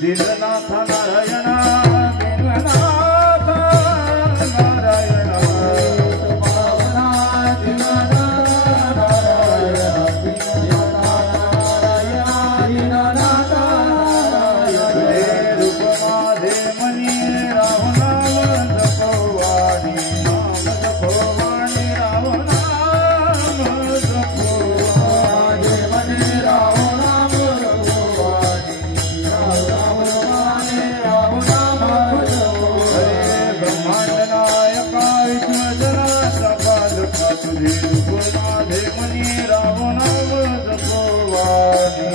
दीननाथ नारायण दीननाथ नारायण भावना दीननाथ नारायण दीननाथ नारायण रूप माझे मनी राम नाम जपवाणी नाम जपवाणी राम नाम जपवाणी मनी राम नाम जपवाणी राम नाम हरे ब्रह्मांड नायका विश्वजना सपालका तुझे रूप माझे मनी राम नाम जपवाणी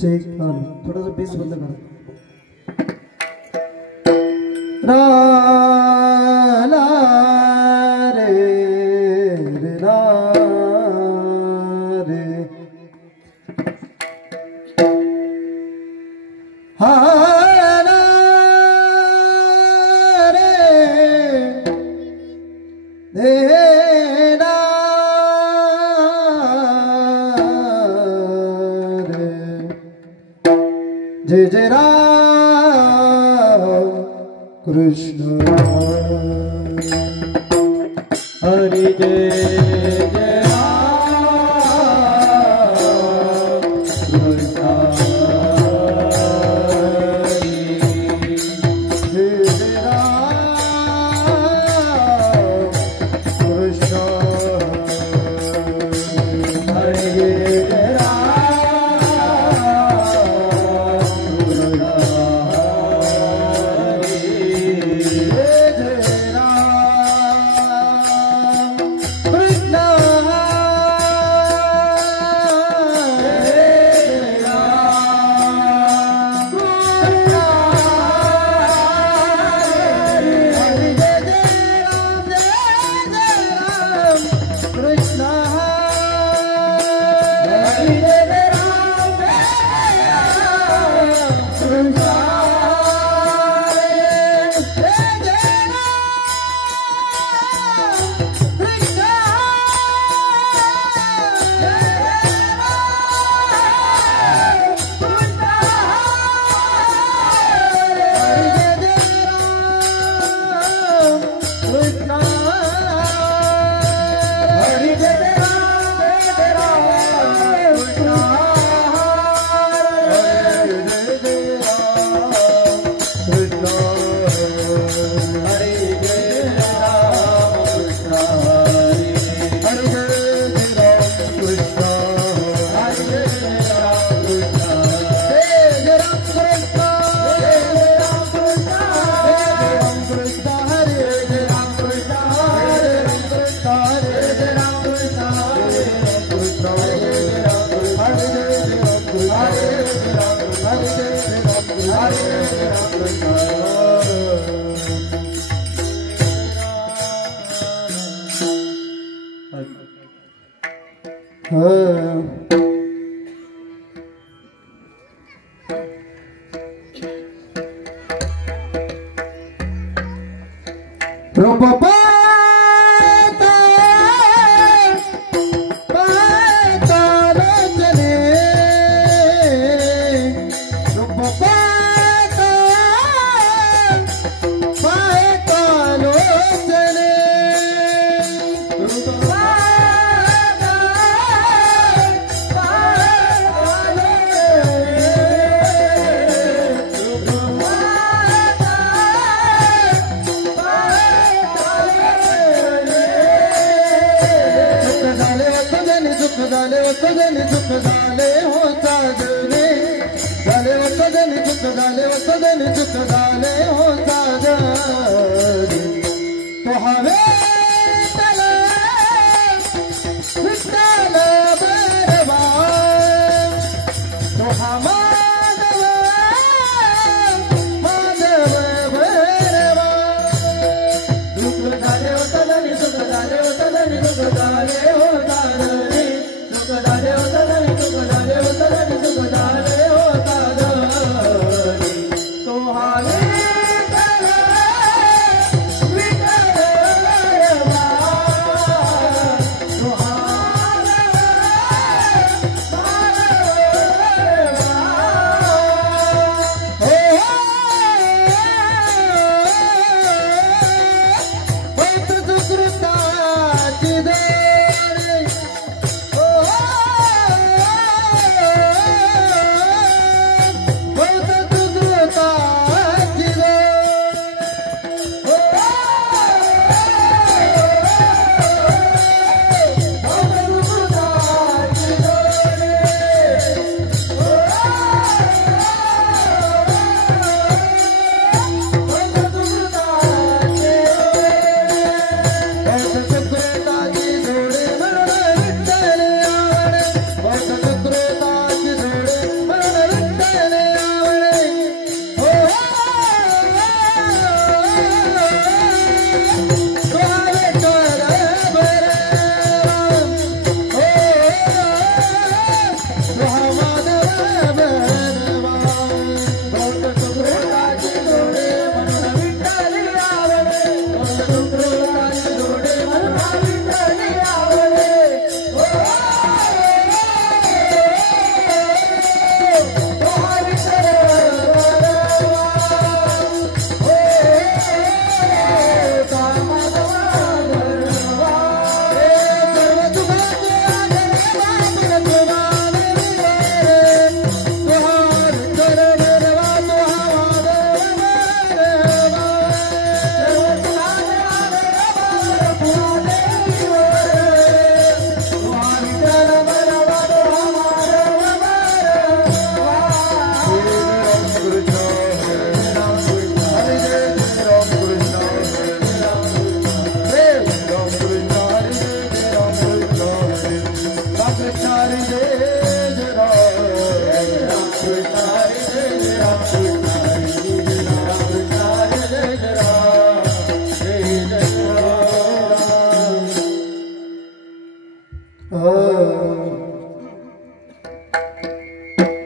चेक थोड़ा सा बेस बंद करो ला रे रे ला रे हा ला रे दे जय जय राम कृष्ण हरि जय जय राम कृष्ण जय जय राम कृष्ण हरि जय Krishna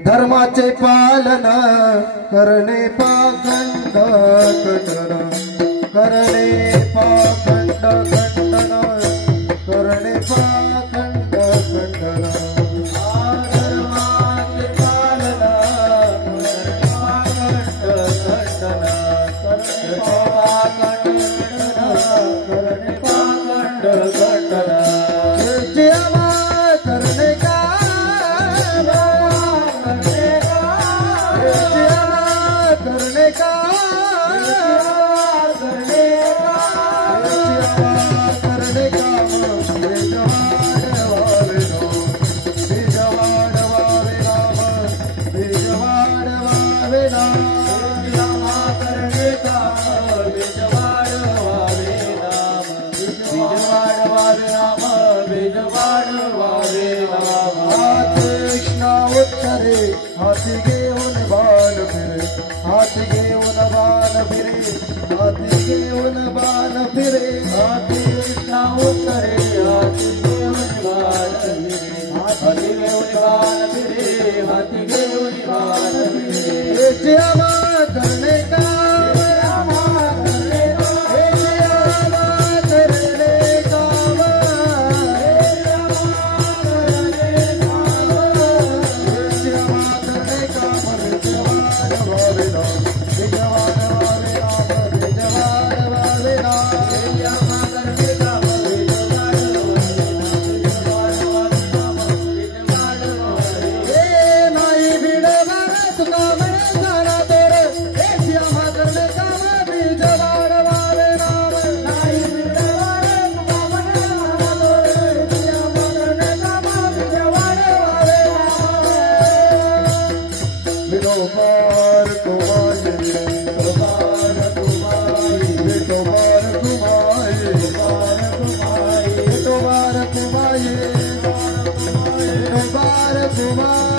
धर्माचे पालन करणे पाखंड खंडन करणे पाखंड खंडन करणे पाखंड खंडन धर्माचे पालन करणे पाखंड खंडन करणे पाखंड खंडन हाथी घेऊन बाण फिरे हाथी घेऊन बाण फिरे हाथी घेऊन बाण फिरे हाथी कृष्णा उत्तरे हाथी तुम्हारे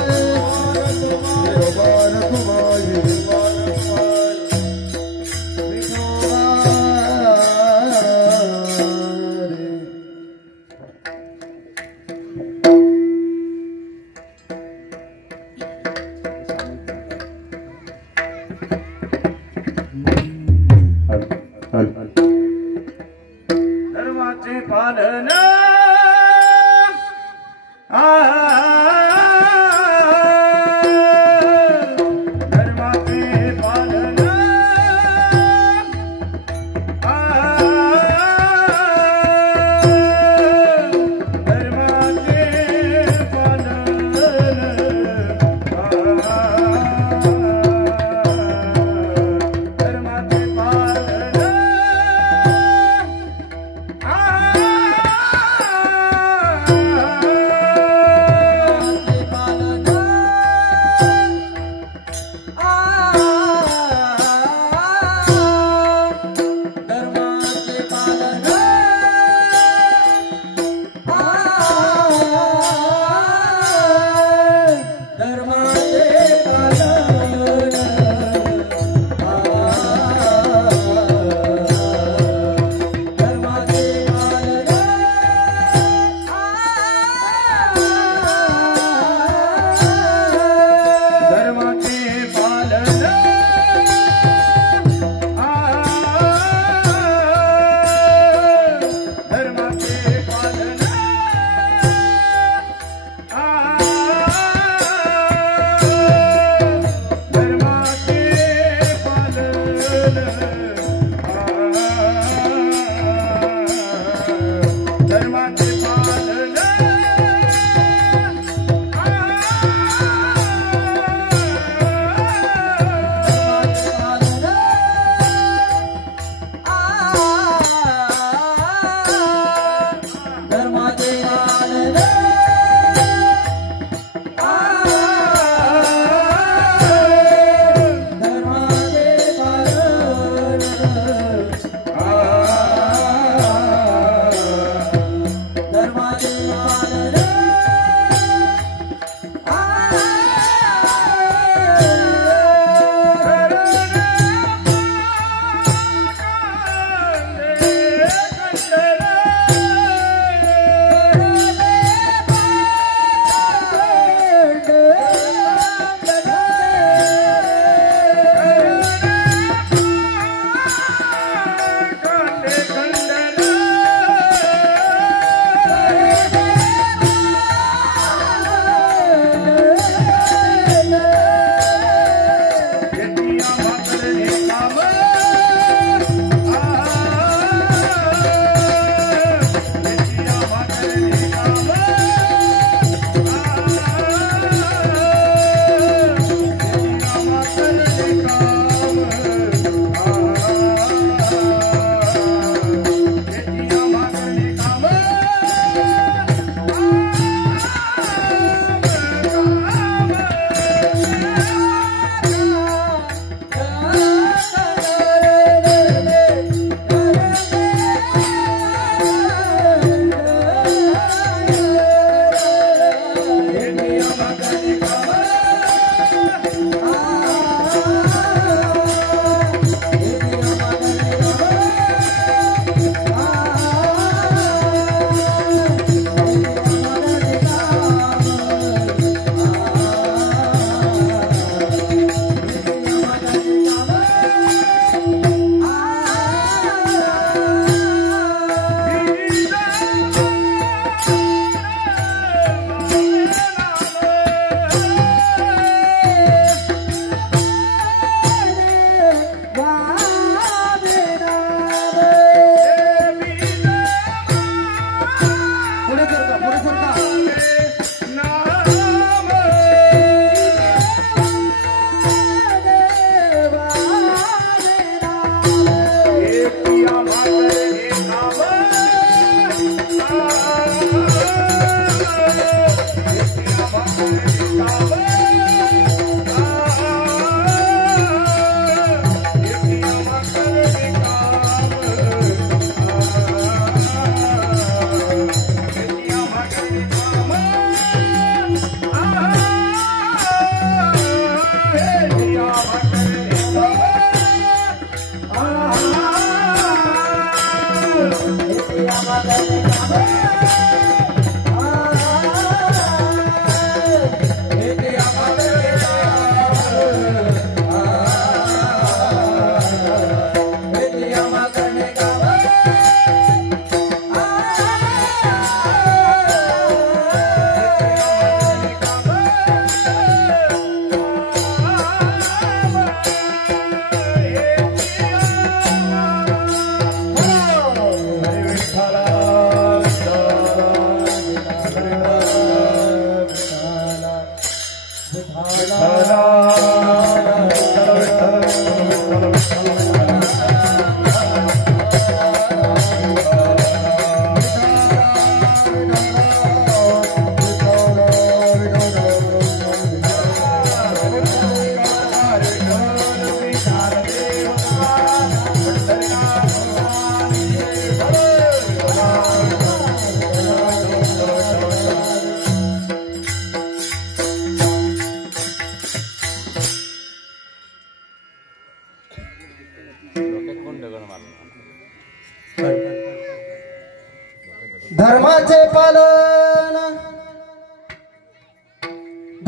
धर्माचे पालन धर्माचे पालन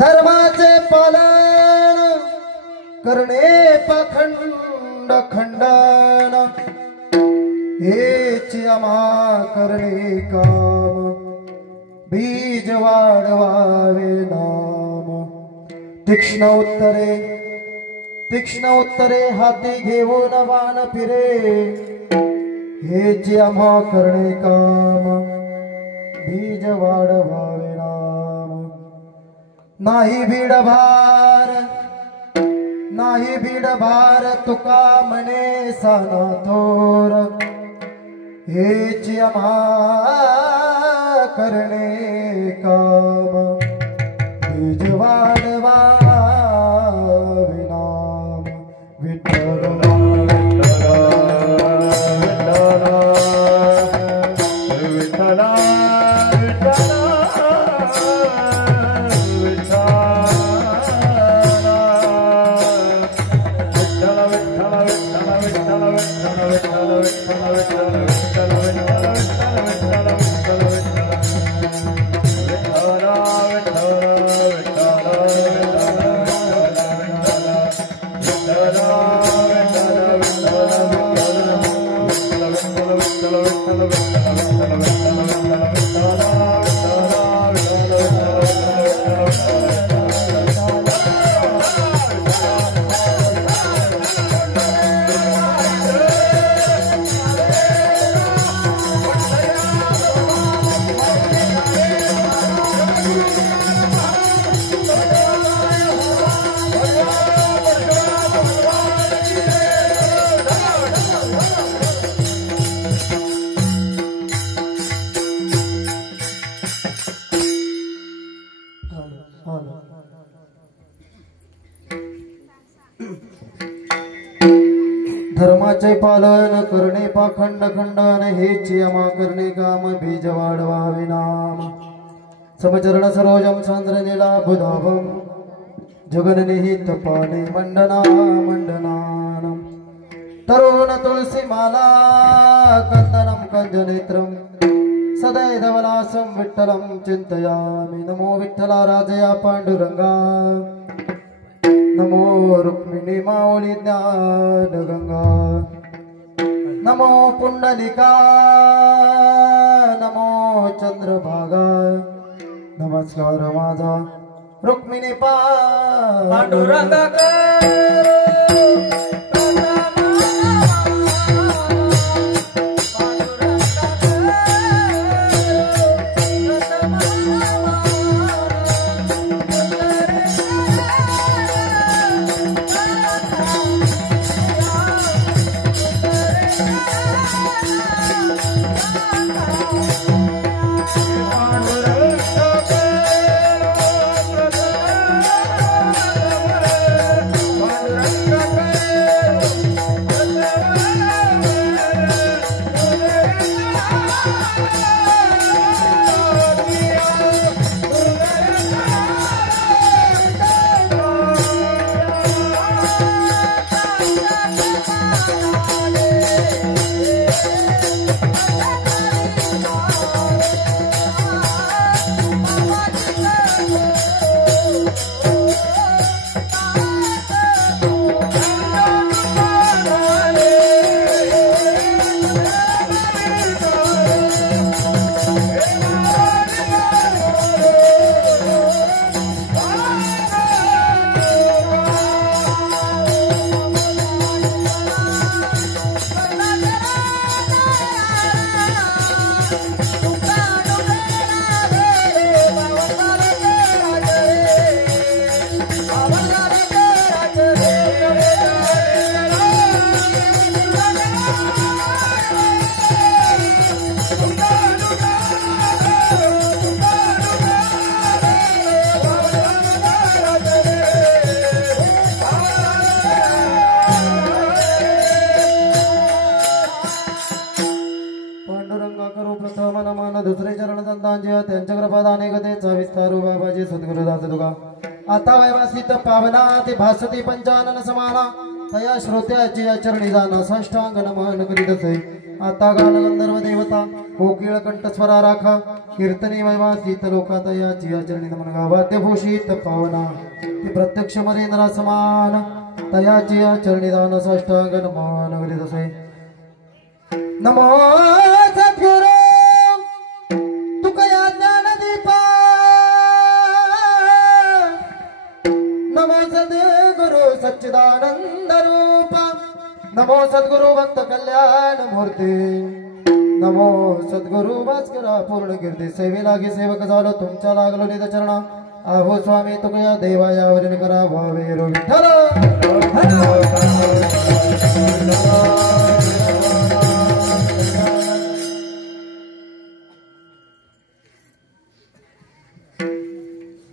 धर्माचे पालन करणे पाखंड खंडन हेच आम्हा करणे काम बीज वाढवावे नाम तीक्ष्ण उत्तरे हाती घेऊन वान फिरे हेच आम्हा करणे काम बीज वाढवावे नाम नाही भीडभार तुका म्हणे साना थोर हेच आम्हा करणे काम बीज वाढवावे नाम विठ्ठल धर्माचे पालन करणे पाखंड खंडन हेच आम्हा करणे काम बीज वाढवावे नाम समचरण सरोजम चंद्र नीलाभुधावम जगन्निहित पाणे मंडनानम तरुण तुलसी माला कंदनम कंजनेत्रम सदैधवलासं विठ्ठलं चिन्तयामि नमो विठ्ठला राजया पांडुरंगा नमो रुक्मिणी माऊली ज्ञानगंगा नमो पुंडलिका नमो चंद्रभागा नमस्कार माझा रुक्मिणी पांडुरंगा Panduranga संतांचे त्यांच्या कृपादाने गतेचा विस्तारू बाबाजी सद्गुरुदास तुका आता वैवासित पावना ते भासती पंचानन समाना तया श्रोत्याची या चरणी जाणं साष्टांग नमन करीत असे आता गान गंधर्व देवता कोकिळ कंठस्वरा राखा कीर्तनी वैवासित लोकात याची या चरणी नमन गा वाद्यभूषित पावना ती प्रत्यक्ष मरेंद्रा समान तयाची या चरणी जाणं साष्टांग नमन करीत असे नमो सद्गुरु तुकया ज्ञानदीपा नमो सद्गुरु सच्चिदानंद रूपा नमो सद्गुरु भक्त कल्याण मूर्ती नमो सद्गुरु भास्करा पूर्ण कीर्ती सेवे लागे सेवक झालो तुमच्या लागलो निध चरणा आहो स्वामी तुकया देवा यावरील करा भावे रो विठ्ठल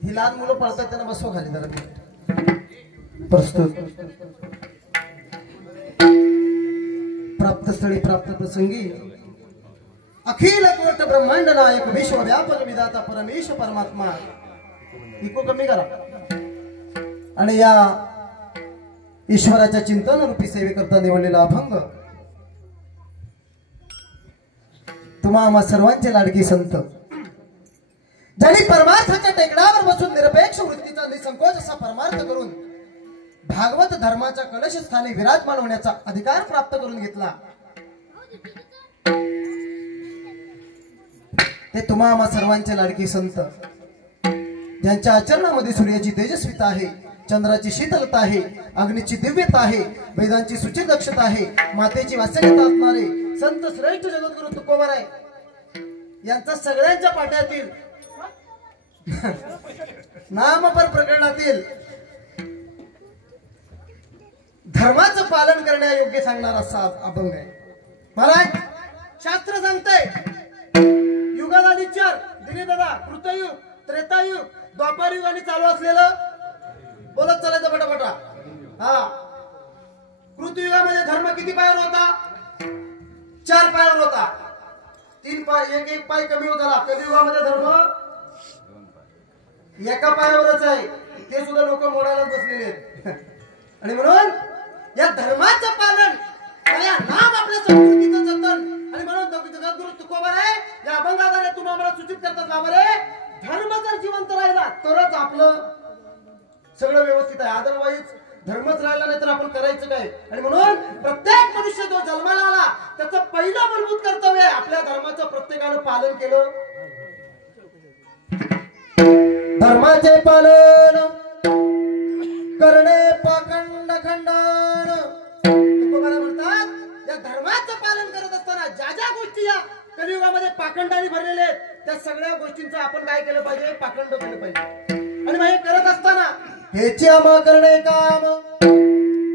ही लहान मुलं पळतात त्यांना बसवा खाली जरा प्रस्तुत प्राप्तस्थळी प्राप्त प्रसंगी अखिल कोट ब्रह्मांड नायक विश्वव्यापक विधाता परमेश परमात्मा इको कमी करा आणि या ईश्वराच्या चिंतन रूपी सेवेकरता निवडलेला अभंग तुम्हा आम्हा सर्वांचे लाडकी संत ज्यांनी परमार्थाच्या टेकडावर बसून निरपेक्ष वृत्तीचा निसंकोच असा परमार्थ करून भागवत धर्माच्या कलश स्थानी विराजमान होण्याचा अधिकार प्राप्त करून घेतला ते तुम्हा आम्हा सर्वांचे लाडकी संत ज्यांच्या आचरणामध्ये सूर्याची तेजस्विता आहे चंद्राची शीतलता आहे अग्नीची दिव्यता आहे वेदांची सुचित दक्षता आहे मातेची वात्सल्यता असणारे संत श्रेष्ठ जगद्गुरु तुकोबाराय यांचा सगळ्यांच्या पाट्यातील नामपर प्रकरणातील धर्माचं पालन करण्यायोग्य सांगणारा असा अभंग आहे महाराज शास्त्र सांगतंय युगाला चार दिने दादा कृतयुग त्रेतायुग द्वापार युग आणि चालू असलेलं बोलत चालायचं पटापटा हा कृतयुगामध्ये धर्म किती पायावर होता 4 पायावर होता 3 पाय एक पाय कमी होता कलियुगामध्ये धर्म एका पायावरच आहे ते सुद्धा लोक मोडायला बसलेले आहेत आणि म्हणून या धर्माचं पालन या नाम आपल्या संस्कृतीचं जतन आणि म्हणून जगद्गुरु तुकोबाराय या अभंगाद्वारे तुम्हाला मला सूचित करतात बाबारे धर्म जर जिवंत राहिला तरच आपलं सगळं व्यवस्थित आहे अदरवाईज धर्मच राहिला नाही तर आपण करायचं काय आणि म्हणून प्रत्येक मनुष्य जो जन्माला आला त्याचं पहिलं मूलभूत कर्तव्य आहे आपल्या धर्माचं प्रत्येकानं पालन केलं धर्माचे पालन करणे पाखंड खंडन तुकोबारा म्हणतात या धर्माचं पालन करत असताना ज्या ज्या गोष्टी या कलियुगामध्ये पाखंडाने भरलेले आहेत त्या सगळ्या गोष्टींचं आपण काय केलं पाहिजे पाखंड केलं पाहिजे आणि मग हे करत असताना हेची आम्हा करणे काम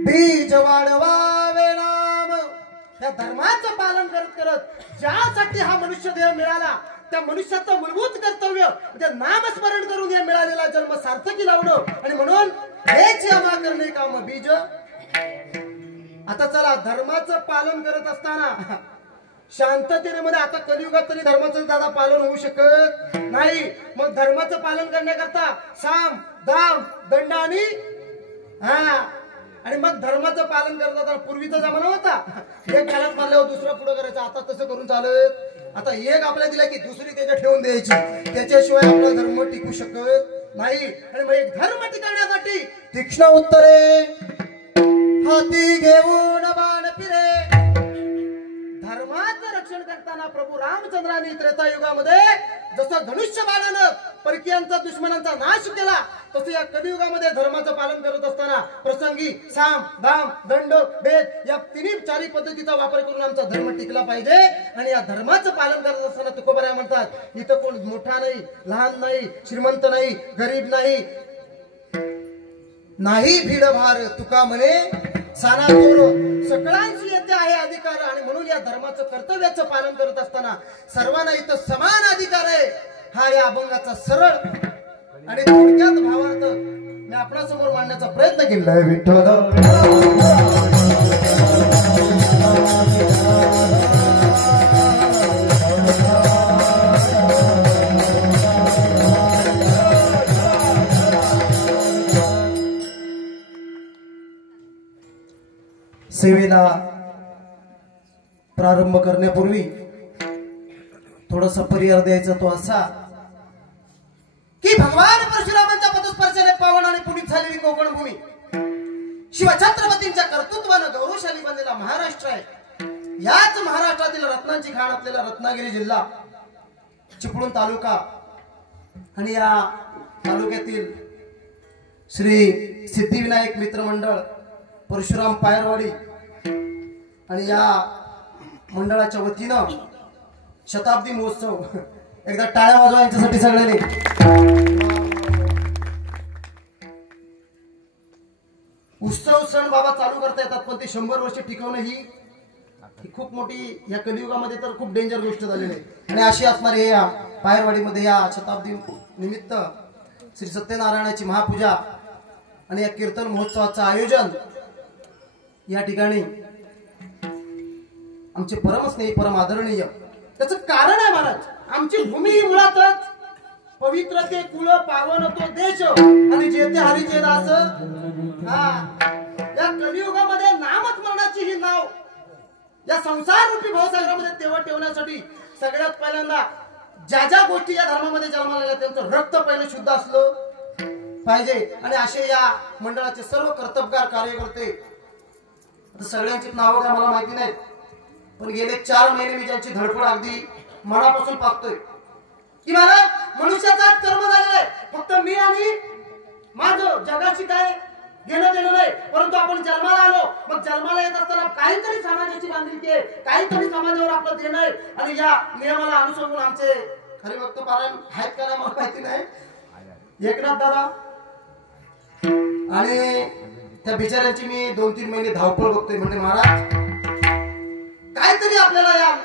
बीज वाढवावे नाम या धर्माचं पालन करत करत ज्यासाठी हा मनुष्य देह मिळाला त्या मनुष्याचं मूलभूत कर्तव्य म्हणजे नामस्मरण करून हे मिळालेला जन्म सार्थकी लावणं आणि म्हणून हेच आम्हा करणे काम बीज आता चला धर्माचं पालन करत असताना शांततेमध्ये आता कलियुगात तरी धर्माचं दादा पालन होऊ शकत नाही मग धर्माचं पालन करण्याकरता साम दाम दंड आणि आणि मग धर्माचं पालन करत असताना पूर्वीचा जमाना होता एक घरात मारल्यावर दुसरा पुढे करायचा आता तसं करून चालत आता एक आपल्या दिला की दुसरी त्याच्या ठेवून द्यायची त्याच्याशिवाय आपला धर्म टिकू शकत नाही आणि मग एक धर्म टिकवण्यासाठी तीक्ष्ण उत्तरे हाती घेऊन बाण फिरे धर्माचं रक्षण करताना प्रभू रामचंद्रांनी त्रेतायुगामध्ये जसं धनुष्य बाणानं परकीयांचा दुश्मनांचा नाश केला तसं या कलियुगामध्ये धर्माचं पालन करत असताना प्रसंगी साम दाम दंड भेद या तिन्ही चारी पद्धतीचा वापर करून आमचा धर्म टिकला पाहिजे आणि या धर्माचं पालन करत असताना तुकोबाराय म्हणतात इथं कोण मोठा नाही लहान नाही श्रीमंत नाही गरीब नाही भीड भार तुका म्हणे सानातूर सगळ्यांची येथे आहे अधिकार आणि म्हणून या धर्माचं कर्तव्याचं पालन करत असताना सर्वांना इथं समान अधिकार आहे हा या अभंगाचा सरळ आणि थोडक्यात भावार्थ मी आपणासमोर मांडण्याचा प्रयत्न केला आहे विठ्ठल सेवेला प्रारंभ करण्यापूर्वी थोडासा परिहार द्यायचा तो असा की भगवान परशुरामांच्या पदस्पर्शाने पावन आणि पुनीत झालेली कोकण भूमी शिवछत्रपतींच्या कर्तृत्वानं गौरवशाली बनलेला महाराष्ट्र आहे. याच महाराष्ट्रातील रत्नांची खाण आपल्याला रत्नागिरी जिल्हा चिपळूण तालुका आणि या तालुक्यातील श्री सिद्धिविनायक मित्रमंडळ परशुराम पायरवाडी आणि या मंडळाच्या वतीनं शताब्दी महोत्सव एकदा टाळ्या वाजवा यांच्यासाठी सगळ्यांनी. उत्सव सण बाबा चालू करता येतात पण ते 100 वर्ष टिकवणं ही खूप मोठी या कलियुगामध्ये तर खूप डेंजर गोष्ट झालेली आहे. आणि अशी असणारी या पायरवाडीमध्ये या शताब्दी निमित्त श्री सत्यनारायणाची महापूजा आणि या कीर्तन महोत्सवाचं आयोजन या ठिकाणी आमचे परमस्नेही परम आदरणीय त्याचं कारण आहे महाराज. आमची भूमी मुळातच पवित्र ते कुळ पावन तो देश आणि जेते हरीचे दास. या कलियुगामध्ये नामस्मरणाची ही नाव या संसार रूपी भावसागरामध्ये तेवढ ठेवण्यासाठी सगळ्यात पहिल्यांदा ज्या ज्या गोष्टी या धर्मामध्ये जन्माला आल्या त्यांचं रक्त पहिलं शुद्ध असलं पाहिजे. आणि असे या मंडळाचे सर्व कर्तबगार कार्यकर्ते सगळ्यांची नावं काय मला माहिती नाही पण गेले 4 महिने मी ज्यांची धडपड अगदी मनापासून पाहतोय की महाराज मनुष्याचा कर्म झालेला आहे. फक्त मी आणि माझं जगाशी काय घेणं देणं नाही परंतु आपण जन्माला आलो मग जन्माला येत असताना काहीतरी समाजाची बांधिलकी आहे काहीतरी समाजावर आपलं देणं आहे. आणि या नियमाला अनुसरून आमचे हरिभक्त पारायण आहेत का नाही मला माहिती नाही एकनाथ दादा आणि त्या बिचाऱ्यांची मी 2-3 महिने धावपळ बघतोय. म्हणजे महाराज काहीतरी आपल्याला या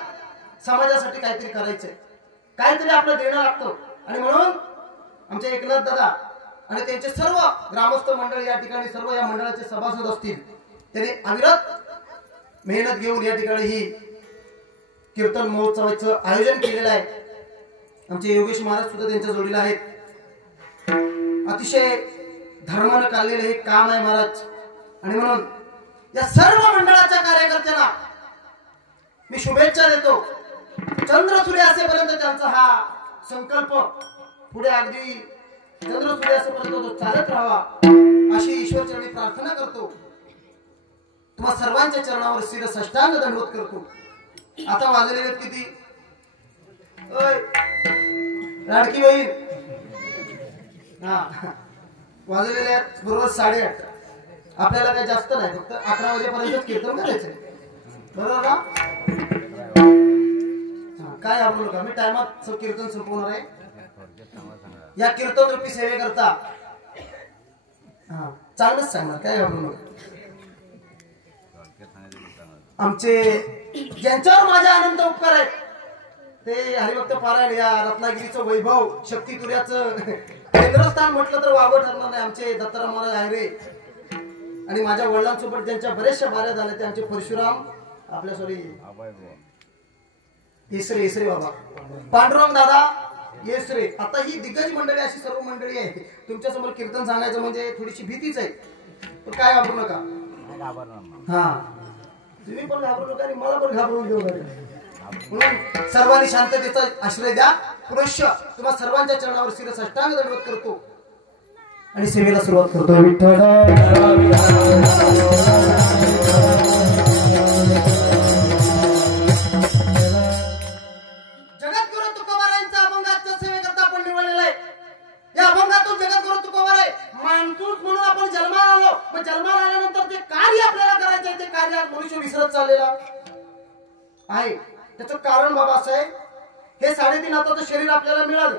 समाजासाठी काहीतरी करायचंय काहीतरी आपलं देणं लागतं. आणि म्हणून आमचे एकनाथ दादा आणि त्यांचे सर्व ग्रामस्थ मंडळ या ठिकाणी सर्व या मंडळाचे सभासद असतील त्यांनी अविरत मेहनत घेऊन या ठिकाणी ही कीर्तन महोत्सवाचं आयोजन केलेलं आहे. आमचे योगेश महाराज सुद्धा त्यांच्या जोडीला आहेत. अतिशय धर्मानं काढलेलं हे काम आहे महाराज. आणि म्हणून या सर्व मंडळाच्या कार्यकर्त्यांना मी शुभेच्छा देतो. चंद्र सूर्य असेपर्यंत त्यांचा हा संकल्प पुढे अगदी चंद्र सूर्य असेपर्यंत तो चालत राहावा अशी ईश्वर चरणी प्रार्थना करतो. तुम्हा सर्वांच्या चरणावर शिर साष्टांग दंडवत करतो. आता वाजलेले किती लाडकी बहीण वाजलेले बरोबर 8:30. आपल्याला काही जास्त नाही फक्त 11 वाजेपर्यंत कीर्तन करायचंय बरोबर ना. काय आवडलं का मी टायमात कीर्तन संपवणार आहे. या कीर्तन रूपी सेवेकरता चांगलंच सांगणार काय आवडलं आमचे ज्यांच्यावर माझ्या अनंत उपकार आहेत ते हरिभक्त पारायण या रत्नागिरीचं वैभव शक्तितुर्याचं केंद्रस्थान म्हटलं तर वावं ठरणार नाही. आमचे दत्ताराम महाराज आहेरे आणि माझ्या वडिलांसोबत ज्यांच्या बरेचशा बाऱ्या झाल्या ते आमचे परशुराम आपल्या सॉरी येसरे बाबा पांडुरंग दादा येसरे. आता ही दिग्गज मंडळी अशी सर्व मंडळी आहे. तुमच्या समोर कीर्तन सांगायचं म्हणजे थोडीशी भीतीच आहे पण काय घाबरू नका. तुम्ही पण घाबरू नका आणि मला पण घाबरून देऊ नका. म्हणून सर्वांनी शांततेचा आश्रय द्या. पुरुष तुम्हा सर्वांच्या चरणावर शिर साष्टांग दंडवत करतो आणि सेवेला सुरुवात करतो. जगद्गुरु तुकोबारायांचा अभंगाच्या सेवेकरता आपण निवडलेला आहे. या अभंगातून जगद्गुरु तुकोबाराय माणूस म्हणून आपण जन्माला आलो. मग जन्माला आल्यानंतर ते कार्य आपल्याला करायचं आहे ते कार्य मनुष्य विसरत चाललेला आहे. त्याचं कारण बाबा असं आहे हे 3.5 हाताचं शरीर आपल्याला मिळालं.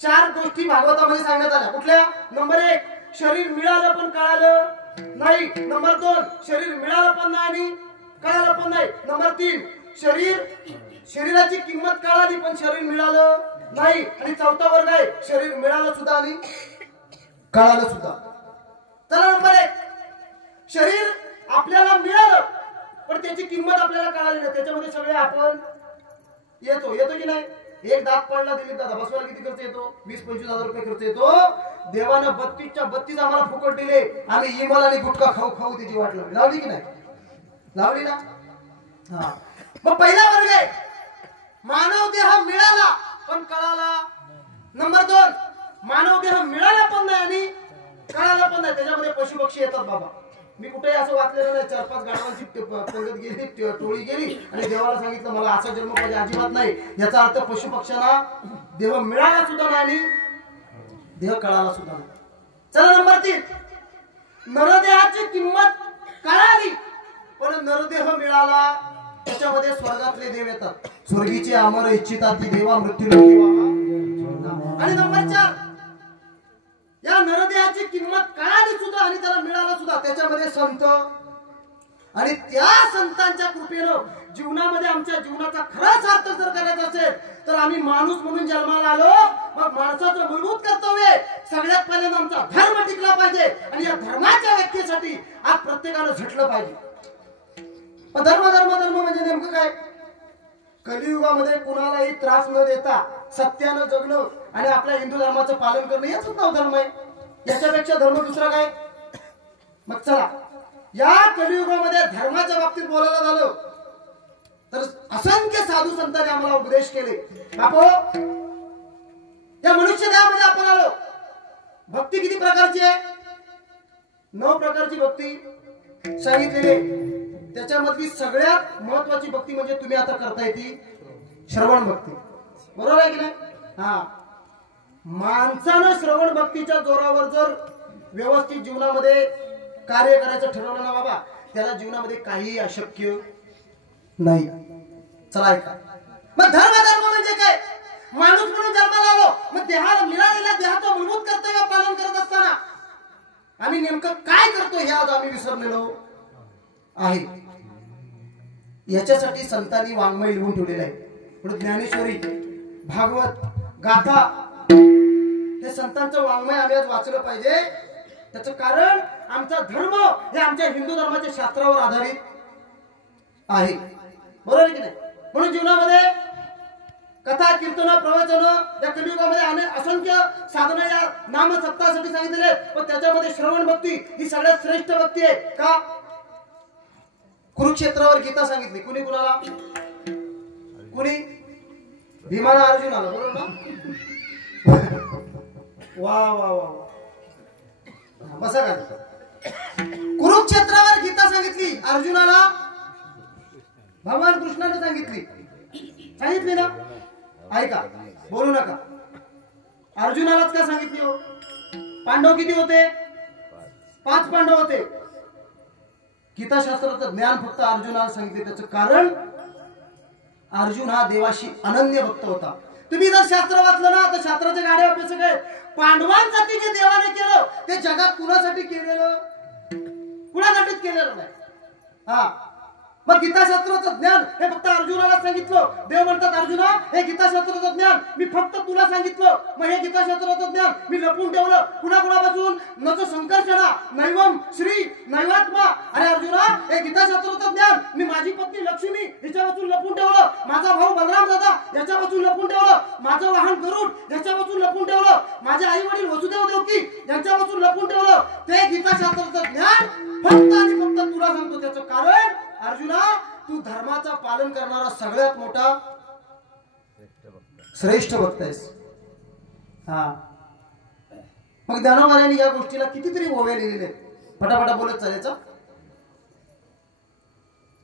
4 गोष्टी भागवतामध्ये सांगण्यात आल्या. कुठल्या? नंबर 1 शरीर मिळालं पण कळालं नाही. नंबर 2 शरीर मिळालं पण नाही आणि कळालं पण नाही. नंबर 3 शरीराची किंमत कळाली पण शरीर मिळालं नाही. आणि 4था वर्ग आहे शरीर मिळालं सुद्धा आणि कळालं सुद्धा. चला नंबर 1 शरीर आपल्याला मिळालं पण त्याची किंमत आपल्याला कळाली नाही. त्याच्यामध्ये सगळे आपण येतो की नाही. एक दात पडला दिलीप दादा बसवायला किती खर्च येतो? 20-25 हजार रुपये खर्च येतो. देवानं 32च्या 32 आम्हाला फुकट दिले. आम्ही इमल आणि गुटखा खाऊ त्याची वाट लावली की नाही. लावली ना? हा, मग पहिला वर्ग आहे मानव देह मिळाला पण कळाला. नंबर 2 मानव देह मिळाला पण नाही आणि कळाला पण नाही, त्याच्यामध्ये पशु पक्षी येतात बाबा. मी कुठेही असं वाचलेलं नाही 4-5 गाढवांची पंगत गेली, टोळी गेली आणि देवाला सांगितलं मला असा जन्म पाहिजे, अजिबात नाही. याचा अर्थ पशु पक्ष्यांना देह मिळाला सुद्धा नाही आणि देह कळाला सुद्धा नाही. चला नंबर 3 नरदेहाची किंमत कळाली पण नरदेह मिळाला. त्याच्यामध्ये स्वर्गातले देव येतात, स्वर्गीचे अमर इच्छितात ती देवा मृत्यू लोकी. आणि नंबर 4 या नरदेहाची किंमत कळाली सुद्धा आणि त्याला मिळाला सुद्धा. त्याच्यामध्ये संत आणि त्या संतांच्या कृपेनं जीवनामध्ये आमच्या जीवनाचा खराच अर्थ जर करायचा असेल तर आम्ही माणूस म्हणून जन्माला आलो. मग माणसाचं मूलभूत कर्तव्य सगळ्यात पहिल्यांदा आमचा धर्म टिकला पाहिजे आणि या धर्माच्या व्यक्तीसाठी आज प्रत्येकानं झटलं पाहिजे. धर्म धर्म धर्म म्हणजे नेमकं काय? कलियुगामध्ये कुणालाही त्रास न देता सत्यानं जगणं आणि आपल्या हिंदू धर्माचं पालन करणं याच नाव धर्म आहे. याच्यापेक्षा धर्म दुसरा काय? मग चला या कलियुगामध्ये धर्माच्या बाबतीत बोलायला झालं तर असंख्य साधू संतांनी आम्हाला उपदेश केले. बापो या मनुष्य देहामध्ये आपण आलो. भक्ती किती प्रकारची आहे? 9 प्रकारची भक्ती सांगितलेली. त्याच्यामधली सगळ्यात महत्वाची भक्ती म्हणजे तुम्ही आता करताय ती श्रवण भक्ती. बरोबर आहे की नाही? हा, माणसानं श्रवण भक्तीच्या जोरावर जर व्यवस्थित जीवनामध्ये कार्य करायचं ठरवलं ना बाबा, त्याला जीवनामध्ये काही अशक्य नाही. चला ऐका, मग धर्म म्हणजे काय? माणूस म्हणून जन्माला आलो, मग देहाला मिळालेल्या देहाचं मूलभूत कर्तव्य पालन करत असताना आम्ही नेमकं काय करतो हे आज आम्ही विसरलेलो आहे. याच्यासाठी संतांनी वाङ्मय लिहून ठेवलेलं आहे. पुढे ज्ञानेश्वरी, भागवत, गाथा हे संतांचं वाङ्मय आम्ही आज वाचलं पाहिजे. त्याचं कारण आमचा धर्म हे आमच्या हिंदू धर्माच्या शास्त्रावर आधारित आहे. बरोबर की नाही? म्हणून जीवनामध्ये कथा, कीर्तन, प्रवचन या कलियुगामध्ये अनेक असंख्य साधना या नाम सत्तासाठी सांगितलेले आहेत. पण त्याच्यामध्ये श्रवण भक्ती ही सगळ्यात श्रेष्ठ भक्ती आहे. का? कुरुक्षेत्रावर गीता सांगितली. कुणी कुणाला? कुणी? भीमाला अर्जुनाला. बरोबर ना? वा वा वा, बसा का? कुरुक्षेत्रावर गीता सांगितली अर्जुनाला, भगवान कृष्णाने सांगितली ना? ऐका, बोलू नका. अर्जुनालाच का सांगितली हो? पांडव किती होते? 5 पांडव होते. गीताशास्त्राचं ज्ञान फक्त अर्जुनाला सांगितले. त्याचं कारण अर्जुन हा देवाशी अनन्य भक्त होता. तुम्ही जर शास्त्र वाचलं ना तर शास्त्राचे गाडे अभ्यास काय पांडवांसाठी जे देवाने केलं ते जगात कुणासाठी केलेलं? कुणासाठीच केलेलं नाही. हा, मग गीताशास्त्राचं ज्ञान हे फक्त अर्जुनाला सांगितलं. देव म्हणतात अर्जुना हे गीताशास्त्राचं ज्ञान मी फक्त तुला सांगितलं. मग हे गीताशास्त्राचं ज्ञान मी लपून ठेवलं कुणाकुणापासून? नच संकर्षणा नैवम श्री नैवात्मा. अरे अर्जुना हे गीताशास्त्राचं ज्ञान मी माझी पत्नी लक्ष्मी हिच्यापासून लपून ठेवलं. माझा भाऊ बलराम दादा याच्यापासून लपून ठेवलं. माझं वाहन गरुड याच्यापासून लपून ठेवलं. माझे आई वडील वसुदेव देवकी यांच्यापासून लपून ठेवलं. ते गीताशास्त्राचं ज्ञान फक्त आणि फक्त तुला सांगतो. त्याचं कारण अर्जुना तू धर्माचं पालन करणारा सगळ्यात मोठा श्रेष्ठ भक्त आहेस. हा, मग ज्ञानोबांनी या गोष्टीला कितीतरी ओव्या लिहिलेले आहेत. फटाफटा बोलत चालायचं.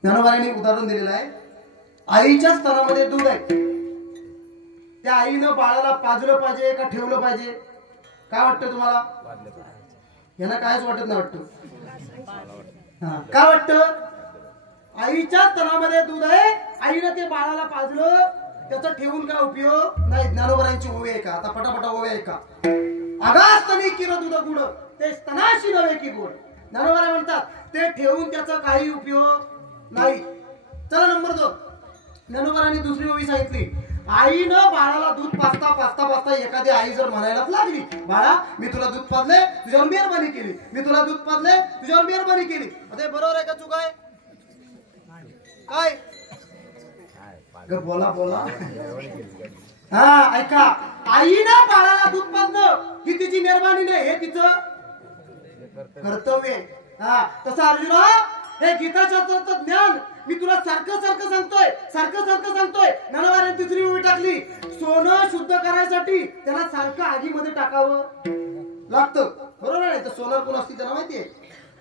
ज्ञानोबांनी उदाहरण दिलेलं आहे. आईच्या स्तनामध्ये दूध आहे. त्या आईनं बाळाला पाजलं पाहिजे का ठेवलं पाहिजे? काय वाटतं तुम्हाला? यांना कायच वाटत नाही वाटतं. हा, काय वाटतं? आईच्या स्तनामध्ये दूध आहे, आईनं ते बाळाला पाजलं, त्याचा ठेवून काय उपयोग नाही. ज्ञानोबरांची ओवी आहे का? आता पटापटा ओवी आहे का? आगास्तनी किर दूध गुड ते स्तनाशी नव्हे की गोड. ज्ञानोबरा म्हणतात ते ठेवून त्याचा काही उपयोग नाही. चला नंबर 2 ज्ञानोबरांनी दुसरी ओवी सांगितली. आईनं बाळाला दूध पाजता पाजता पाजता एखादी आई जर म्हणायलाच लागली बाळा मी तुला दूध पाजले तुझ्यावर मेहरबानी केली, मी तुला दूध पाजले तुझ्यावर मेहरबानी केली. अरे बरोबर आहे का चूक आहे? काय बोला बोला. हा ऐका, आईनं बाळाला दूध पाजलं ही तिची मेहरबानी नाही, हे तिचं कर्तव्य आहे. हा, तसं अर्जुना हे गीताशास्त्राचं ज्ञान मी तुला सारखं सांगतोय. ज्ञानोबाने तिसरी उभी टाकली. सोनं शुद्ध करायसाठी त्याला सारखं आगीमध्ये टाकावं लागतं, बरोबर आहे? तर सोनार कोण असते त्यांना माहितीये.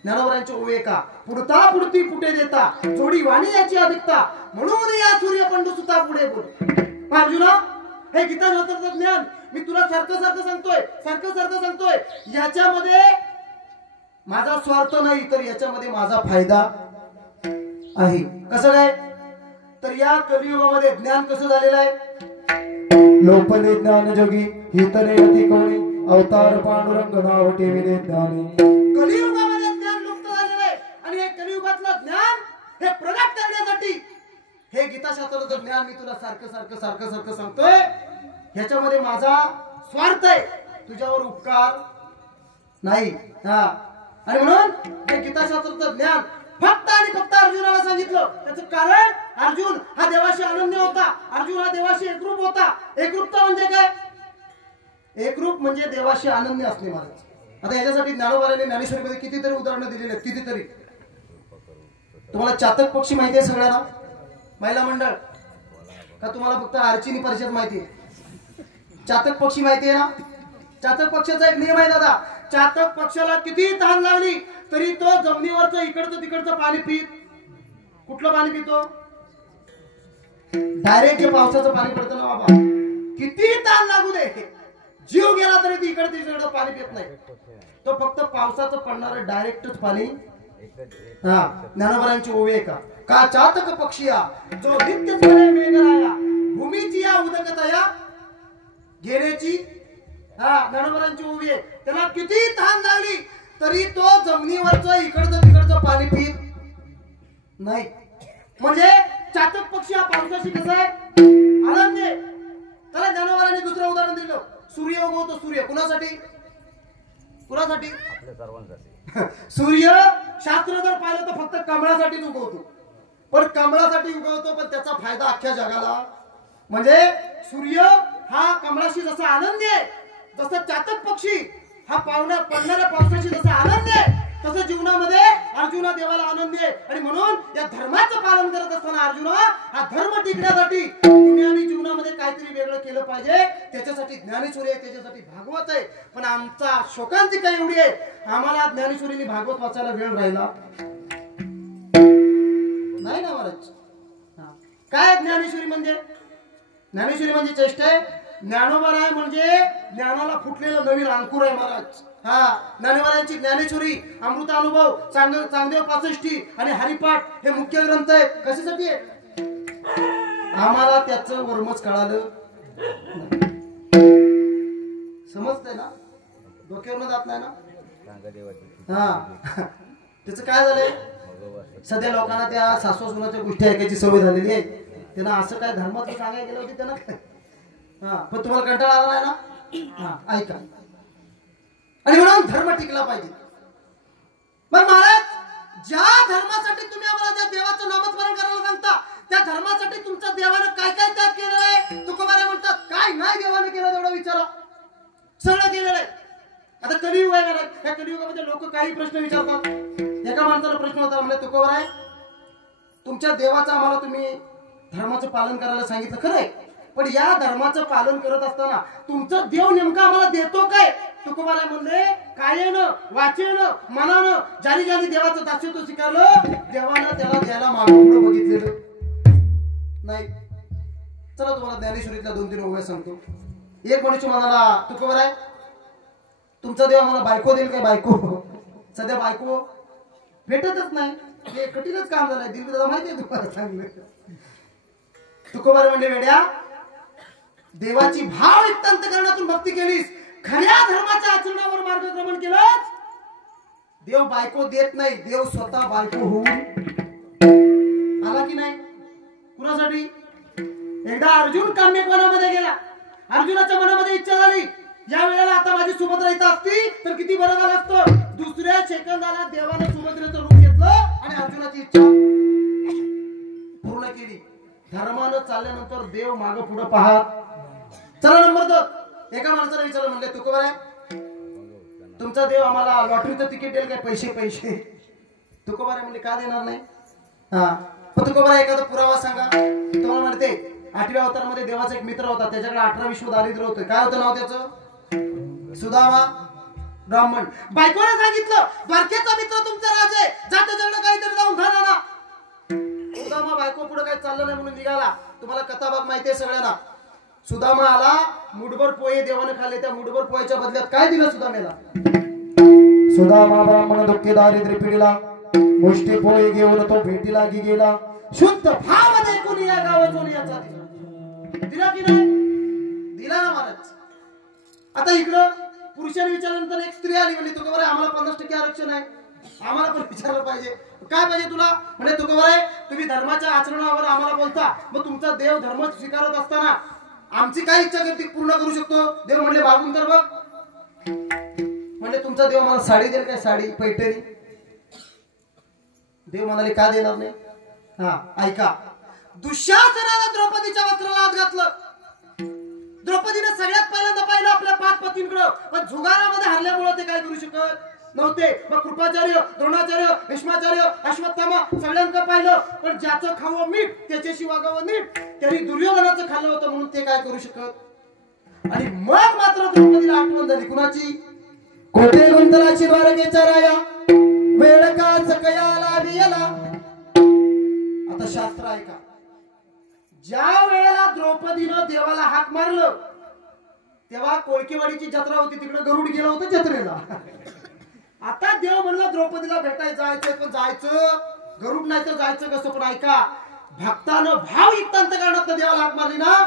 ज्ञानोबांचे ओवे का पुढता पुढती पुढे देता जोडी वाणी याची अधिकता म्हणून या सूर्य पंडू सुता पुढे बोल. अर्जुना, हे गीताशास्त्राचं ज्ञान मी तुला सारखं सांगतोय. याच्यामध्ये माझा स्वार्थ नाही, तर याच्यामध्ये माझा फायदा आहे. कसं काय? तर या कलियुगामध्ये ज्ञान कसं झालेलं आहे? लोपले ज्ञान जोगी हितने अति कोणी अवतार पांडुरंग नाव ठेविले ज्ञानी. कलियुगामध्ये ज्ञान लुप्त झालेलं आहे आणि हे कलियुगातलं ज्ञान हे प्रगट करण्यासाठी हे गीताशास्त्राचं ज्ञान मी तुला सारखं सांगतोय. ह्याच्यामध्ये माझा स्वार्थ आहे, तुझ्यावर उपकार नाही. आणि म्हणून हे गीताशास्त्राचं ज्ञान फक्त आणि फक्त अर्जुनाला सांगितलं. त्याचं कारण अर्जुन हा देवाशी अनन्य होता. अर्जुन हा देवाशी एकरूप होता. एकरूपता म्हणजे काय? एकरूप म्हणजे देवाशी अनन्य असणे महाराज. आता याच्यासाठी ज्ञानोबाने ज्ञानेश्वरीमध्ये कितीतरी उदाहरणं दिलेली आहेत, कितीतरी. तुम्हाला चातक पक्षी माहिती आहे सगळ्यांना? महिला मंडळ का तुम्हाला फक्त अर्चिनी परिषद माहिती आहे? चातक पक्षी माहिती आहे ना? चातक पक्षाचा एक नियम आहे दादा. चातक पक्षाला किती तहान लागली तरी तो जमिनीवरचं इकडचं तिकडचं पाणी पित. कुठलं पाणी पितो? डायरेक्ट जे पावसाचं पाणी पडतं ना बाबा, किती तहान लागू दे, जीव गेला तरी ती इकडे तिकडं पाणी पित नाही. तो फक्त पावसाचं पडणारं डायरेक्टच पाणी. ज्ञानोबांची ओवी आहे का चातक पक्षिया जो नित्य वेगळा भूमीची या उदकतया घेण्याची. ज्ञानोबांची ओवी आहे. त्याला किती तहान लागली तरी तो जमिनीवरचं इकडचं तिकडचं पाणी पित नाही. म्हणजे चातक पक्षी हा पावसाशी कसा आहे? अनन्य. त्याला ज्ञानोबांनी दुसरं उदाहरण दिलं. सूर्य उगवतो. सूर्य कुणासाठी? सूर्य शास्त्र जर पाहिलं तर फक्त कमळासाठीच उगवतो. पण कमळासाठी उगवतो, पण त्याचा फायदा अख्ख्या जगाला. म्हणजे सूर्य हा कमळाशी जसा आनंदी आहे, जसं चातक पक्षी हा पडणाऱ्या पावसाशी जसा आनंद आहे, तसं जीवनामध्ये अर्जुना देवाला आनंदी आहे. आणि म्हणून या धर्माचं पालन करत असताना अर्जुना हा धर्म टिकण्यासाठी तुम्ही आम्ही जीवनामध्ये काहीतरी वेगळं केलं पाहिजे. त्याच्यासाठी ज्ञानेश्वरी आहे, त्याच्यासाठी भागवत आहे. पण आमचा शोकांतिका एवढी आहे, आम्हाला ज्ञानेश्वरीने भागवत वाचायला वेळ राहिला नाही ना महाराज. काय ज्ञानेश्वरी म्हणजे? ज्ञानेश्वरी म्हणजे चेष्टा आहे. ज्ञानोबा म्हणजे ज्ञानाला फुटलेलं नवीन अंकुर आहे महाराज. ज्ञानोबांची ज्ञानेश्वरी, अमृतानुभव, चांगदेव 65 आणि हरिपाठ हे मुख्य ग्रंथ आहेत. कशासाठी आहे? आम्हाला त्याचं वर्मच कळालं. समजतंय ना? डोक्यावरनं जात नाही ना? त्याचं काय झालंय? सध्या लोकांना त्या सासू सुनाच्या गोष्टी ऐकायची सवय झालेली आहे. त्यांना असं काय धर्माचं सांगायला गेलं होते त्यांना काय? पण तुम्हाला कंटाळा आला नाही ना? ऐका. आणि म्हणून धर्म टिकला पाहिजे. पण महाराज, ज्या धर्मासाठी तुम्ही आम्हाला ज्या देवाचं नामस्मरण करायला सांगता, त्या धर्मासाठी तुमच्या देवानं काय काय त्याग केलेलं आहे? तुकोबारे म्हणतात काय नाही देवाने केलं तेवढं विचारा. सगळं केलेलं आहे. आता कलियुग आहे महाराज. या कलियुगामध्ये लोक काही प्रश्न विचारतात. एका माणसाला प्रश्न होता, म्हणजे तुकोबारे तुमच्या देवाचं आम्हाला तुम्ही धर्माचं पालन करायला सांगितलं, खरं आहे. पण या धर्माचं पालन करत असताना तुमचं देव नेमका आम्हाला देतो काय? तुकोबाराय म्हणले कायेनं, वाचेनं, मनानं ज्याने ज्याने देवाचं दास्यत्व स्वीकारलं, देवानं त्याला द्यायला मागं बघितलेलं नाही. चला तुम्हाला ज्ञानेश्वरीतल्या 2-3 ओव्या सांगतो. एक मनुष्य म्हणाला, तुकोबाराय तुमचा देव आम्हाला बायको देईल काय? बायको सध्या बायको भेटतच नाही. हे कठीणच काम झालंय. दिलदादा माहिती आहे तुम्हाला चांगलं. तुकोबाराय म्हणजे वेड्या, देवाची भाव युक्त अंतःकरणातून भक्ती केलीस, खऱ्या धर्माच्या आचरणावर मार्गक्रमण केलंस, देव बायको देत नाही. देव स्वतः बायको होऊन आला की नाही? कुणासाठी? एकदा अर्जुन काम्यकोणामध्ये गेला. अर्जुनाच्या मनामध्ये इच्छा झाली, या वेळेला आता माझी सुभद्रा इथं असती तर किती बरं झालं असतं. दुसऱ्या सेकंदाला देवाने सुभद्रेचं रूप घेतलं आणि अर्जुनाची इच्छा पूर्ण केली. धर्मानं चालल्यानंतर देव मागं पुढं पाहत. चला नंबर 2. एका माणसाला विचारलं, म्हणले तुकोबाराय तुमचा देव आम्हाला लॉटरीचं तिकीट देईल काय? पैसे तुकोबारे म्हणजे का देणार नाही? हा, पण तुकोबारा एखादा पुरावा सांगा. तुम्हाला म्हणते 8व्या अवतारामध्ये देवाचा एक मित्र होता, त्याच्याकडे 18 विश्व दारिद्र्य होतं. काय होतं नाव त्याचं? सुदामा ब्राह्मण. बायकोने सांगितलं द्वारकेचा मित्र तुमचा राज आहे, जा त्याच्याकडे काहीतरी जाऊन खा ना. सुदामा बायको पुढे काही चाललं नाही म्हणून निघाला. तुम्हाला कथा भाग माहिती आहे सगळ्यांना. सुदामा आला, मुठभर पोहे देवाने खाल्ले. त्या मुठभर पोह्याच्या बदल्यात काय दिलं सुदामेला? सुदामा ब्राह्मण दुःखी दारिद्र्य पिढीला मुष्टी पोहे घेऊन तो भेटीला गेला. शुद्ध भावाने कोणी या गावातून याचा दिला की नाही? दिला ना महाराज. आता इकडं पुरुषाने विचारल्यानंतर एक स्त्री आली, म्हणजे तुका बरं आम्हाला 50% आरक्षण आहे, आम्हाला पण विचारलं पाहिजे. काय पाहिजे तुला? म्हणजे तुका बरं तुम्ही धर्माच्या आचरणावर आम्हाला बोलता, मग तुमचा देव धर्म स्वीकारत असताना आमची काय इच्छा करते पूर्ण करू शकतो? देव म्हणले मागून तर बघ. म्हणजे तुमचा देव मला साडी देईल काय? साडी पैठणी? देव म्हणाले का देणार नाही? हा ऐका, दुःशासनाला द्रौपदीच्या वस्त्राला हात घातलं. द्रौपदीने सगळ्यात पहिल्यांदा पाहिलं आपल्या 5 पतींकडे, पण जुगारामध्ये हरल्यामुळे ते काय करू शकत नव्हते. मग कृपाचार्य, द्रोणाचार्य, भीष्माचार्य, अश्वत्थामा सगळ्यांकडे पाहिलं, पण ज्याचं खावं मीठ त्याच्याशी वागावं नीट. त्यांनी दुर्योधनाचं खाल्लं होतं म्हणून ते काय करू शकत. आणि मग मात्र द्रौपदीला आठवण झाली कुणाची? कोठे गुंतलाची द्वारकेचा राया, वेळ का सकयाला वियला. आता शास्त्र ऐका, ज्या वेळेला द्रौपदीनं देवाला हाक मारलं तेव्हा कोळकेवाडीची जत्रा होती, तिकडे गरुड गेलं होतं जत्रेला. आता देव म्हणलं द्रौपदीला भेटायला जायचंय, पण जायचं गरुड नाही तर जायचं कसं? पण ऐका, भक्तानं भावयुक्त अंतःकरणात देवाला हाक मारली ना,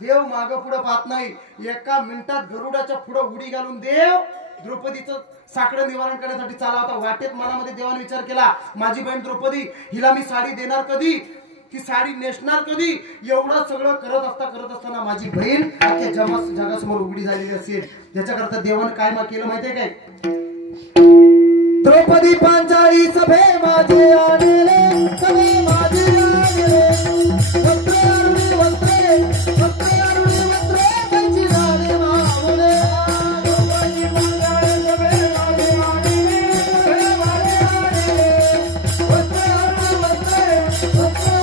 देव मागं पुढं पाहत नाही. एका मिनिटात गरुडाच्या पुढं उडी घालून देव द्रौपदीचं साकडं निवारण करण्यासाठी चाला होता. वाटेत मनामध्ये देवाने विचार केला, माझी बहीण द्रौपदी, हिला मी साडी देणार कधी, ती साडी नेसणार कधी? एवढं सगळं करत असताना माझी बहीण अख्ख्या जगासमोर उघडी झालेली असेल. ज्याच्याकरता देवानं काय केलं माहितीये काय? द्रौपदी पांचाळी सभे माझे आणले, सभे माझे आणले, वस्त्रे आणले, वस्त्रे वस्त्रे आणले, वस्त्रे कैची झाले मावले. द्रौपदी पांचाळी सभे माझे आणले, सभे माझे आणले, वस्त्रे आणले, वस्त्रे वस्त्रे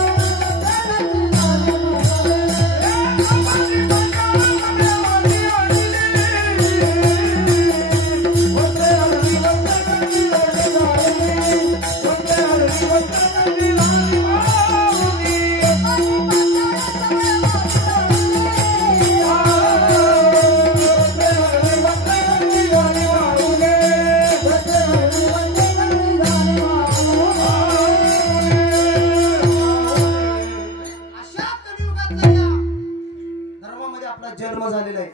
जन्म झालेला आहे.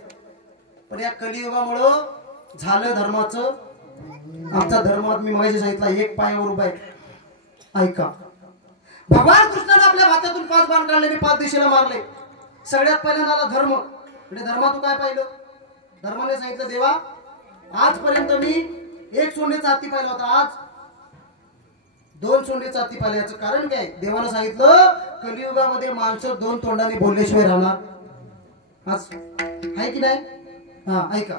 पण या कलियुगामुळं झालं धर्माचं. आमचा धर्म मी माहिती सांगितला एक पायावर उभा आहे. ऐका, भगवान कृष्णाने आपल्या हातातून 5 बाण काढले आणि 5 दिशेला मारले. सगळ्यात पहिल्यांदा आला धर्म. म्हणजे धर्मात तू काय पाहिलं? धर्माने सांगितलं देवा आजपर्यंत मी 1 सोंडेचा हत्ती पाहिला होता, आज 2 सोंडेचा हत्ती पाहिला. याचं कारण काय? देवानं सांगितलं कलियुगामध्ये माणसं 2 तोंडाने बोलल्याशिवाय राहणार. आज आहे की नाही? हा ऐका,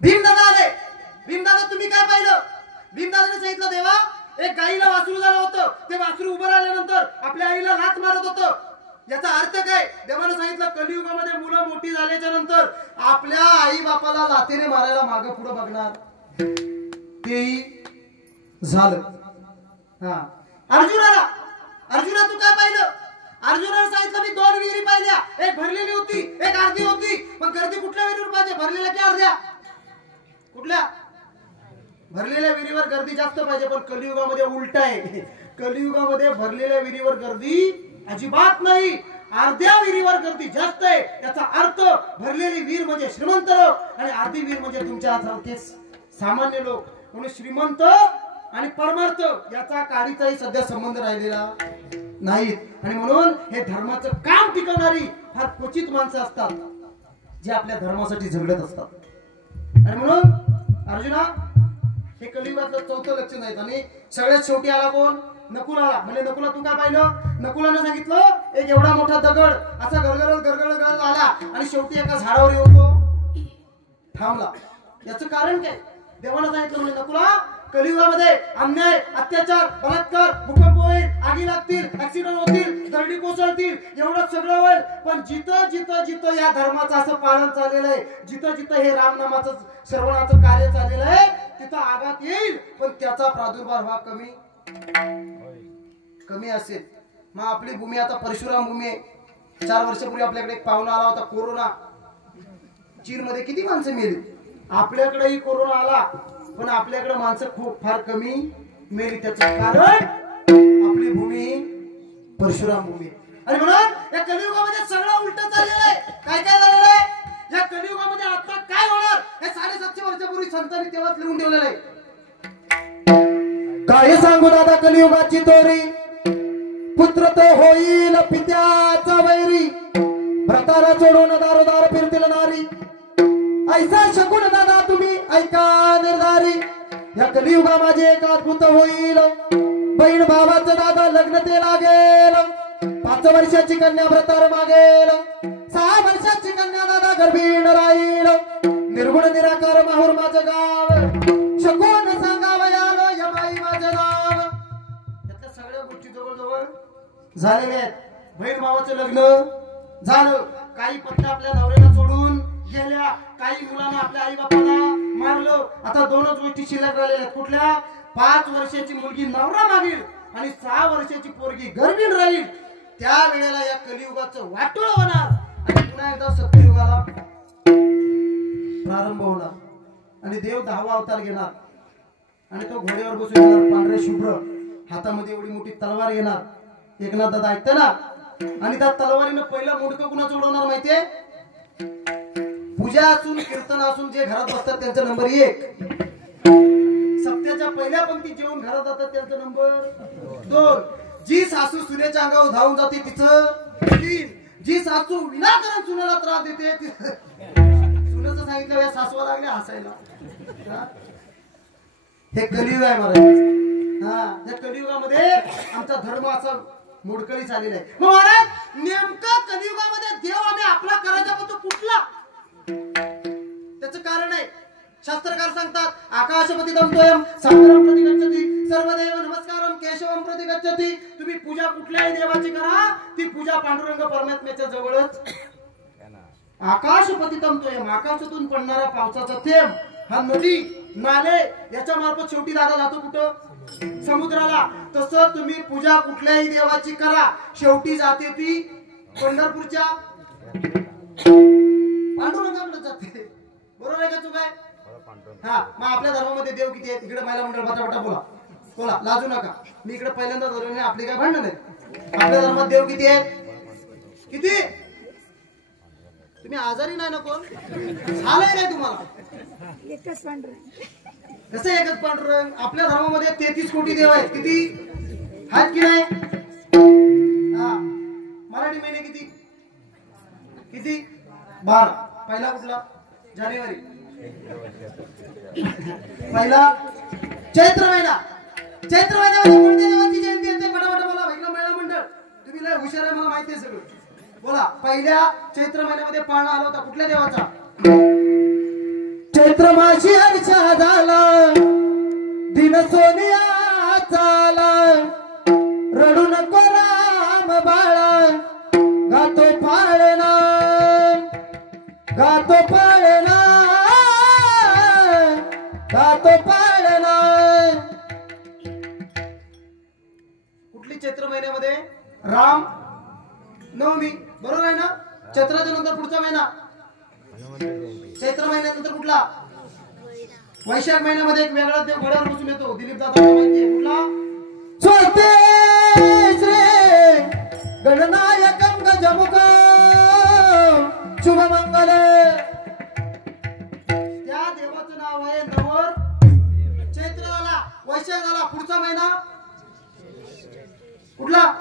भीमदादा आले. भीमदादा तुम्ही काय पाहिलं? भीमदादाने सांगितलं देवा एक गाईला वासरू झालं होतं, ते वासरू उभं राहिल्यानंतर आपल्या आईला लाथ मारत होतं. याचा अर्थ काय? देवानं सांगितलं कलियुगामध्ये मुलं मोठी झाल्याच्या नंतर आपल्या आई बापाला लाथेने मारायला मागं पुढं बघणार. तेही झालं. हा अर्जुनाला, अर्जुना तू काय पाहिलं? अर्जुनाने सांगितलं मी 2 विहिरी पाहिल्या, एक भरलेली होती एक अर्धी होती. मग गर्दी कुठल्या विहिरीवर पाहिजे? भरलेल्या की अर्ध्या? कुठल्या? भरलेल्या विहिरीवर गर्दी जास्त पाहिजे. पण कलियुगामध्ये उलट आहे. कलियुगामध्ये भरलेल्या विहिरीवर गर्दी अजिबात नाही, अर्ध्या विहिरीवर गर्दी जास्त आहे. याचा अर्थ भरलेली विहीर म्हणजे श्रीमंत लोक आणि अर्धी विहीर म्हणजे तुमच्या सामान्य लोक. म्हणून श्रीमंत आणि परमार्थ याचा काळीचाही सध्या संबंध राहिलेला नाहीत. आणि म्हणून हे धर्माचं काम टिकवणारी फार क्वचित माणसं असतात जे आपल्या धर्मासाठी झगडत असतात. आणि म्हणून अर्जुना हे कलियुगातलं 4थं लक्षण आहे. आणि सगळ्यात शेवटी आला कोण? नकुल आला. म्हणजे नकुला तू काय पाहिलं? नकुलाने सांगितलं एक एवढा मोठा दगड असा गरगरत आला आणि शेवटी एका झाडावर येऊन तो थांबला. याचं कारण काय? देवानं सांगितलं म्हणजे नकुला कलियुगामध्ये अन्याय, अत्याचार, बलात्कार, भूकंप होईल, आगी लागतील, ऍक्सिडेंट होतील, दरडी कोसळतील, एवढं सगळं होईल. पण जिथं जिथं जिथं या धर्माचं असं पालन चाललेलं आहे, जिथं जिथं हे रामनामाचं श्रवणाचं कार्य चाललेलं आहे, तिथं आघात येईल, पण त्याचा प्रादुर्भाव हा कमी असेल. मग आपली भूमी आता परशुराम भूमी आहे. 4 वर्षापूर्वी आपल्याकडे एक पाहुणा आला होता, कोरोना. चीनमध्ये किती माणसं मेली. आपल्याकडेही कोरोना आला, पण आपल्याकडे माणसं खूप फार कमी मेली. त्याचं कारण आपली भूमी परशुराम भूमी. आणि म्हणून या कलियुगामध्ये सगळं उलट चाललेलं आहे. काय काय झालेलं आहे या कलियुगामध्ये? आता काय होणार हे 750 वर्षापूर्वी संतांनी तेव्हाच लिहून ठेवलेलं आहे. काय सांगू दादा कलियुगाची तोरी, पुत्र तो होईल पित्याचा वैरी, व्रताला सोडून दारोदार फिरतील नारी, ऐसा शकून दादा तुम्ही ऐका निर्धारी. या कलियुगा माझे एक अद्भुत होईल, बहीण भावाचं दादा लग्न ते लागेल, 5 वर्षाची कन्या व्रतार मागेल, 6 वर्षाची कन्या दादा गर्भीण राहील, निर्गुण निराकार माहूर माझं गाव, शकून सांगावयाला या बाई माझं नाव. यातल्या सगळ्या गोष्टी जवळजवळ झालेल्या आहेत. बहीण भावाचं लग्न झालं, काही पत्नी आपल्या नवऱ्याला सोडून गेल्या, काही मुलांना आपल्या आई बापाला मारलं. आता 2च गोष्टी शिल्लक राहिलेल्या. कुठल्या? 5 वर्षाची मुलगी नवरा मागील आणि 6 वर्षाची पोरगी गर्भीण राहील. त्या वेळेला या कलियुगाचं वाटोळ होणार आणि पुन्हा एकदा सत्ययुगाला प्रारंभ होणार. आणि देव 10वा अवतार घेणार आणि तो घोड्यावर बसून येणार, पांढरे शुभ्र, हातामध्ये एवढी मोठी तलवार घेणार. एकनाथ दादा ऐकते ना? आणि त्या तलवारीनं पहिला मुंडकं कुणाचं उडवणार माहितीये? पूजा असून कीर्तन असून जे घरात बसतात त्यांचा नंबर 1, सप्त्याच्या पहिल्या पंक्ती जेवून घरात जातात त्यांचा नंबर 2, जी सासू सुनेच्या अंगावर धावून जाते तिचं 3, जी सासू विनाकारण सुनेला त्रास देते सुनेचं सांगितलं या सासूला लागले हसायला. हे कलियुग आहे महाराज. या कलियुगामध्ये आमचा धर्म असा मोडकळी झालेला आहे. मग महाराज नेमका कलियुगामध्ये देव आम्ही आपला करायचा पण तो कुठला? त्याचं कारण आहे. शास्त्रकार सांगतात आकाशपती दमतोयम सागरम प्रति गच्छति सर्वदेव नमस्कारम केशवम प्रति गच्छति. तुम्ही पूजा कुठल्याही देवाची करा, ती पूजा पांडुरंग परमात्म्याच्या जवळच. आकाशपती दमतोयम, आकाशातून पडणारा पावसाचा थेंब हा नदी नाले याच्या मार्फत शेवटी दादा जातो कुठं? समुद्राला. तसं तुम्ही पूजा कुठल्याही देवाची करा, शेवटी जाते ती पंढरपूरच्या पांडुरंगाकडे जाते. बरोबर आहे का? चुक आहे? हा. मग आपल्या धर्मामध्ये देव किती आहेत? इकडे महिला मंडळ बटाबटा बोला, लाजू नका. मी इकडे पहिल्यांदा धर्म आपली काय भांडण आहे. आपल्या धर्मात देव किती आहेत? किती? तुम्ही आजारी नाही ना? कोण झालंय नाही तुम्हाला? एकच पांढरं. कसं एकच पांडुरंग? आपल्या धर्मामध्ये 33 कोटी देव आहेत. किती आहेत की नाही? हा. मराठी महिने किती? 12. पहिला कुठला? जानेवारी. पहिला चैत्र महिना. चैत्र महिन्यामध्ये कोणत्या देवाची जयंती येते? फटाफट बोला. महिला मंडळ तुम्ही लय हुशार आहे, मला माहिती आहे सगळं. बोला. पहिल्या चैत्र महिन्यामध्ये पाळणा आला होता कुठल्या देवाचा? चैत्र माशी हर्षा झाला, दिन सोनिया चाला, रडू नको राम बाळा, गातो पाळणा, गातो पाळणा, गातो पाळणा. कुठली चैत्र महिन्यामध्ये? राम नवमी. बरोबर आहे ना? चैत्राच्या नंतर पुढचा महिना चैत्र महिन्यानंतर कुठला? वैशाख महिन्यामध्ये एक वेगळा देव घोड्यावर बसून येतो. दिलीप दादा माहिती आहे कुठला? स्वस्ते श्री गणनायकं गजमुख शुभमंगल. त्या देवाचं नाव आहे नवर. चैत्र झाला, वैशाख झाला, पुढचा महिना कुठला?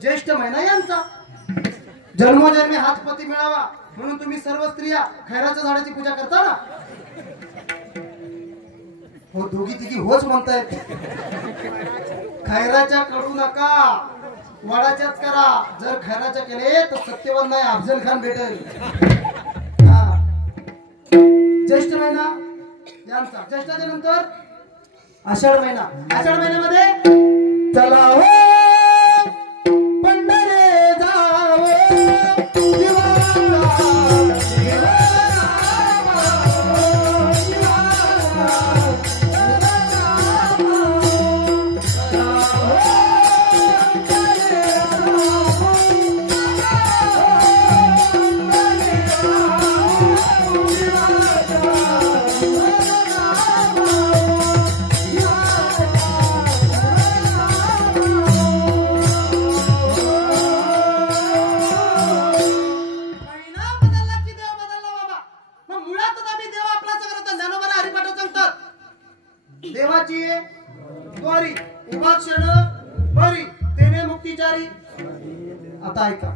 ज्येष्ठ महिना यांचा. जन्मोजन्मी हाच पती मिळावा म्हणून तुम्ही सर्व स्त्रिया खैराच्या झाडाची पूजा करता ना? हो, दोघी तिघी होच म्हणतायत. खैराच्या करू नका, वडाच्याच करा. जर खैराच्या केले तर सत्यवान नाही अफजल खान भेटेल. ज्येष्ठ महिना यांचा. ज्येष्ठाच्या नंतर आषाढ महिन्यामध्ये चला हो पंढरे जावो देवाची द्वारी उभा क्षण बरी तेने मुक्तिचारी. आता ऐका,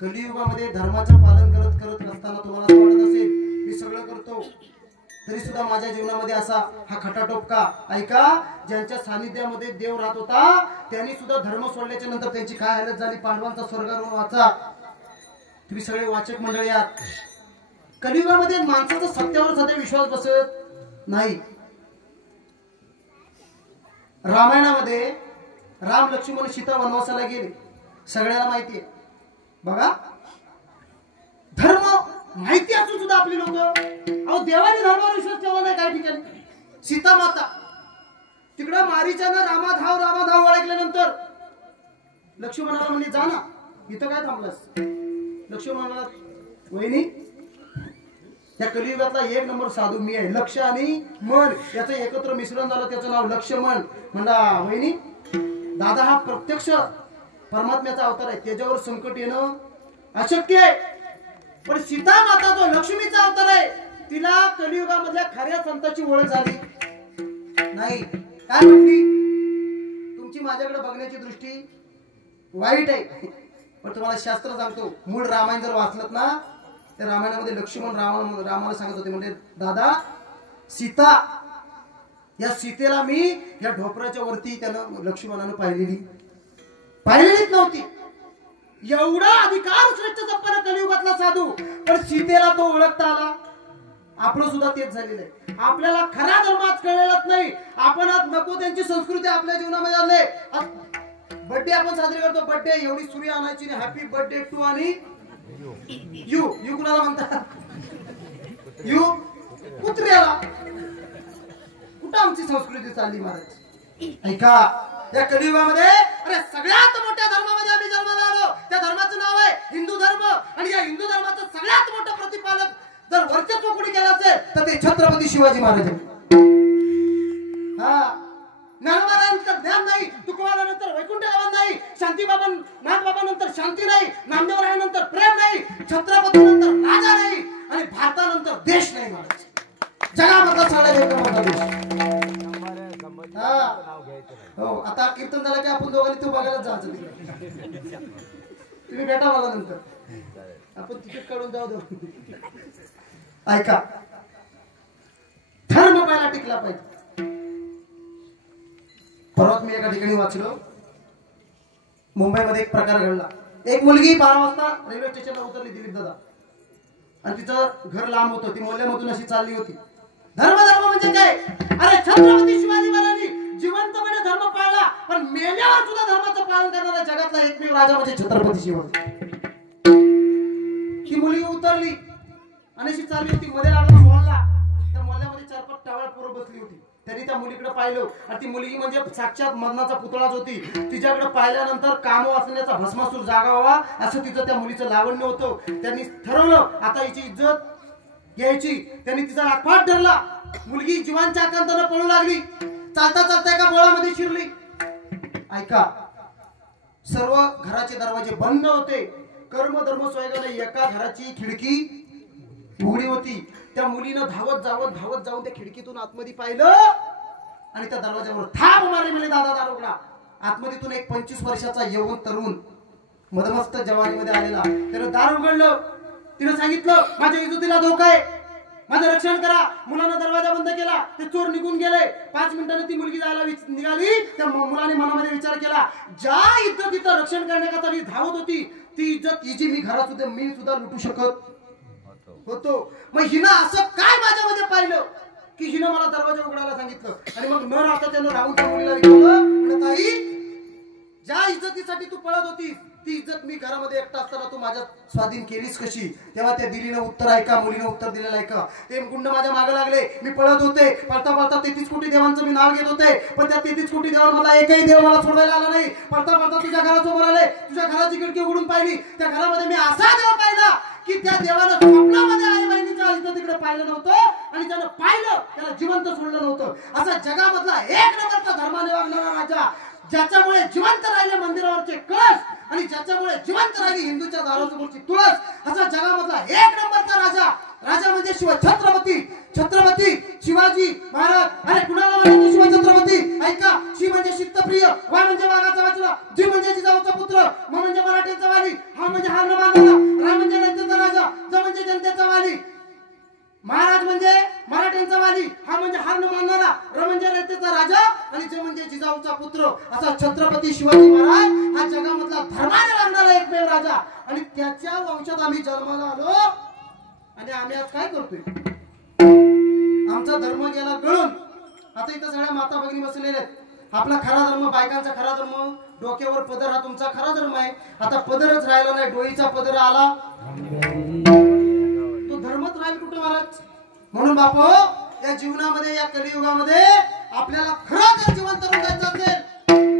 कलियुगामध्ये धर्माचं पालन करत करत असताना तुम्हाला असं वाटत असेल मी सगळं करतो तरी सुद्धा माझ्या जीवनामध्ये असा हा खटाटोप का? ऐका, ज्यांच्या सानिध्यामध्ये देव राहत होता त्यांनी सुद्धा धर्म सोडल्याच्या नंतर त्यांची काय हालत झाली. पांडवांचा स्वर्गारोहण वाचा, तुम्ही सगळे वाचक मंडळी आहात. कलियुगामध्ये माणसाचा सत्यावर सध्या विश्वास बसत नाही. रामायणामध्ये राम लक्ष्मण सीता वनवासाला गेले, सगळ्याला माहिती आहे. बघा, धर्म माहिती असून सुद्धा आपली लोक अहो देवाने धर्मावर विश्वास ठेवला नाही. काही ठिकाणी सीता माता तिकडं मारीच्यानं रामाधाव ओळखल्यानंतर लक्ष्मणाला म्हणजे जा ना, इथं काय थांबलास? लक्ष्मणाला वहिनी या कलियुगातला एक नंबर साधू मी आहे. लक्ष आणि मन याचं एकत्र मिश्रण झालं, त्याचं नाव लक्ष्मण. म्हणला वहिनी, दादा हा प्रत्यक्ष परमात्म्याचा अवतार आहे, त्याच्यावर संकट येणं अशक्य आहे. पण सीता माता जो लक्ष्मीचा अवतार आहे तिला कलियुगामधल्या खऱ्या संताची ओळख झाली नाही. काय म्हटली? तुमची माझ्याकडे बघण्याची दृष्टी वाईट आहे. पण तुम्हाला शास्त्र सांगतो, मूळ रामायण जर वाचलत ना, त्या रामायणामध्ये लक्ष्मण रामाला सांगत होते, म्हणजे दादा सीता, या सीतेला मी या ढोपराच्या वरती त्यानं लक्ष्मणानं पाहिलेलीच नव्हती. एवढा अधिकार श्रेष्ठ संपन्न कलियुगातला साधू, पण सीतेला तो ओळखता आला. आपलं सुद्धा तेच झालेलं आहे. आपल्याला खरा धर्म आज कळलेलाच नाही. आपण आज नको त्यांची संस्कृती आपल्या जीवनामध्ये आणले. बर्थडे आपण साजरी करतो, बर्थडे एवढी सूर्य आणायची, हॅपी बर्थडे टू आणि यू कुणाला म्हणतात? यू कुत्र्याला. कुठं आमची संस्कृती चालली महाराज? ऐका, या कलियुगामध्ये अरे सगळ्यात मोठ्या धर्मामध्ये आम्ही जन्माला आलो. त्या धर्माचं नाव आहे हिंदू धर्म. आणि या हिंदू धर्माचं सगळ्यात मोठं प्रतिपालक जर वर्चस्व कोणी केलं असेल तर ते छत्रपती शिवाजी महाराज. हा, ज्ञानोबानंतर ज्ञान नाही, तुकोबानंतर वैकुंठ गावात नाही, शांतीबाबा नागबाबा नंतर शांती नाही, नामदेवरायानंतर प्रेम नाही, छत्रपतीनंतर राजा नाही, आणि भारतानंतर देश नाही. महाराज जगामधला सगळ्यात एक मोठा देश. हो, आता कीर्तन झालं की आपण दोघांनी तो बघायला जायचं. तुम्ही भेटा मला नंतर, आपण तिकीट काढून जाऊ. ऐका, धर्म पहिला टिकला पाहिजे. परत मी एका ठिकाणी वाचलो, मुंबईमध्ये एक प्रकार घडला. एक मुलगी 12 वाजता रेल्वे स्टेशनला उतरली, दिलीप दादा, आणि तिचं घर लांब होतं. ती मोहल्ल्यामधून अशी चालली होती. धर्म म्हणजे काय? अरे छत्रपती शिवाजी महाराजांनी जिवंतपणे धर्म पाळला, पण मेल्यावर सुद्धा धर्माचं पालन करणारा जगातला एकमेव राजा म्हणजे छत्रपती शिवाजी. ती मुलगी उतरली आणि अशी चालली होती. मध्ये लागला मोहल्ला, त्या मोहल्ल्यामध्ये 4-5 टावळ पोरं बसली होती. त्यांनी त्या मुलीकडे पाहिलं, आणि ती मुलगी म्हणजे साक्षात मरणाचा पुतळाच होती. तिच्याकडे पाहिल्यानंतर काम वाचण्याचा भस्मासूर जागा व्हावा असं तिचं त्या मुलीचं लावण्य होतं. त्यांनी ठरवलं आता हिची इज्जत घ्यायची. त्यांनी तिचा राखपाट धरला. मुलगी जीवांच्या आकांतानं पळू लागली. चालता चालता एका बोळामध्ये शिरली. ऐका, सर्व घराचे दरवाजे बंद होते. कर्मधर्म सोयगाने एका घराची खिडकी उघडी होती. त्या मुलीनं धावत जाऊन त्या खिडकीतून आतमध्ये पाहिलं, आणि त्या दरवाजावर थाप मारली. म्हणजे दादा दारोगडा. आतमध्येतून एक 25 वर्षाचा यवन तरुण मदमस्त जवानीमध्ये आलेला. त्यानं दार उघडलं. तिनं सांगितलं माझ्या इज्जतीला धोका आहे, माझं रक्षण करा. मुलानं दरवाजा बंद केला. ते चोर निघून गेले. 5 मिनिटांनी ती मुलगी जायला निघाली. त्या मुलाने मनामध्ये विचार केला, ज्या इज्जतीचं रक्षण करण्याकरता मी धावत होती ती इज्जत हिची मी सुद्धा लुटू शकत होतो. मग हिनं असं काय माझ्यामध्ये पाहिलं की हिनं मला दरवाजा उघडायला सांगितलं आणि मग न राहता त्यानं राहून त्या मुलीला विचारलं, म्हणत ताई ज्या इज्जतीसाठी तू पळत होतीस ती इज्जत मी घरामध्ये एकटा असताना तू माझ्या स्वाधीन केलीस कशी? तेव्हा त्या दिलीनं उत्तर ऐका, मुलीनं उत्तर दिलेलं ऐका. ते गुंड माझ्या मागे लागले, मी पळत होते, पळता पळता 33 कोटी देवांचं मी नाव घेत होते, पण त्या 33 कोटी देवांवर मला एकही देव मला सोडवायला आला नाही. पळता पळता तुझ्या घरासमोर आले, तुझ्या घराची खिडकी उघडून पाहिली, त्या घरामध्ये मी असा देव पाहिला की त्या देवानं स्वप्नामध्ये आई बहिणीच्या इथं तिकडे पाहिलं नव्हतं आणि त्यानं पाहिलं त्याला जिवंत सोडलं नव्हतं. असा जगामधला एक नंबरचा धर्माने वागणारा राजा, ज्याच्यामुळे जिवंत राहिले मंदिरावरचे कळस आणि ज्याच्यामुळे जिवंत राहिली हिंदूच्या दारासमोरची तुळस, असा जगामधला एक नंबरचा राजा. राजा म्हणजे शिव छत्रपती, छत्रपती शिवाजी महाराज. अरे कुणाला म्हणजे शिव छत्रपती? ऐका, शी म्हणजे शिस्तप्रिय, वा म्हणजे वाघाचा वाचला, जी म्हणजे जिजाऊचा पुत्र, म म्हणजे मराठ्यांचा वाली, हा म्हणजे हार न मानलेला, रा म्हणजे रयतेचा राजा, ज म्हणजे जनतेचा वाली, महाराज म्हणजे मराठ्यांचा वाली, हा म्हणजे हार न मानणारा, र म्हणजे रयतेचा राजा आणि जे म्हणजे जिजाऊचा पुत्र. असा छत्रपती शिवाजी महाराज हा जगामधला धर्माने वागणारा एकमेव राजा आणि त्याच्या वंशात आम्ही जन्माला आलो. आणि आम्ही आज काय करतोय? आमचा धर्म गेला गळून. आता इथं सगळ्या माता भगिनी बसलेल्या आहेत. आपला खरा धर्म, बायकांचा खरा धर्म, डोक्यावर पदर हा तुमचा खरा धर्म आहे. आता पदरच राहिला नाही, डोईचा पदर आला, तो धर्मच राहील कुठे महाराज? म्हणून बापू, या जीवनामध्ये, या कलियुगामध्ये आपल्याला खरं जर जिवंत राहायचं असेल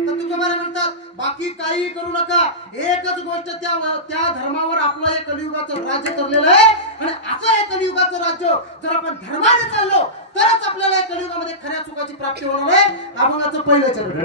तर तुझ्या मला म्हणतात बाकी काही करू नका. एकच गोष्ट, त्या धर्मावर आपलं हे कलियुगाचं राज्य ठरलेलं आहे आणि असं हे कलियुगाचं राज्य जर आपण धर्माने चाललो तरच आपल्याला या कलियुगामध्ये खऱ्या सुखाची प्राप्ती होणार आहे. अभंगाचं पहिलं चरण.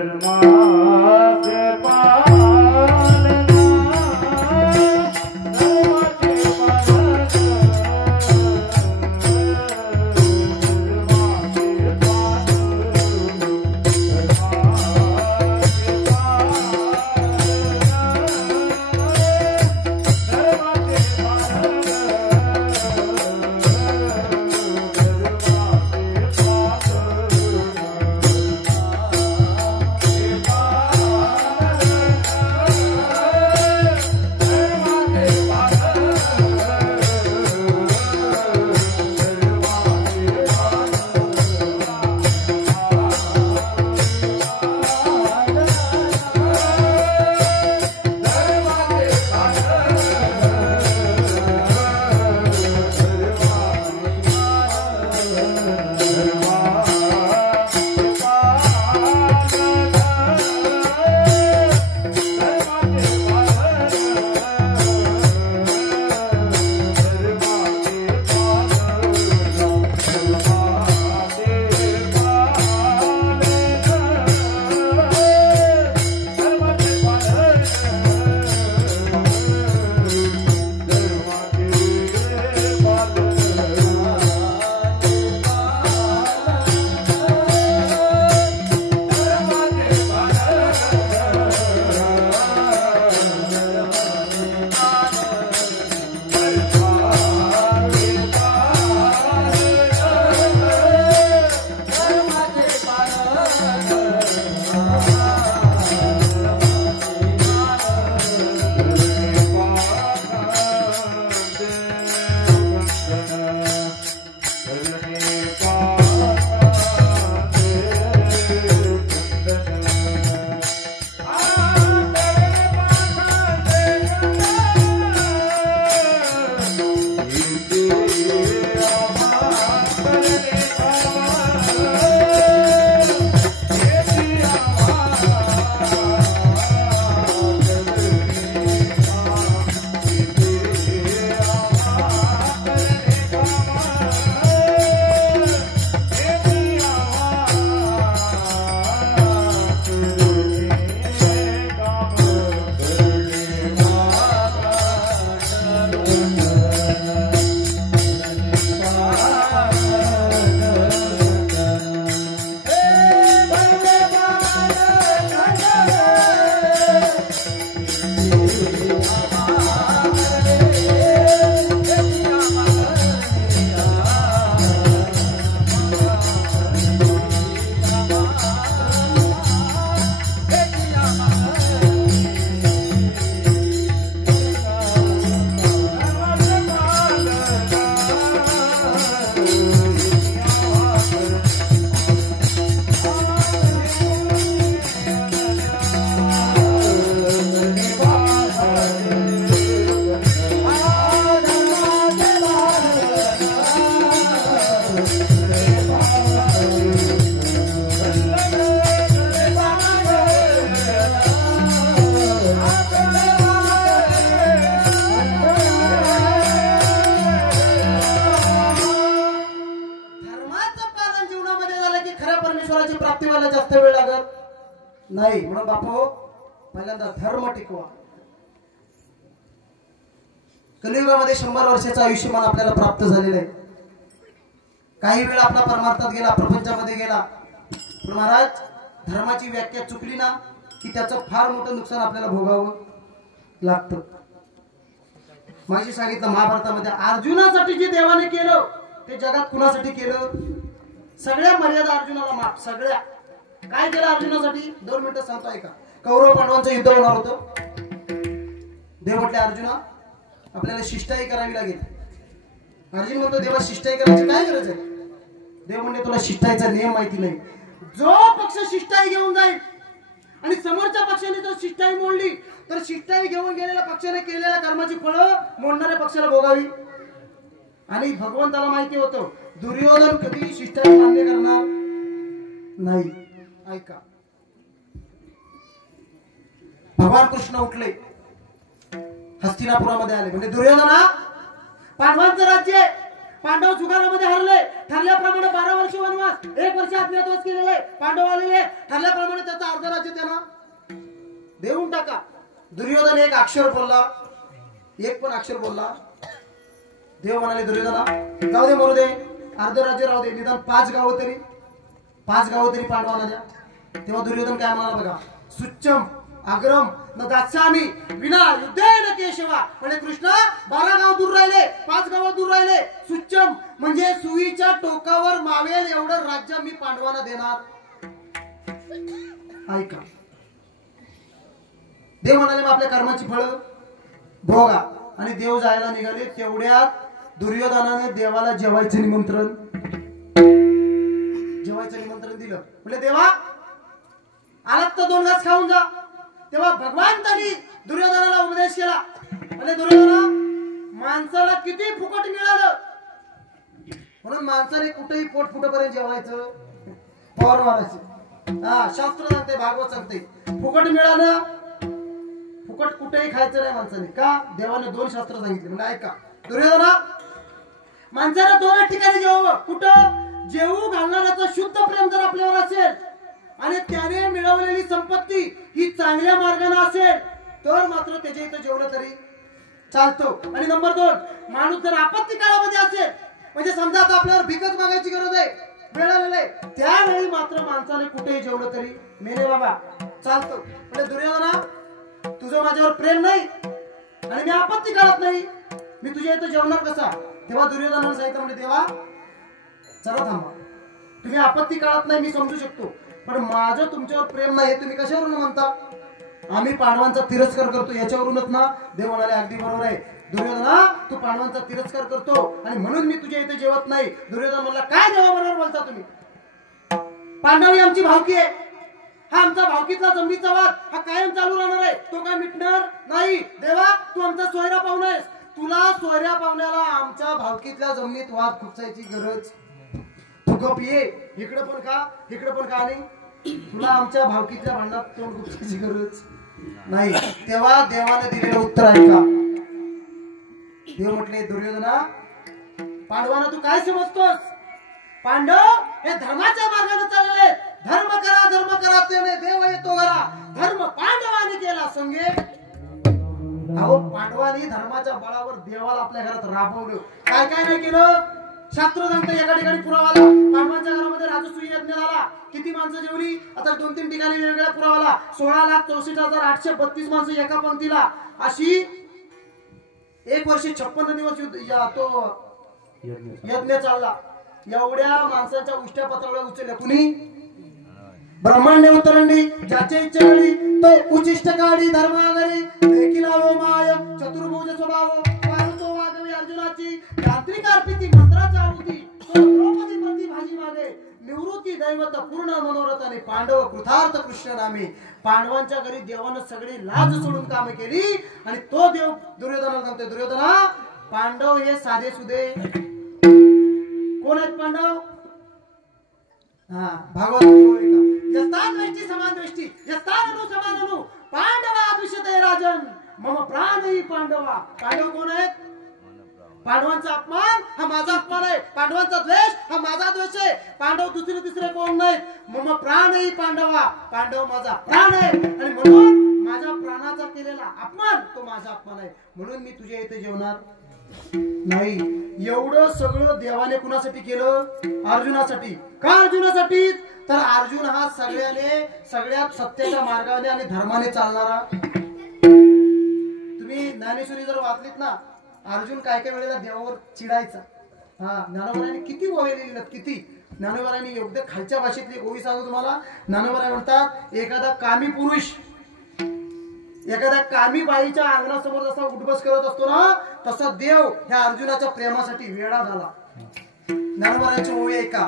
खऱ्या परमेश्वराची प्राप्ती व्हायला जास्त वेळ लागत नाही. म्हणून बापू पहिल्यांदा धर्म टिकवा. कलियुगामध्ये 100 वर्षाचं आयुष्यमान आपल्याला प्राप्त झालेलं आहे. काही वेळ आपला परमार्थात गेला, प्रपंचामध्ये गेला, पण महाराज धर्माची व्याख्या चुकली ना की त्याचं फार मोठं नुकसान आपल्याला भोगावं लागतं. माझी सांगितलं महाभारतामध्ये अर्जुनासाठी जे देवाने केलं ते जगात कुणासाठी केलं? सगळ्या मर्यादा अर्जुनाला माफ. सगळ्या काय केलं अर्जुनासाठी? 2 मिनिटं सांगतो ऐका. कौरव पांडवांचं युद्ध होणार होतं. देव म्हटले अर्जुना आपल्याला शिष्टाई करावी लागेल. अर्जुन म्हणतो देवा शिष्टाई करायची काय गरज आहे? देव म्हणजे तुला शिष्टाईचा नियम माहिती नाही. जो पक्ष शिष्टाई घेऊन जाईल आणि समोरच्या पक्षाने तो शिष्टाई मोडली तर शिष्टाई घेऊन गेलेल्या पक्षाने केलेल्या कर्माची फळं मोडणाऱ्या पक्षाला भोगावी. आणि भगवंताला माहिती होतं दुर्योधन कधी शिष्टाई मान्य करणार नाही. ऐका भगवान कृष्ण उठले हस्तिनापुरामध्ये आले. म्हणजे दुर्योधना पांडवांचं राज्य पांडव जुगारामध्ये हरले. ठरल्याप्रमाणे 12 वर्ष वनवास 1 वर्ष अज्ञातवास केलेले पांडव आलेले. ठरल्याप्रमाणे त्याचं अर्ध राज्य त्यांना देऊन टाका. दुर्योधन एक अक्षर बोलला, एक पण अक्षर बोलला. देव म्हणाले दुर्योधना जाऊ दे मरू दे, अर्ध राज्य राहू दे, निदान 5 गावं तरी पांडवांना द्या. तेव्हा दुर्योधन काय म्हणाला बघा, सुच्चम अग्रम न दास्यामी विना युद्धेन केशवा. म्हणजे कृष्ण 12 गाव दूर राहिले, 5 गाव दूर राहिले. सुच्चम म्हणजे सुईच्या टोकावर मावेल एवढं राज्य मी पांडवांना देणार. ऐका देव म्हणाले मग आपल्या कर्माची फळं भोगा. आणि देव जायला निघाले तेवढ्यात दुर्योधनाने देवाला जेवायचं निमंत्रण दिलं. म्हणजे देवा आलात तर 2 घास खाऊन जा. तेव्हा भगवंतानी दुर्योधनाला उपदेश केला. म्हणजे दुर्योधना माणसाला किती फुकट मिळालं म्हणून माणसाने कुठेही पोट फुटपर्यंत जेवायचं, फवार मारायचं. शास्त्र सांगते, भागवत सांगते फुकट मिळालं, फुकट कुठेही खायचं नाही माणसाने. का? देवाने 2 शास्त्र सांगितले. म्हणजे ऐका दुर्योधना माणसाला 2 ठिकाणी जेवावं. कुठं? जेवू घालणाऱ्याचं शुद्ध प्रेम जर आपल्यावर असेल आणि त्याने मिळवलेली संपत्ती ही चांगल्या मार्गाने असेल तर मात्र त्याच्या इथं जेवलं तरी चालतं. आणि नंबर 2 माणूस जर आपत्ती काळामध्ये असेल, म्हणजे समजा आता आपल्यावर भिकच मागायची गरज आहे, वेळ आलेला आहे, त्यावेळी मात्र माणसाने कुठेही जेवलं तरी मेले बाबा चालतं. म्हणजे दुर्योधना तुझं माझ्यावर प्रेम नाही आणि मी आपत्ती काळात नाही, मी तुझ्या इथं जेवणार कसा? तेव्हा दुर्योधनाने सांगितलं म्हणजे देवा चला थांबा, तुम्ही आपत्ती काळात नाही मी समजू शकतो, पण माझं तुमच्यावर प्रेम नाही हे तुम्ही कशावरून म्हणता? आम्ही पांडवांचा तिरस्कार करतो याच्यावरूनच ना. देव म्हणाले अगदी बरोबर आहे दुर्योधना, तू पांडवांचा तिरस्कार करतो आणि म्हणून मी तुझ्या इथे जेवत नाही. दुर्योधन म्हणला काय देवा बरोबर बोलता तुम्ही? पांडव ही आमची भावकी आहे, हा आमचा भावकीतला जमिनीचा वाद हा कायम चालू राहणार आहे, तो काय मिटणार नाही. देवा तू आमचा सोयरा पाहुणा आहेस, तुला सोयऱ्या पाहुण्याला आमच्या भावकीतल्या जमिनीत वाद खुपसायची गरज. तू गप ये, इकडे पण का नाही, तुला आमच्या भावकीतल्या भांडणात तोंड खुपसायची गरज नाही. तेव्हा देवाने दिलेलं उत्तर ऐका. देव म्हटले दुर्योधना पांडवांना तू काय समजतोस? पांडव हे धर्माच्या मार्गाने चालले. धर्म करा त्याने देव येतो घरा. धर्म पांडवाने केला संगे. अहो पांडवांनी धर्माच्या बळावर देवाला आपल्या घरात राबवलं. काय काय नाही केलं? शास्त्र सांगतं एका ठिकाणी पुरावाला पांडवांच्या घरामध्ये राजसूय यज्ञ झाला. किती माणसं जेवली? आता 2-3 ठिकाणी वेगवेगळ्या पुरावाला 16,64,832 माणसं एका पंक्तीला. अशी 1 वर्ष 56 दिवस तो यज्ञ चालला. एवढ्या माणसांच्या उष्ट्या पातळ्या उचलल्या कुणी? ब्रह्मांडे उतरंडी ज्याचे इच्छा वेळी तो उचिष्ट काढी धर्मागरी देखील माय चतुर्भुज स्वभाव पारुतो वागवी अर्जुनाची तांत्रिक अर्पिती मंत्राची आहुती द्रौपदी प्रति भाजी मागे निवृत्ती दैवत पूर्ण मनोरथाने पांडव कृतार्थ कृष्ण नामे. पांडवांच्या घरी देवानं सगळी लाज सोडून कामे केली आणि तो देव दुर्योधनाला सांगतोय दुर्योधना पांडव हे साधे सुधे कोण आहेत पांडव? भागवत यस्तान दृष्टी समान दृष्टी यस्तान अनु समान अनु पांडवा दुष्यते राजन मम प्राणही पांडवा. पांडव कोण आहेत? पांडवांचा अपमान हा माझा अपमान आहे, पांडवांचा द्वेष हा माझा द्वेष आहे. पांडव दुसरे तिसरे कोण नाही, मम प्राणही पांडवा, पांडव माझा प्राण आहे. आणि म्हणून माझ्या प्राणाचा केलेला अपमान तो माझा अपमान आहे, म्हणून मी तुझ्या इथे जेवणार नाही. एवढं सगळं देवाने कुणासाठी केलं? अर्जुनासाठी. का अर्जुनासाठी? तर अर्जुन हा सगळ्यात सत्याच्या मार्गाने आणि धर्माने चालणारा. तुम्ही ज्ञानेश्वरी जर वाचलीत ना, अर्जुन काय काय वेळेला देवावर चिडायचा. हा, ज्ञानोबारांनी किती ओव्या लिहिल्यात, किती. ज्ञानोबारांनी एवढ्या खालच्या भाषेतली ओवी सांगतो तुम्हाला. ज्ञानोबाराय म्हणतात, एखादा कामी पुरुष एखाद्या कामी बाईच्या अंगणासमोर जसा उठबस करत असतो ना, तसा देव ह्या अर्जुनाच्या प्रेमासाठी वेडा झाला. ज्ञानोबारांची ओवी ऐका.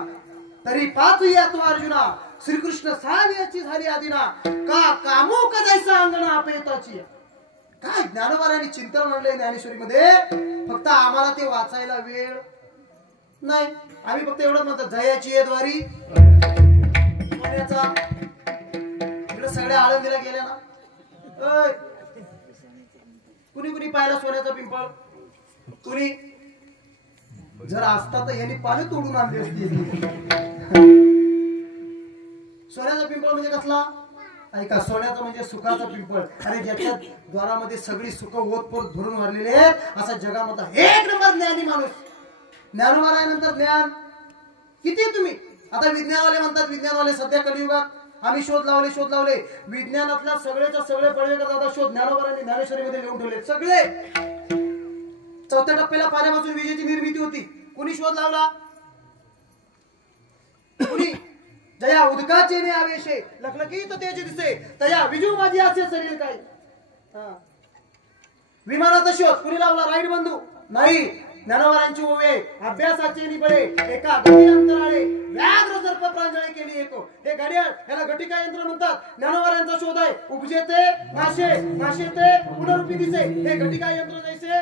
तरी पाच या तो अर्जुना, श्रीकृष्ण सांग याची झाली आदिना, का कामू का जायचा अंगणा अपेताची. काय ज्ञानोबारांनी चिंतन म्हणलंय ज्ञानेश्वरीमध्ये. फक्त आम्हाला ते वाचायला वेळ नाही. आम्ही फक्त एवढंच म्हणतो, जयाची आहे द्वारी सोन्याचा. इकडे सगळ्या आळंदीला गेल्या ना, कुणी कुणी पाहिला सोन्याचा पिंपळ? कुणी? जर असता तर यांनी पाने तोडून आणली असती. सोन्याचा पिंपळ म्हणजे कसला? ऐका, सोन्याचा म्हणजे सुखाचा पिंपळ. अरे ज्याच्या द्वारामध्ये सगळी सुख ओतपोत भरून भरलेले आहेत, असा जगामधला एक नंबर ज्ञानी माणूस. ज्ञानोबारायानंतर ज्ञान किती. तुम्ही आता विज्ञानवाले म्हणतात, विज्ञानवाले सध्या कलियुगात आम्ही शोध लावले. विज्ञानातल्या सगळेच्या सगळे पडवे करतात शोध ज्ञानोबारांनी ज्ञानेश्वरीमध्ये लिहून ठेवले सगळे. चौथ्या टप्प्याला पाण्यापासून विजेची निर्मिती होती, कोणी शोध लावला? कुणी? जया उदकाचे ने आवेशे लखलखीत तेज दिसे, तया विजू माझी असे शरीर काय. विमानाचा शोध कुणी लावला? राईट बंधू? नाही. ज्ञानोबारांची ओवे अभ्यासाचे निबळे, एका गती अंतराळे व्याघ्र सर्प प्रांजळे केली एको. हे घड्याळ, ह्याला घटिका यंत्र म्हणतात. ज्ञानोबारांचा शोध आहे. उपजेते नाशेते पुनरुपी दिसे, हे घटिका यंत्र जैसे.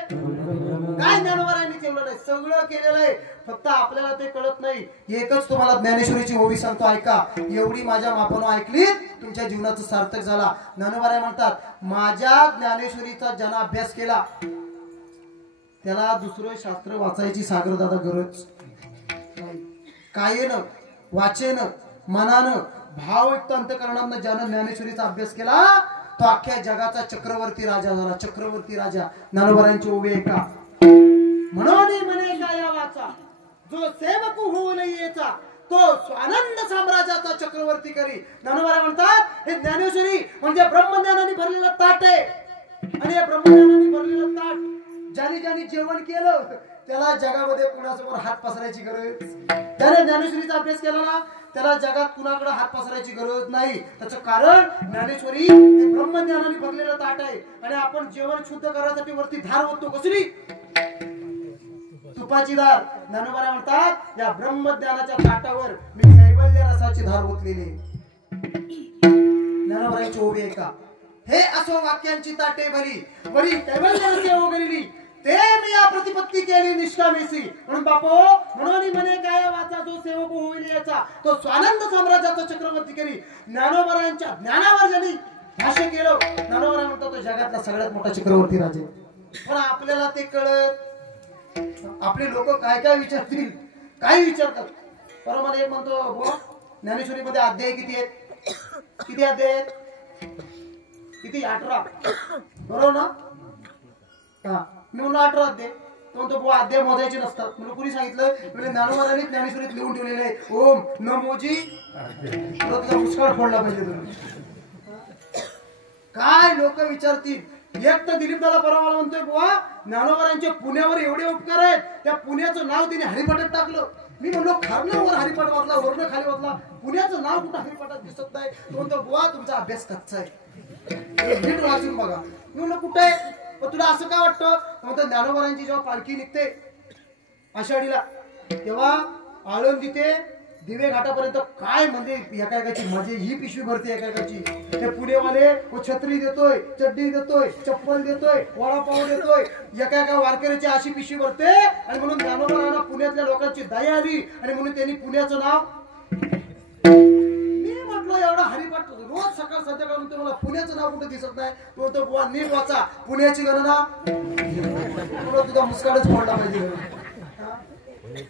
काय ज्ञानोबारांनी केलं नाही? सगळं केलेलं आहे, फक्त आपल्याला ते कळत नाही. एकच तुम्हाला ज्ञानेश्वरीची ओवी सांगतो, ऐका. एवढी माझ्या मापानं ऐकली, तुमच्या जीवनाचं सार्थक झाला. ज्ञानोबाराय म्हणतात, माझ्या ज्ञानेश्वरीचा ज्यानं अभ्यास केला त्याला दुसरं शास्त्र वाचायची सागर दादा गरज नाही. कायेनं वाचेनं मनानं भावयुक्त अंतःकरणानं ज्यानं ज्ञानेश्वरीचा अभ्यास केला, तो अख्ख्या जगाचा चक्रवर्ती राजा झाला. चक्रवर्ती राजा. ज्ञानोबारांची ओवी ऐका. म्हणून म्हणे गाया वाचा, जो सेवक होऊन येचा, तो स्वानंद साम्राज्याचा चक्रवर्ती करी. ज्ञानोबाराय म्हणतात, हे ज्ञानेश्वरी म्हणजे ब्रह्मज्ञानाने भरलेला ताट आहे. आणि या ब्रह्मज्ञानाने भरलेलं ताट ज्याने ज्याने जेवण केलं त्याला जगामध्ये कुणासमोर हात पसरायची गरज. त्याने ज्ञानेश्वरीचा अभ्यास केला ना, त्याला जगात कुणाकडे हात पसरायची गरज नाही. त्याचं कारण ज्ञानेश्वरी हे ब्रह्मज्ञानाने भरलेलं ताट आहे. आणि आपण जेवण शुद्ध करण्यासाठी वरती धार ओततो, कसली? तुपाची धार. ज्ञानोबाराय म्हणतात, या ब्रह्मज्ञानाच्या ताटावर मी कैवल्य रसाची धार ओतलेली. ज्ञानोबारांची ओवी ऐका. हे असो वाक्यांची ताटे भरी, वरी कैवल्य रसे ओगरली, ते मी या प्रतिपत्ती केली निष्कामेसी. म्हणून बापो, म्हणून म्हणे काय वाचा, जो सेवक होईल याचा, तो स्वानंद साम्राज्याचा चक्रवर्ती केली. ज्ञानोबारांच्या ज्ञानावर ज्यांनी भाष्य केलं, ज्ञानोबाराय म्हणतो तो जगातला सगळ्यात मोठा चक्रवर्ती राजे. पण आपल्याला ते कळत. आपले लोक काय काय विचारतील, काय विचारतात. पर मला एक म्हणतो, बुवा ज्ञानेश्वरीमध्ये अध्याय किती आहेत? किती अध्याय आहेत? किती? 18. बरोबर ना? हा, मी म्हणलो 18 अध्याय. तो म्हणतो बुवा अध्याय मोजायचे नसतात. म्हणून कुणी सांगितलं? म्हणजे ज्ञानोबारांनी ज्ञानेश्वरीत लिहून ठेवलेले आहे, ओम नमोजी. तुझा मुस्काळ फोडला पाहिजे तुम्ही. काय लोक विचारतील. एक तर दिलीप दादा परवा म्हणतोय, बुवा ज्ञानोबारांच्या पुण्यावर एवढे उपकार आहेत, त्या पुण्याचं नाव तिने हरिपाठात टाकलं. मी म्हणलो खारणावर हरिपाठ वाचला, वरनं खाली वाचला, पुण्याचं नाव कुठं हरिपाठात दिसत नाही. तो म्हणतो बुवा तुमचा अभ्यास कच्चा आहे, नीट वाचून बघा. मी म्हणलं कुठे आहे? पण तुला असं काय वाटतं? म्हणतो ज्ञानोबारांची जेव्हा पालखी निघते आषाढीला, तेव्हा आळंदी ते दिवे घाटापर्यंत काय म्हणजे एकाएकाची मजे, ही पिशवी भरते एकाएकाची. ते पुणेवाले छत्री देतोय, चड्डी देतोय, चप्पल देतोय, वडापाव देतोय, एका वारकऱ्याची अशी पिशवी भरते. आणि म्हणून ज्ञानोबारांना पुण्यातल्या लोकांची दया आली आणि म्हणून त्यांनी पुण्याचं नाव. मी म्हटलं एवढा हरिपाठ रोज सकाळ संध्याकाळ म्हणतो मला पुण्याचं नाव कुठे दिसत नाही. तो म्हणतो बुवा नीट वाचा पुण्याची गणना. तुझा मुस्काडच फोडला पाहिजे.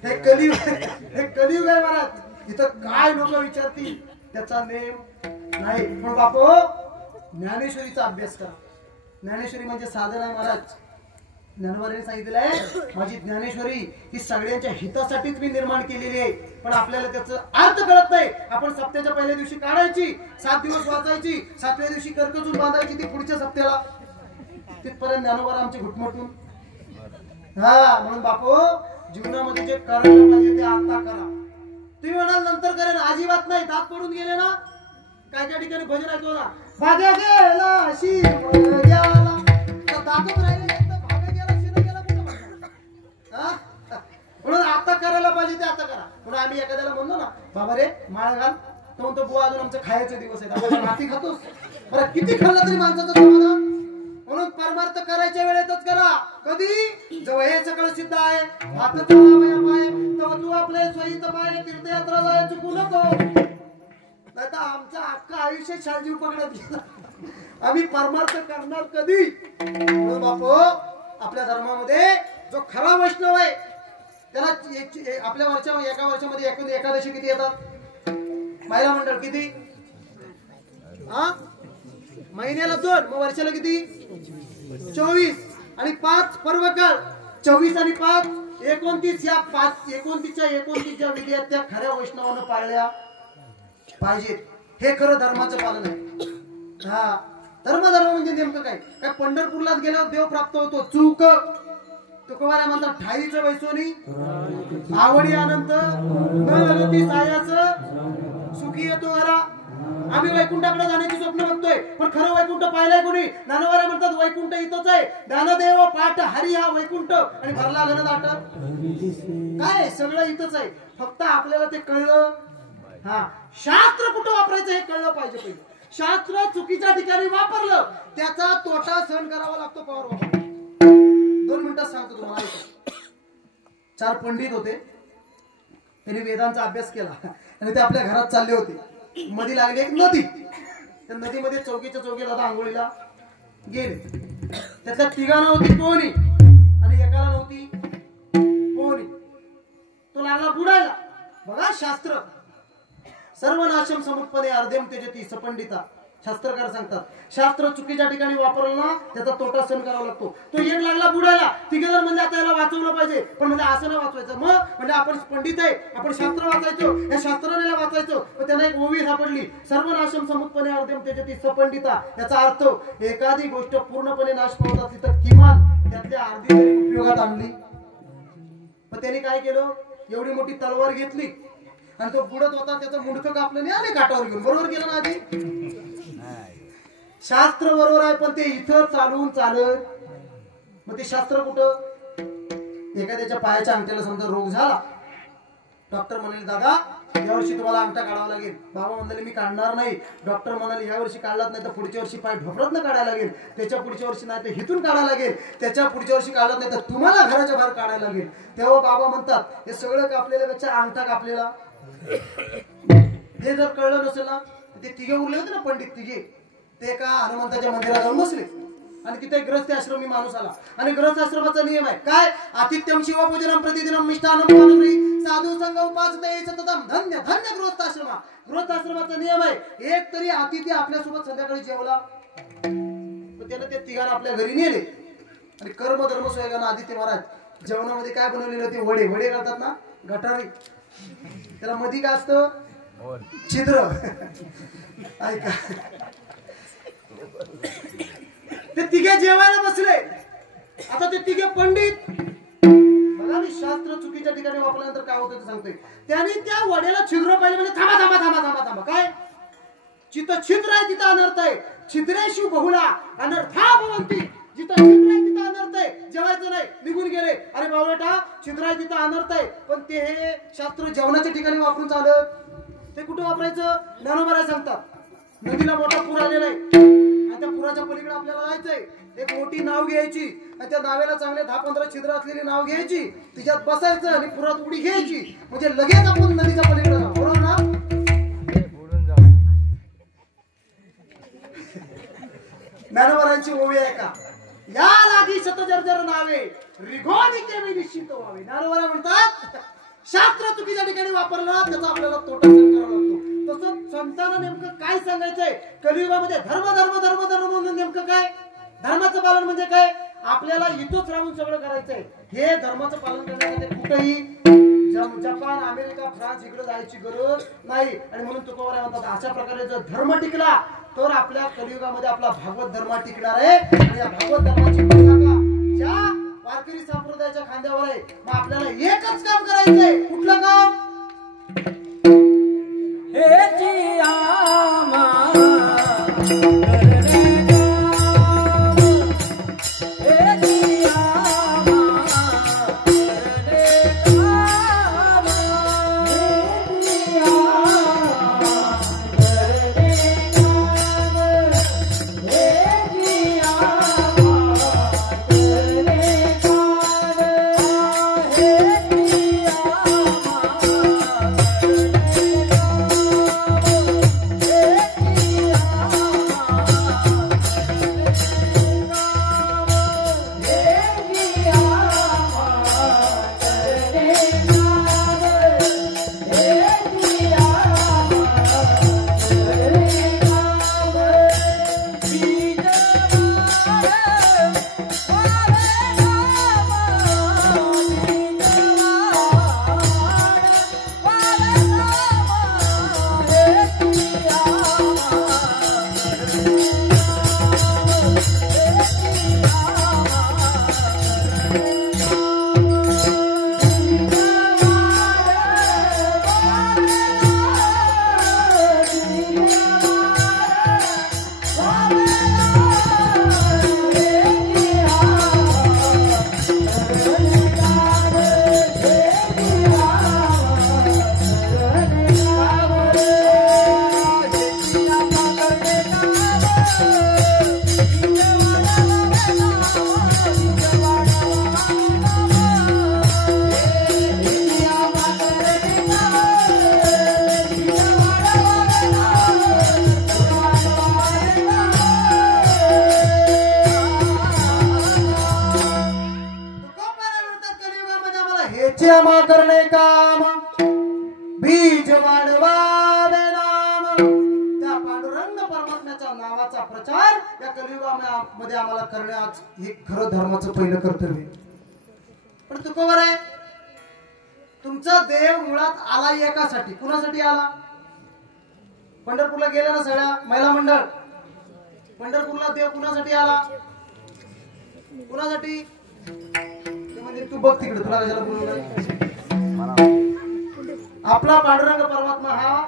हे कलियुग आहे महाराज. इथं काय लोक विचारतील त्याचा नेम नाही. पण बापू ज्ञानेश्वरीचा अभ्यास करा. ज्ञानेश्वरी म्हणजे साधन आहे महाराज. ज्ञानोबाने सांगितलेलं आहे माझी ज्ञानेश्वरी ही सगळ्यांच्या हितासाठीच मी निर्माण केलेली आहे. पण आपल्याला त्याचा अर्थ कळत नाही. आपण सप्त्याच्या पहिल्या दिवशी काढायची, 7 दिवस वाचायची, 7व्या दिवशी कर्कचून बांधायची ती पुढच्या सप्त्याला. तिथपर्यंत ज्ञानोबा आमची घुटमटून. हा म्हणून बापू जीवनामध्ये जे करायला पाहिजे ते आता करा. तुम्ही म्हणाल नंतर करेन, अजिबात नाही. दात पडून गेले ना काय त्या ठिकाणी भजन ऐकतो ना भाग्या गेला शिव गेला दातच राहिले भाग्या गेला शिव गेला कुठं म्हणणार. म्हणून आता करायला पाहिजे ते आता करा. म्हणून आम्ही एखाद्याला म्हणलो ना बाबा रे माळ घाल तो म्हणतो बुवा अजून आमचे खायचे दिवस आहेत आपण माती खातोस. बरं किती खाल्लं तरी माणसाचं समाधान. म्हणून परमार्थ करायच्या वेळेतच करा. कधी जेव्हा हे सगळं सिद्ध आहे हात चालावया पाय तेव्हा तू आपले स्वहित पाय तीर्थयात्रा जाय चुकू नको. नाही तर आमचं अख्खं आयुष्य शालजीव पकडत गेला. आम्ही परमार्थ करणार कधी. म्हणून बापू आपल्या धर्मामध्ये जो खरा वैष्णव आहे त्याला आपल्या एका वर्षामध्ये एकूण एकादशी किती येतात. महिला मंडळ किती महिन्याला 2 मग वर्षाला किती 24 आणि 5 पर्वकाळ 24 आणि 5 29. या 29च्या 29 ज्या विधी आहेत त्या खऱ्या वैष्णवानं पाळल्या पाहिजेत. हे खरं धर्माचं पालन आहे. हा धर्म म्हणजे नेमकं काय काय पंढरपूरलाच गेल्यावर देव प्राप्त होतो. चूक तुकोबारा म्हणतात ठाईचं वैसोनी आवडी अनंत न लगती सायाचं सुखी येतो घरा. आम्ही वैकुंठाकडे जाण्याची स्वप्न बघतोय पण खरं वैकुंठ पाहिलंय कोणी. ज्ञानोबारा म्हणतात वैकुंठ इथंच आहे. ज्ञानदेव पाठ हरी हा वैकुंठ आणि भरला घनदाट काय सगळं इथंच आहे. फक्त आपल्याला ते कळलं. हा शास्त्र कुठं वापरायचं हे कळलं पाहिजे. पहिलं शास्त्र चुकीच्या ठिकाणी वापरलं त्याचा तोटा सहन करावा लागतो. पॉवर वापर 2 मिनिटात सांगतो तुम्हाला. 4 पंडित होते. त्यांनी वेदांचा अभ्यास केला आणि ते आपल्या घरात चालले होते. मध्ये लागली एक नदी. त्या नदीमध्ये चौकीच्या चौकीत आता आंघोळीला गेले. त्यातल्या तिघांना होती पोहणी आणि एकाला नव्हती पोहणी. तो लागला बुडायला. बघा शास्त्र सर्वनाशम समुत्पन्ने अर्धेम त्यजति सपंडिता. शास्त्रकार सांगतात शास्त्र चुकीच्या ठिकाणी वापरलं ना त्याचा तोटा सहन करावा लागतो. तो एक लागला बुडायला. तिघे जण म्हणजे आता याला वाचवलं पाहिजे पण म्हणजे असं नाही वाचवायचं. मग म्हणजे आपण पंडित आहे आपण शास्त्र वाचायचो या शास्त्राने वाचायचो. पण त्यांना एक ओवी सापडली सर्वनाशम समुत्पन्ने अर्धेम त्यजति सपंडिता. याचा अर्थ एखादी गोष्ट पूर्णपणे नाश पावतात तिथं किमान त्यातल्या अर्धी तरी उपयोगात आणली. पण त्यांनी काय केलं एवढी मोठी तलवार घेतली आणि तो बुडत होता त्याचं मुंडकं कापलं नाही आणि काठावर घेऊन. बरोबर केलं ना आधी. शास्त्र बरोबर आहे पण ते इथं चालून चालत. मग ते शास्त्र कुठं. एखाद्याच्या पायाच्या अंगठ्याला समजा रोग झाला. डॉक्टर म्हणाले दादा यावर्षी तुम्हाला अंगठा काढावा लागेल. बाबा म्हणाले मी काढणार नाही. डॉक्टर म्हणाले या वर्षी काढलाच नाही तर पुढच्या वर्षी पाय ढोपरातनं काढायला लागेल. त्याच्या पुढच्या वर्षी नाही तर हिथून काढायला लागेल. त्याच्या पुढच्या वर्षी काढलाच नाही तर तुम्हाला घराच्या बाहेर काढायला लागेल. तेव्हा बाबा म्हणतात हे सगळं कापलेल्यापेक्षा अंगठा कापलेला. हे जर कळलं नसेल ना ते तिघे उरले होते ना पंडित तिघे ते एका हनुमंताच्या मंदिरात जाऊन बसले आणि तिथे गृहस्थ आश्रमी माणूस आला. आणि गृहस्थ आश्रमाचा नियम आहे काय आतिथ्यम शिवपूजनम प्रतिदिनम मिष्टान्नम पानमरी साधू संघ उपासते सततम धन्य धन्य गृहस्थ आश्रमा. गृहस्थ आश्रमाचा नियम आहे एक तरी अतिथी आपल्यासोबत संध्याकाळी जेवला. त्यानं ते तिघांना आपल्या घरी नेले आणि कर्म धर्म सोयगानं आदित्य महाराज जेवणामध्ये काय बनवलेलं ते वडे वडे करतात ना गटारी. त्याला मध्ये काय असतं छिद्र. ऐका ते तिघे जेवायला बसले. आता ते तिघे पंडित बघा मी शास्त्र चुकीच्या ठिकाणी वापरल्यानंतर काय होतं ते सांगतोय. त्याने त्या वड्याला छिद्र पाहिले म्हणजे थांबा थांबा थांबा थांबा थांबा काय जिथं छिद्र आहे तिथं अनर्थ आहे. छिद्रेषु बहुला अनर्था भवन्ति. जिथं छिद्र आहे तिथं अनर्थ आहे. जेवायचं नाही निघून गेले. अरे बावळटा छिद्र आहे तिथं अनर्थ आहे. पण ते हे शास्त्र जेवणाच्या ठिकाणी वापरून चालत. ते कुठं वापरायचं ज्ञानोबा सांगतात. नदीला मोठा पूर आलेला आहे आणि त्या पुराच्या पलीकडे आपल्याला जायचंय. एक मोठी नाव घ्यायची आणि त्या नावेला चांगले 10-15 छिद्र असलेली नाव घ्यायची तिच्यात बसायचं आणि पुरात उडी घ्यायची म्हणजे लगेच आपण नदीच्या पलीकडे जाऊ. बरोबर ना. रिघोनिके मी निश्चित व्हावे. ज्ञानोबा म्हणतात शास्त्र चुकीच्या ठिकाणी वापरलं ना त्याचा आपल्याला तोटा सहन करावा लागतो. तसं संतांना नेमकं काय सांगायचंय कलियुगामध्ये? धर्म धर्म धर्म धर्म म्हणून नेमकं काय? धर्माचं पालन म्हणजे काय? आपल्याला इथंच राहून सगळं करायचंय. हे धर्माचं पालन करण्यासाठी कुठेही जपान, अमेरिका, फ्रान्स इकडे जायची गरज नाही. आणि म्हणून तुकोबाराय म्हणतात अशा प्रकारे जर धर्म टिकला तर आपल्या कलियुगामध्ये आपला भागवत धर्म टिकणार आहे. आणि या भागवत धर्माची पताका ज्या वारकरी संप्रदायाच्या खांद्यावर आहे. मग आपल्याला एकच काम करायचंय. कुठलं काम? क्षमा करणे काम बीज वाढवावे नाम. त्या पांडुरंग परमात्म्याच्या नावाचा प्रचार या कलियुगामध्ये आम्हाला करणे आज हे खरं धर्माचं पहिलं कर्तव्य. पण तुकोबर आहे तुमचा देव मुळात आला एकासाठी. कुणासाठी आला? पंढरपूरला गेल्या ना सगळ्या महिला मंडळ. पंढरपूरला देव कुणासाठी आला? कुणासाठी? तू बघ तिकडे तुला कशाला बोलवलं. आपला पांडुरंग परमात्मा हा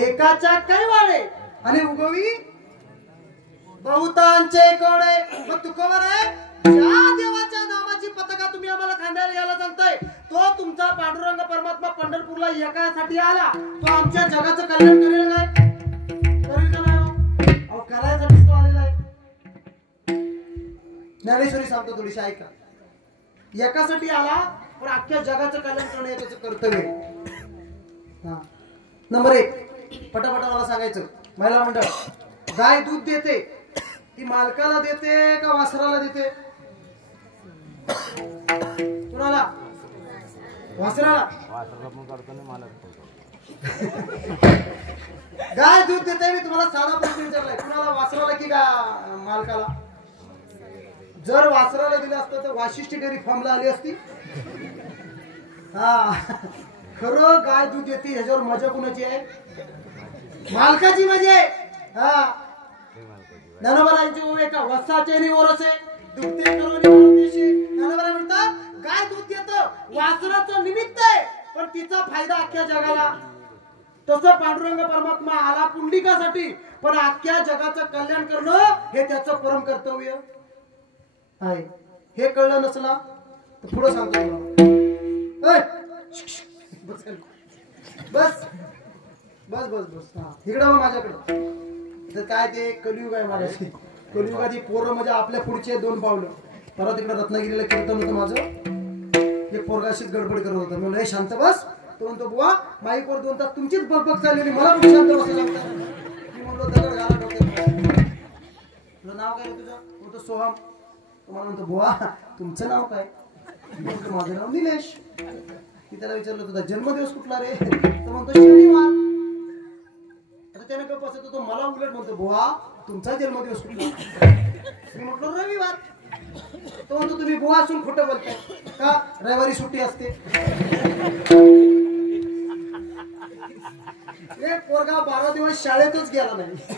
एकाच्या कैवाडे आणि उगवी बहुतांचे कोडे. मग तुकोबर आहे ज्या देवाच्या नामाची पताका तुम्ही आम्हाला खांद्यावर घ्यायला सांगताय तो तुमचा पांडुरंग परमात्मा पंढरपूरला एकासाठी आला. तो आमच्या जगाचं कल्याण करेल काय? करेल का नाही? अहो करायसाठी तो आलेला आहे. ज्ञानेश्वरी सांगतो थोडीशी ऐका. एकासाठी आला पण अख्ख्या जगाचं कल्याण करणे हे त्याचं कर्तव्य आहे. नंबर 1 पटापटा मला सांगायचं. महिला मंडळ गाय दूध देते ती मालकाला देते का वासराला देते? कुणाला? वासराला. गाय दूध देते. मी तुम्हाला साधा प्रश्न विचारलाय. कुणाला? वासराला की मालकाला? जर वासराला दिलं असतं तर वाशिष्ठी डेअरी फार्मला आली असती. हा खरं गाय दूध देते ह्याच्यावर मजा कुणाची आहे? मालकाची मजा आहे. हा ज्ञानोबारांची ओवे का वसाचे नि ओरसे दुखते करून ज्ञानोबा म्हणतात गाय दूध देतं वासराचं निमित्त आहे पण तिचा फायदा अख्ख्या जगाला. तसं पांडुरंग परमात्मा आला पुंडलिकासाठी पण अख्ख्या जगाचं कल्याण करणं हे त्याचं परम कर्तव्य आहे. हे कळलं नसला तर पुढे सांगतो. बस बस बस बस बस. हा इकडं माझ्याकडं. काय ते कलियुग आहे माझ्याशी. कलियुगाची पोरं म्हणजे आपल्या पुढचे 2 पावलं. परत तिकडे रत्नागिरीला कीर्तन होतं माझं. एक पोरगाशीच गडबड करत होतं. म्हणून हे शांत बस. तो म्हणतो बुवा माईकवर 2 तास तुमचीच बकबक चाललेली मला पण शांत बसायला लागतं. मी म्हणलो दगड घाला डोक्यात. तुझं नाव काय रे? तुझं? म्हणतो सोहम. तुम्हाला म्हणतो बुवा तुमचं नाव काय? म्हणतो माझं नाव निलेश. मी त्याला विचारलं तुझा जन्मदिवस कुठला रे? तो म्हणतो शनिवार. आता त्याने गप्प बसतो, तो मला उलट म्हणतो बुवा तुमचा जन्मदिवस कुठला? मी म्हटलो रविवार. तो म्हणतो तुम्ही बुवा असून खोटं बोलताय का? रविवारी सुट्टी असते. एक पोरगा 12 दिवस शाळेतच गेला नाही.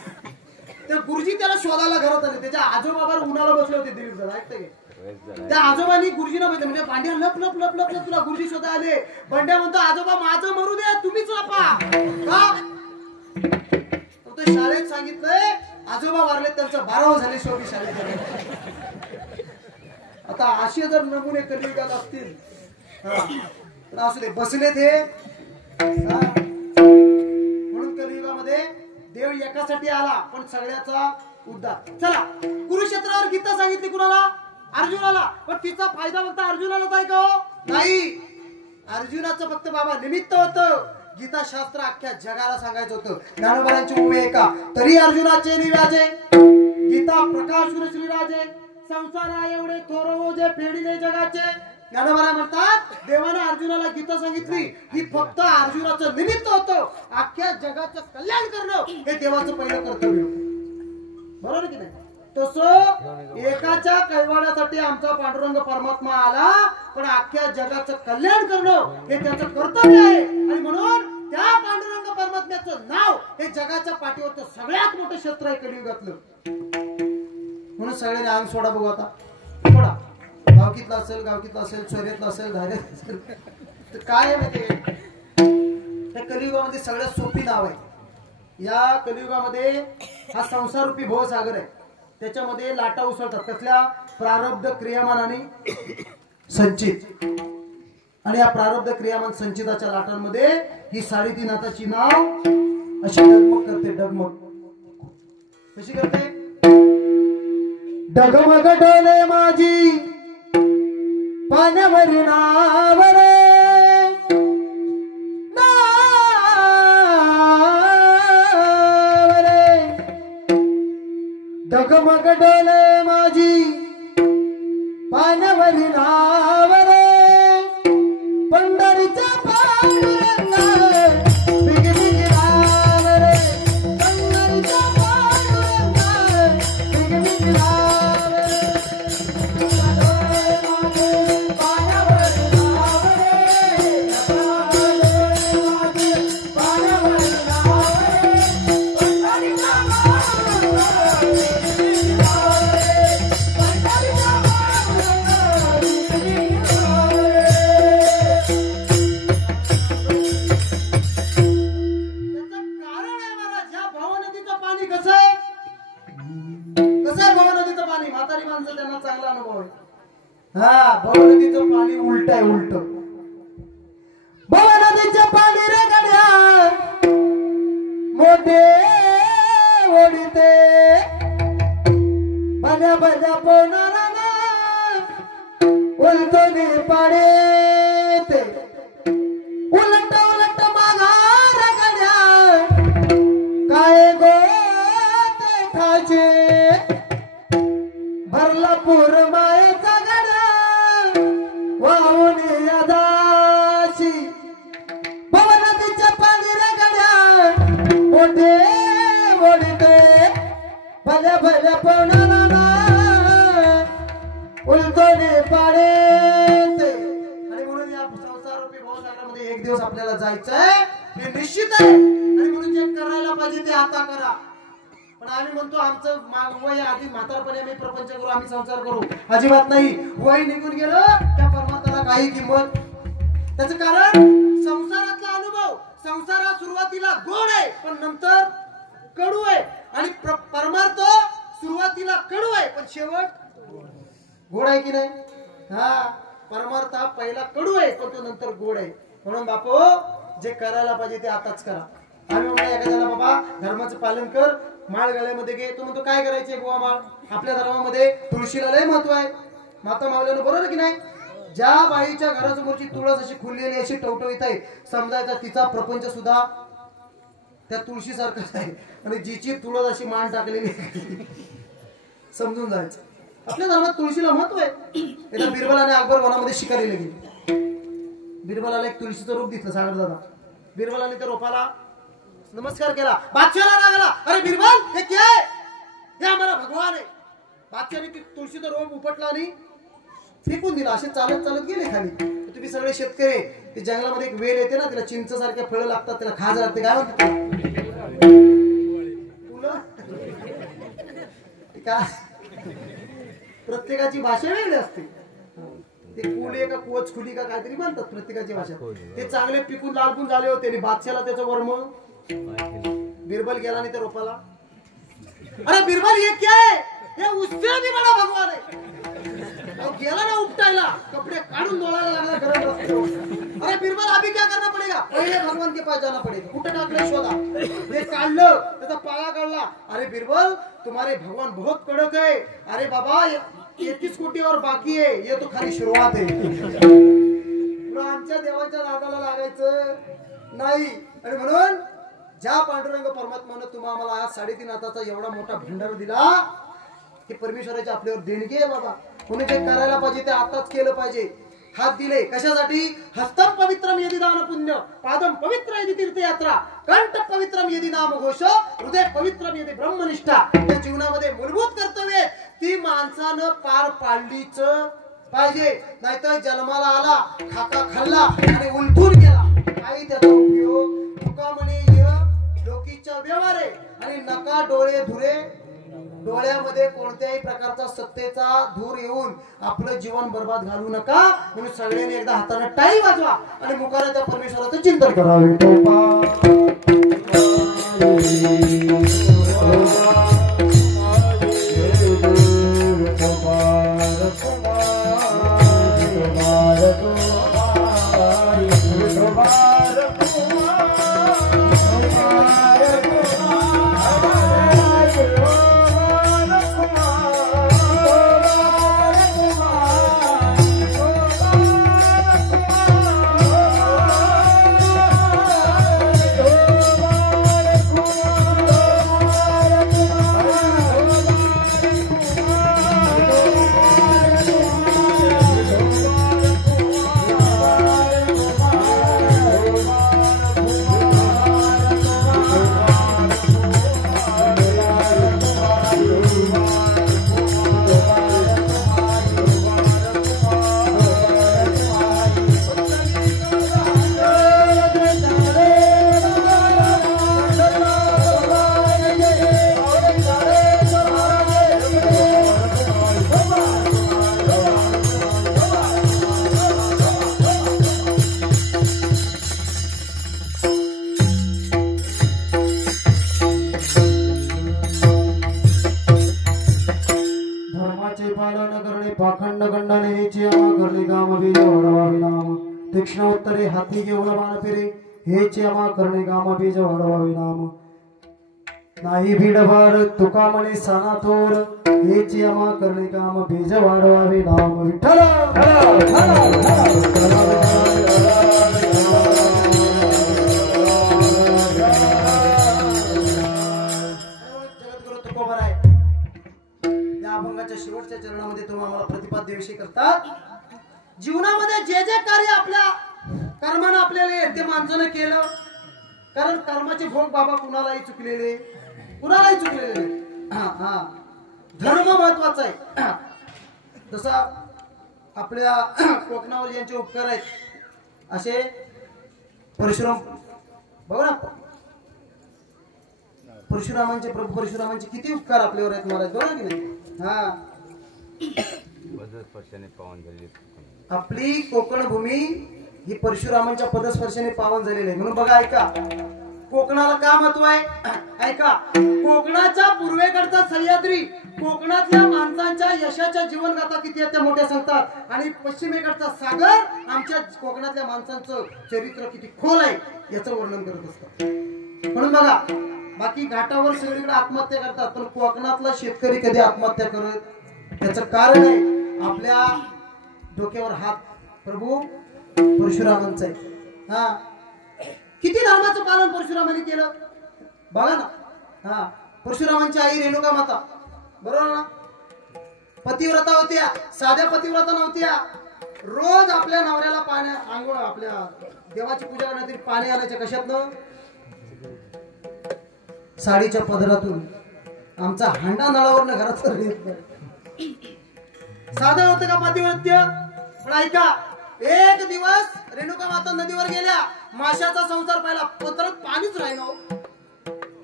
त्या गुरुजी त्याला शोधायला घरात आले. त्याच्या आजोबावर उन्हाला बसले होते दिलीप जण. ऐकते का? त्या आजोबांनी गुरुजींना बघितलं. म्हणजे भांड्या लप लप लप लप लप तुला गुरुजी शोधा आले. भांड्या म्हणतो आजोबा माझं मरू द्या तुम्हीच लपा का? तो शाळेत सांगितलंय आजोबा मारले त्यांचं 12 झाले शेवटी शाळेत. आता असे जर नमुने कलियुगात असतील तर असू दे बसले ते. म्हणून कलियुगामध्ये देव एकासाठी आला पण सगळ्याचा उद्धार. चला कुरुक्षेत्रावर गीता सांगितली कुणाला? अर्जुनाला. पण तिचा फायदा फक्त अर्जुनालाच आहे का हो? नाही. अर्जुनाचं फक्त बाबा निमित्त होतं. गीता शास्त्र अख्ख्या जगाला सांगायचं होतं. ज्ञानोबांची उभे एका तरी अर्जुनाचे निराजे गीता प्रकाश श्रीराजे संसारा एवढे थोर जे फेडिले जगाचे. ज्ञानोबा म्हणतात देवाने अर्जुनाला गीता सांगितली ही फक्त अर्जुनाचं निमित्त होतं. अख्ख्या जगाचं कल्याण करणं हे देवाचं पहिलं कर्तव्य. बरोबर की नाही? तसं एकाच्या कैवाड्यासाठी आमचा पांडुरंग परमात्मा आला पण अख्ख्या जगाचं कल्याण करणं हे त्याचं कर्तव्य आहे. आणि म्हणून त्या पांडुरंग परमात्म्याचं नाव हे जगाच्या पाठीवरचं सगळ्यात मोठं क्षेत्र आहे कलियुगातलं. म्हणून सगळ्यांनी अंग सोडा बघू आता. सोडा. गावकीतला असेल शर्यतला असेल धार्यात असेल तर काय आहे माहिती? त्या कलियुगामध्ये सगळ्यात सोपी नाव आहे. या कलियुगामध्ये हा संसार रूपी भवसागर आहे. त्याच्यामध्ये लाटा उसळतात. कसल्या? प्रारब्ध क्रियामान आणि संचित. आणि या प्रारब्ध क्रियामान संचिताच्या लाटांमध्ये ही 3.5 हाताची नाव अशी डगमग करते. डगमग कशी करते? डगमग डोले माझी पाण्यावरी नावरे डगमग डोले माझी पाण्यावरी नावरे पंढरीच्या पांडुरंगा बिग बिग रावरे पंढरीच्या पांडुरंगा बिग बिग रावरे भव नदीचं पाणी उलट आहे. उलट भव नदीचं पाणी रे गड्या मोठे ओढीते भल्या भल्या पोनाला उलटोनी पाडे ते उलट उलट माघार गड्या काय गो ते खाचे भरला पूर मायेचा वाहून यादाशी भव नदीच्या पाणी रे गड्या मोठे ओढते भल्या भल्या पोनाला उलटोने पाडे ते. आणि म्हणून या संसार रूपी भवसागरामध्ये एक दिवस आपल्याला जायचंय हे निश्चित आहे. आणि म्हणून जे करायला पाहिजे ते आता करा. पण आम्ही म्हणतो आमचं वय आधी म्हातारपणे आम्ही प्रपंच करू आम्ही संसार करू. अजिबात नाही. वय निघून गेलं त्या परमात्म्याला काही किंमत. त्याचं कारण संसारातला अनुभव. संसार सुरुवातीला गोड आहे पण नंतर कडू आहे. आणि परमार्थ सुरुवातीला कडू आहे पण शेवट गोड आहे की नाही? हा परमार्थ हा पहिला कडू आहे पण तो नंतर गोड आहे. म्हणून बापू जे करायला पाहिजे ते आताच करा. आम्ही म्हणतो एखाद्याला बाबा धर्माचं पालन कर माळ गळ्यामध्ये घे. तो म्हणतो काय करायचे बुवा माळ? आपल्या धर्मामध्ये तुळशीला लय महत्व आहे. माता मावल्यानं बरोबर की नाही? ज्या बाईच्या घरासमोरची तुळस अशी खुललेली अशी टवटवीत आहे समजायचा तिचा प्रपंच सुद्धा त्या तुळशी सारखाच आहे. आणि जिची तुळस अशी मान टाकलेली समजून जायचं. आपल्या धर्मात तुळशीला महत्व आहे. एकदा बिरबल आणि अकबर वनामध्ये शिकारीला गेले. बिरबलाला एक तुळशीचं रूप दिसलं सागर दादा. बिरबलाने त्या रोपाला नमस्कार केला. बादशाहला रागाला, अरे बिरबल ये क्या है? ये हमारा भगवान है. बादशाहने तुळशीचं रोप उपटला आणि फेकून दिला. असे चालत चालत गेले खाली. तुम्ही सगळे शेतकरी, ते जंगलामध्ये एक वेल येते ना, तिला चिंच सारख्या फळं लागतात, त्याला खाज लागते, काय म्हणतात का? प्रत्येकाची भाषा वेगळी असते. ते कुले का कोच खुली का काहीतरी म्हणतात प्रत्येकाची भाषा. ते चांगले पिकून लालपून झाले होते आणि बादशाला त्याचं वर्म. बिरबल गेला आणि त्या रोपाला, अरे बिरबल ये क्या है? ये उससे भी बड़ा भगवान है. गेला ना उपटायला, कपडे काढून डोळायला लागला गरम रस्त्यावर. अरे बिरबल अभी क्या करना पडेगा? पहिले भगवान के पास जाना पडेगा. कुठं टाकलं शोधा. ते काढलं, त्याचा पाळा काढला. अरे बिरबल तुम्हारे भगवान बहुत कडक है. अरे बाबा 31 कोटी और बाकी है, ये तो खाली सुरुवात है. आमच्या देवाच्या नादाला लागायचं नाही. आणि म्हणून ज्या पांडुरंग परमात्मानं तुम्हाला आम्हाला आज 3.5 हाताचा एवढा मोठा भंडारा दिला, हे परमेश्वराची आपल्यावर देणगी आहे बाबा. कोणी जे करायला पाहिजे ते आताच केलं पाहिजे. हात दिले कशासाठी? हस्तम पवित्रम यदि दान पुण्य, पादम पवित्र यदि तीर्थयात्रा, कंठ पवित्रम यदि नाम घोष, हृदय पवित्रम यदि ब्रह्मनिष्ठा. त्या जीवनामध्ये मूलभूत कर्तव्य ती माणसानं पार पाडलीच पाहिजे. नाहीतर जन्माला आला, खाका खाल्ला आणि उलटून गेला, काही त्याचा उपयोग. तुका म्हणे लोकीच्या व्यवहार आहे आणि नका डोळे धुरे. डोळ्यामध्ये कोणत्याही प्रकारचा सत्तेचा धूर येऊन आपलं जीवन बर्बाद घालू नका. म्हणून सगळ्यांनी एकदा हाताने टाळी वाजवा आणि मुखाने त्या परमेश्वराचं चिंतन करावे. तीक्ष्ण उत्तरे हाती घेऊन बाण फिरे, हेचे आम्हा करणे काम बीज वाढवावे नाम. नाही भीडभाड तुका म्हणे सणा थोर, हेचे आम्हा करणे काम बीज वाढवावे नाम. विठ्ठल जगद्गुरु तुकोबर आहे. या अभंगाच्या शेवटच्या चरणामध्ये तुम्ही आम्हाला प्रतिपाद्याविषयी करतात. जीवनामध्ये जे जे कार्य आपल्या कर्मानं आपल्याला ते माणसानं केलं, कारण कर्माचे भोग बाबा कुणालाही चुकलेले धर्म महत्वाचा आहे. जसा आपल्या कोकणावर ज्यांचे उपकार आहेत असे परशुराम, बघा ना परशुरामांचे, प्रभू परशुरामांचे किती उपकार आपल्यावर आहेत महाराज, बघा की नाही. पदस्पर्शाने पावन झालेली आपली कोकण भूमी ही परशुरामांच्या पदस्पर्शाने पावन झालेली आहे. म्हणून बघा, ऐका, कोकणाला का महत्व आहे ऐका. कोकणाच्या पूर्वेकडचा सह्याद्री, कोकणातल्या माणसांच्या यशाच्या जीवनगाथा किती आहेत त्या मोठ्या सांगतात. आणि पश्चिमेकडचा सागर आमच्या कोकणातल्या माणसांचं चरित्र किती खोल आहे याचं वर्णन करत असतात. म्हणून बघा, बाकी घाटावर सगळीकडे आत्महत्या करतात, पण कोकणातला शेतकरी कधी आत्महत्या करत? त्याचं कारण आहे आपल्या डोक्यावर हात प्रभू परशुरामांचा आहे. हा, किती धर्माचं पालन परशुरामांनी केलं बघा ना. हा, परशुरामांची आई रेणुका माता, बरोबर ना. पतिव्रता होत्या, साध्या पतिव्रता नव्हत्या. रोज आपल्या नवऱ्याला पाण्या आंघोळ आपल्या देवाची पूजा करण्यासाठी पाणी आणायचे. कशातनं? साडीच्या पदरातून. आमचा हांडा नळावरनं घरात साधं होतं का पातिव्रत्य? पण ऐका, एक दिवस रेणुका माता नदीवर गेल्या, माशाचा संसार पाहिला, पत्रात पाणीच राहिनो.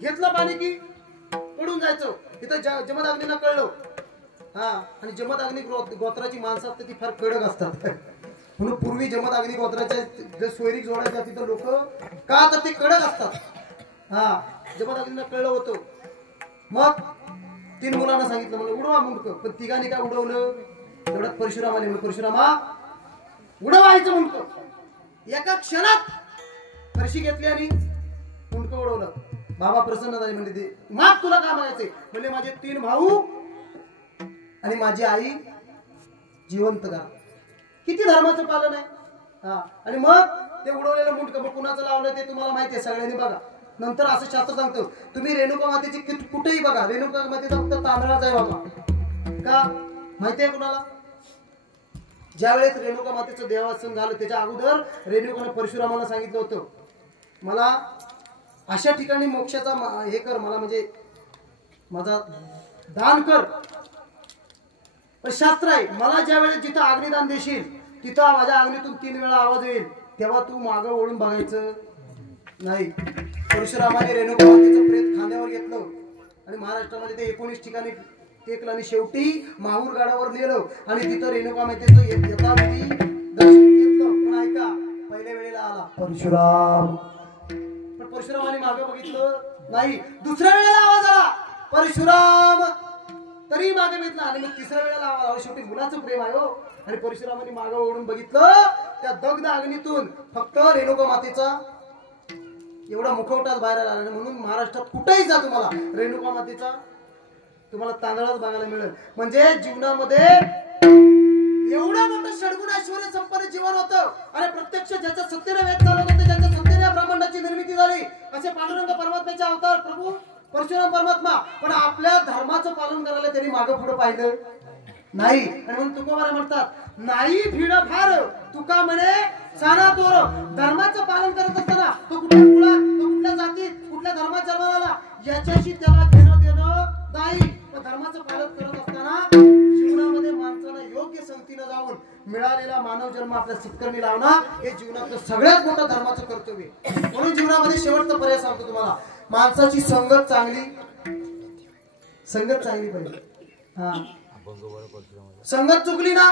घेतलं पाणी की पडून जायचं. तिथं जमदग्नींना कळलं. हा, आणि जमदग्नी गोत्राची माणसं असतात ती फार कडक असतात. म्हणून पूर्वी जमदग्नी गोत्राच्या जे सोयरीक जोडायच्या तिथं लोक का तर ते कडक असतात. हा, जमदग्नींना कळलं होतं. मग 3 मुलांना सांगितलं, म्हणलं उडवा मुंडक. पण तिघांनी काय उडवलं? तेवढ्यात परशुराम आले. म्हणलं परशुरामा उडवायचं मुंडक. एका क्षणात फरशी घेतली आणि मुंडक उडवलं. बाबा प्रसन्न झाले. म्हणजे ते माग तुला काय मागायचंय? म्हणजे माझे 3 भाऊ आणि माझी आई जिवंत करा. किती धर्माचं पालन आहे. हा, आणि मग ते उडवलेलं मुंडक मग कुणाचं लावलं ते तुम्हाला माहिती आहे, सगळ्यांनी बघा. नंतर असं शास्त्र सांगतो, तुम्ही रेणुका मातेची कुठेही बघा, रेणुका मातेचा फक्त तांदळाचा आहे बाबा. का माहिती आहे कुणाला? ज्यावेळेस रेणुका मातेचं देवासन झालं त्याच्या अगोदर रेणुकाने परशुरामाला सांगितलं होतं, मला अशा ठिकाणी मोक्षाचा हे कर, मला म्हणजे माझा दान कर. पण शास्त्र आहे, मला ज्या वेळेस जिथं अग्निदान देशील तिथं माझ्या अग्नीतून 3 वेळा आवाज येईल, तेव्हा तू मागं ओढून बघायचं नाही. परशुरामाने रेणुका मातेचं प्रेत खांद्यावर घेतलं आणि महाराष्ट्रामध्ये ते 19 ठिकाणी टेकलं आणि शेवटी माहूर गडावर नेलं आणि तिथं रेणुका मातेचं यथाविधी दर्शन घेतलं. पण ऐका, पहिल्या वेळेला आला परशुराम, पण परशुरामाने मागं बघितलं नाही. दुसऱ्या वेळेला आवाज आला परशुराम, तरी मागे बघितलं. आणि मग 3ऱ्या वेळेला आवाज आला. शेवटी मुलाचं प्रेम आहे हो. आणि परशुरामाने मागं ओढून बघितलं, त्या दग्ध अग्नीतून फक्त रेणुका मातेचा एवढा मुखवटाच बाहेर आला. म्हणून महाराष्ट्रात कुठेही जा तुम्हाला रेणुका मातेचा तुम्हाला तांदळाच बघायला मिळेल. म्हणजे जीवनामध्ये एवढं मोठं षडगुण ऐश्वर्य संपन्न जीवन होतं. आणि प्रत्यक्ष ज्याच्या सत्तेने वेद चालवत होते, ज्याच्या सत्तेने ब्रह्मांडाची निर्मिती झाली, असे पांडुरंग परमात्म्याचे अवतार प्रभू परशुराम परमात्मा. पण आपल्या धर्माचं पालन करायला त्यांनी मागं पुढे पाहिलं नाही. आणि म्हणून तुकोबारे म्हणतात, नाही भिड फार तुका म्हणे साना तोर. धर्माचं पालन करत असताना तो कुठल्या कुळात, तो कुठल्या जातीत, कुठल्या धर्मात जन्माला आला याच्याशी त्याला घेणं देणं नाही. धर्माचं पालन करत असताना जीवनामध्ये माणसाला योग्य संगतीनं जाऊन मिळालेला मानव जन्म आपल्या सत्कर्मी लावणं हे जीवनातलं सगळ्यात मोठं धर्माचं कर्तव्य. म्हणून जीवनामध्ये शेवटचा पर्याय सांगतो तुम्हाला, माणसाची संगत चांगली, संगत चांगली पाहिजे. हा, संगत चुकली ना,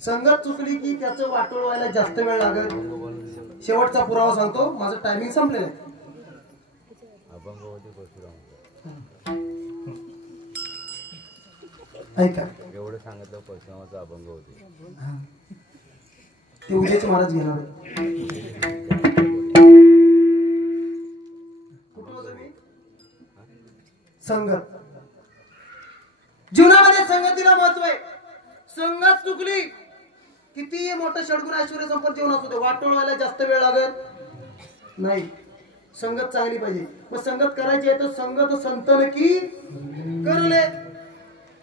संगत चुकली की त्याचं वाटोळ व्हायला जास्त वेळ लागत. शेवटचा पुरावा सांगतो, माझं टायमिंग संपलेलं आहे. ऐका, एवढं सांगितलं परशुरामाचा अभंग होते. ते उद्याच महाराज घेणार. कुठं होतं मी? संगत. जीवनामध्ये संगतीला महत्व आहे. संगत चुकली किती मोठं षडगुण ऐश्वर्य संपन्न जीवन असू दे, वाटोळ व्हायला जास्त वेळ लागत नाही. संगत चांगली पाहिजे. मग संगत करायची आहे तर संगत संतन की करले.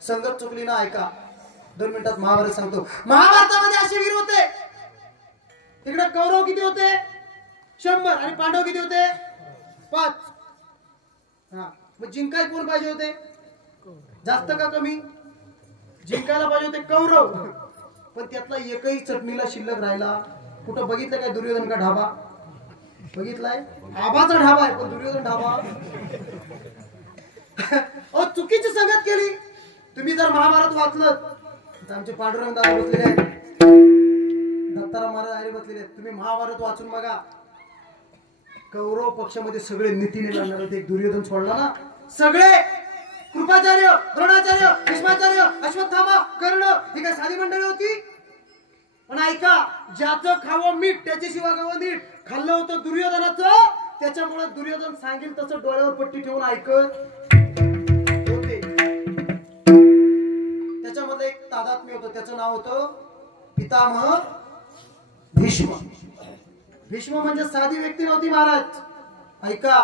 संगत चुकली ना, ऐका 2 मिनिटात महाभारत सांगतो. महाभारतामध्ये असे वीर होते, तिकडे कौरव किती होते? 100. आणि पांडव किती होते? 5. हा, मग जिंकाय कोण पाहिजे होते? जास्त का कमी? जिंकायला पाहिजे होते कौरव. पण त्यातला एकही चटणीला शिल्लक राहिला. कुठं बघितलं काय दुर्योधन का ढाबा? बघितलाय? आबाचा ढाबा आहे पण दुर्योधन ढाबा. चुकीची संगत केली. तुम्ही जर महाभारत वाचलं तर आमचे पांडुरंग दादा बसलेले आहेत, दत्ताराम महाराज आले बसलेले आहेत. तुम्ही महाभारत वाचून बघा. कौरव पक्षामध्ये सगळे नीतीने लढणार होते. एक दुर्योधन सोडला ना, सगळे कृपाचार्य, द्रोणाचार्य, भीष्माचार्य, अश्वत्थामा, कर्ण ही काय साधी मंडळी होती? पण ऐका, ज्याचं खावं मीठ त्याच्याशी वागावं नीट. खाल्लं होतं दुर्योधनाचं, त्याच्यामुळे दुर्योधन सांगेल तसं डोळ्यावर पट्टी ठेवून ऐकत होते. त्याच्यामध्ये एक तादात्म्य होतं, त्याचं नाव होतं पितामह भीष्म. भीष्म म्हणजे साधी व्यक्ती नव्हती महाराज. ऐका,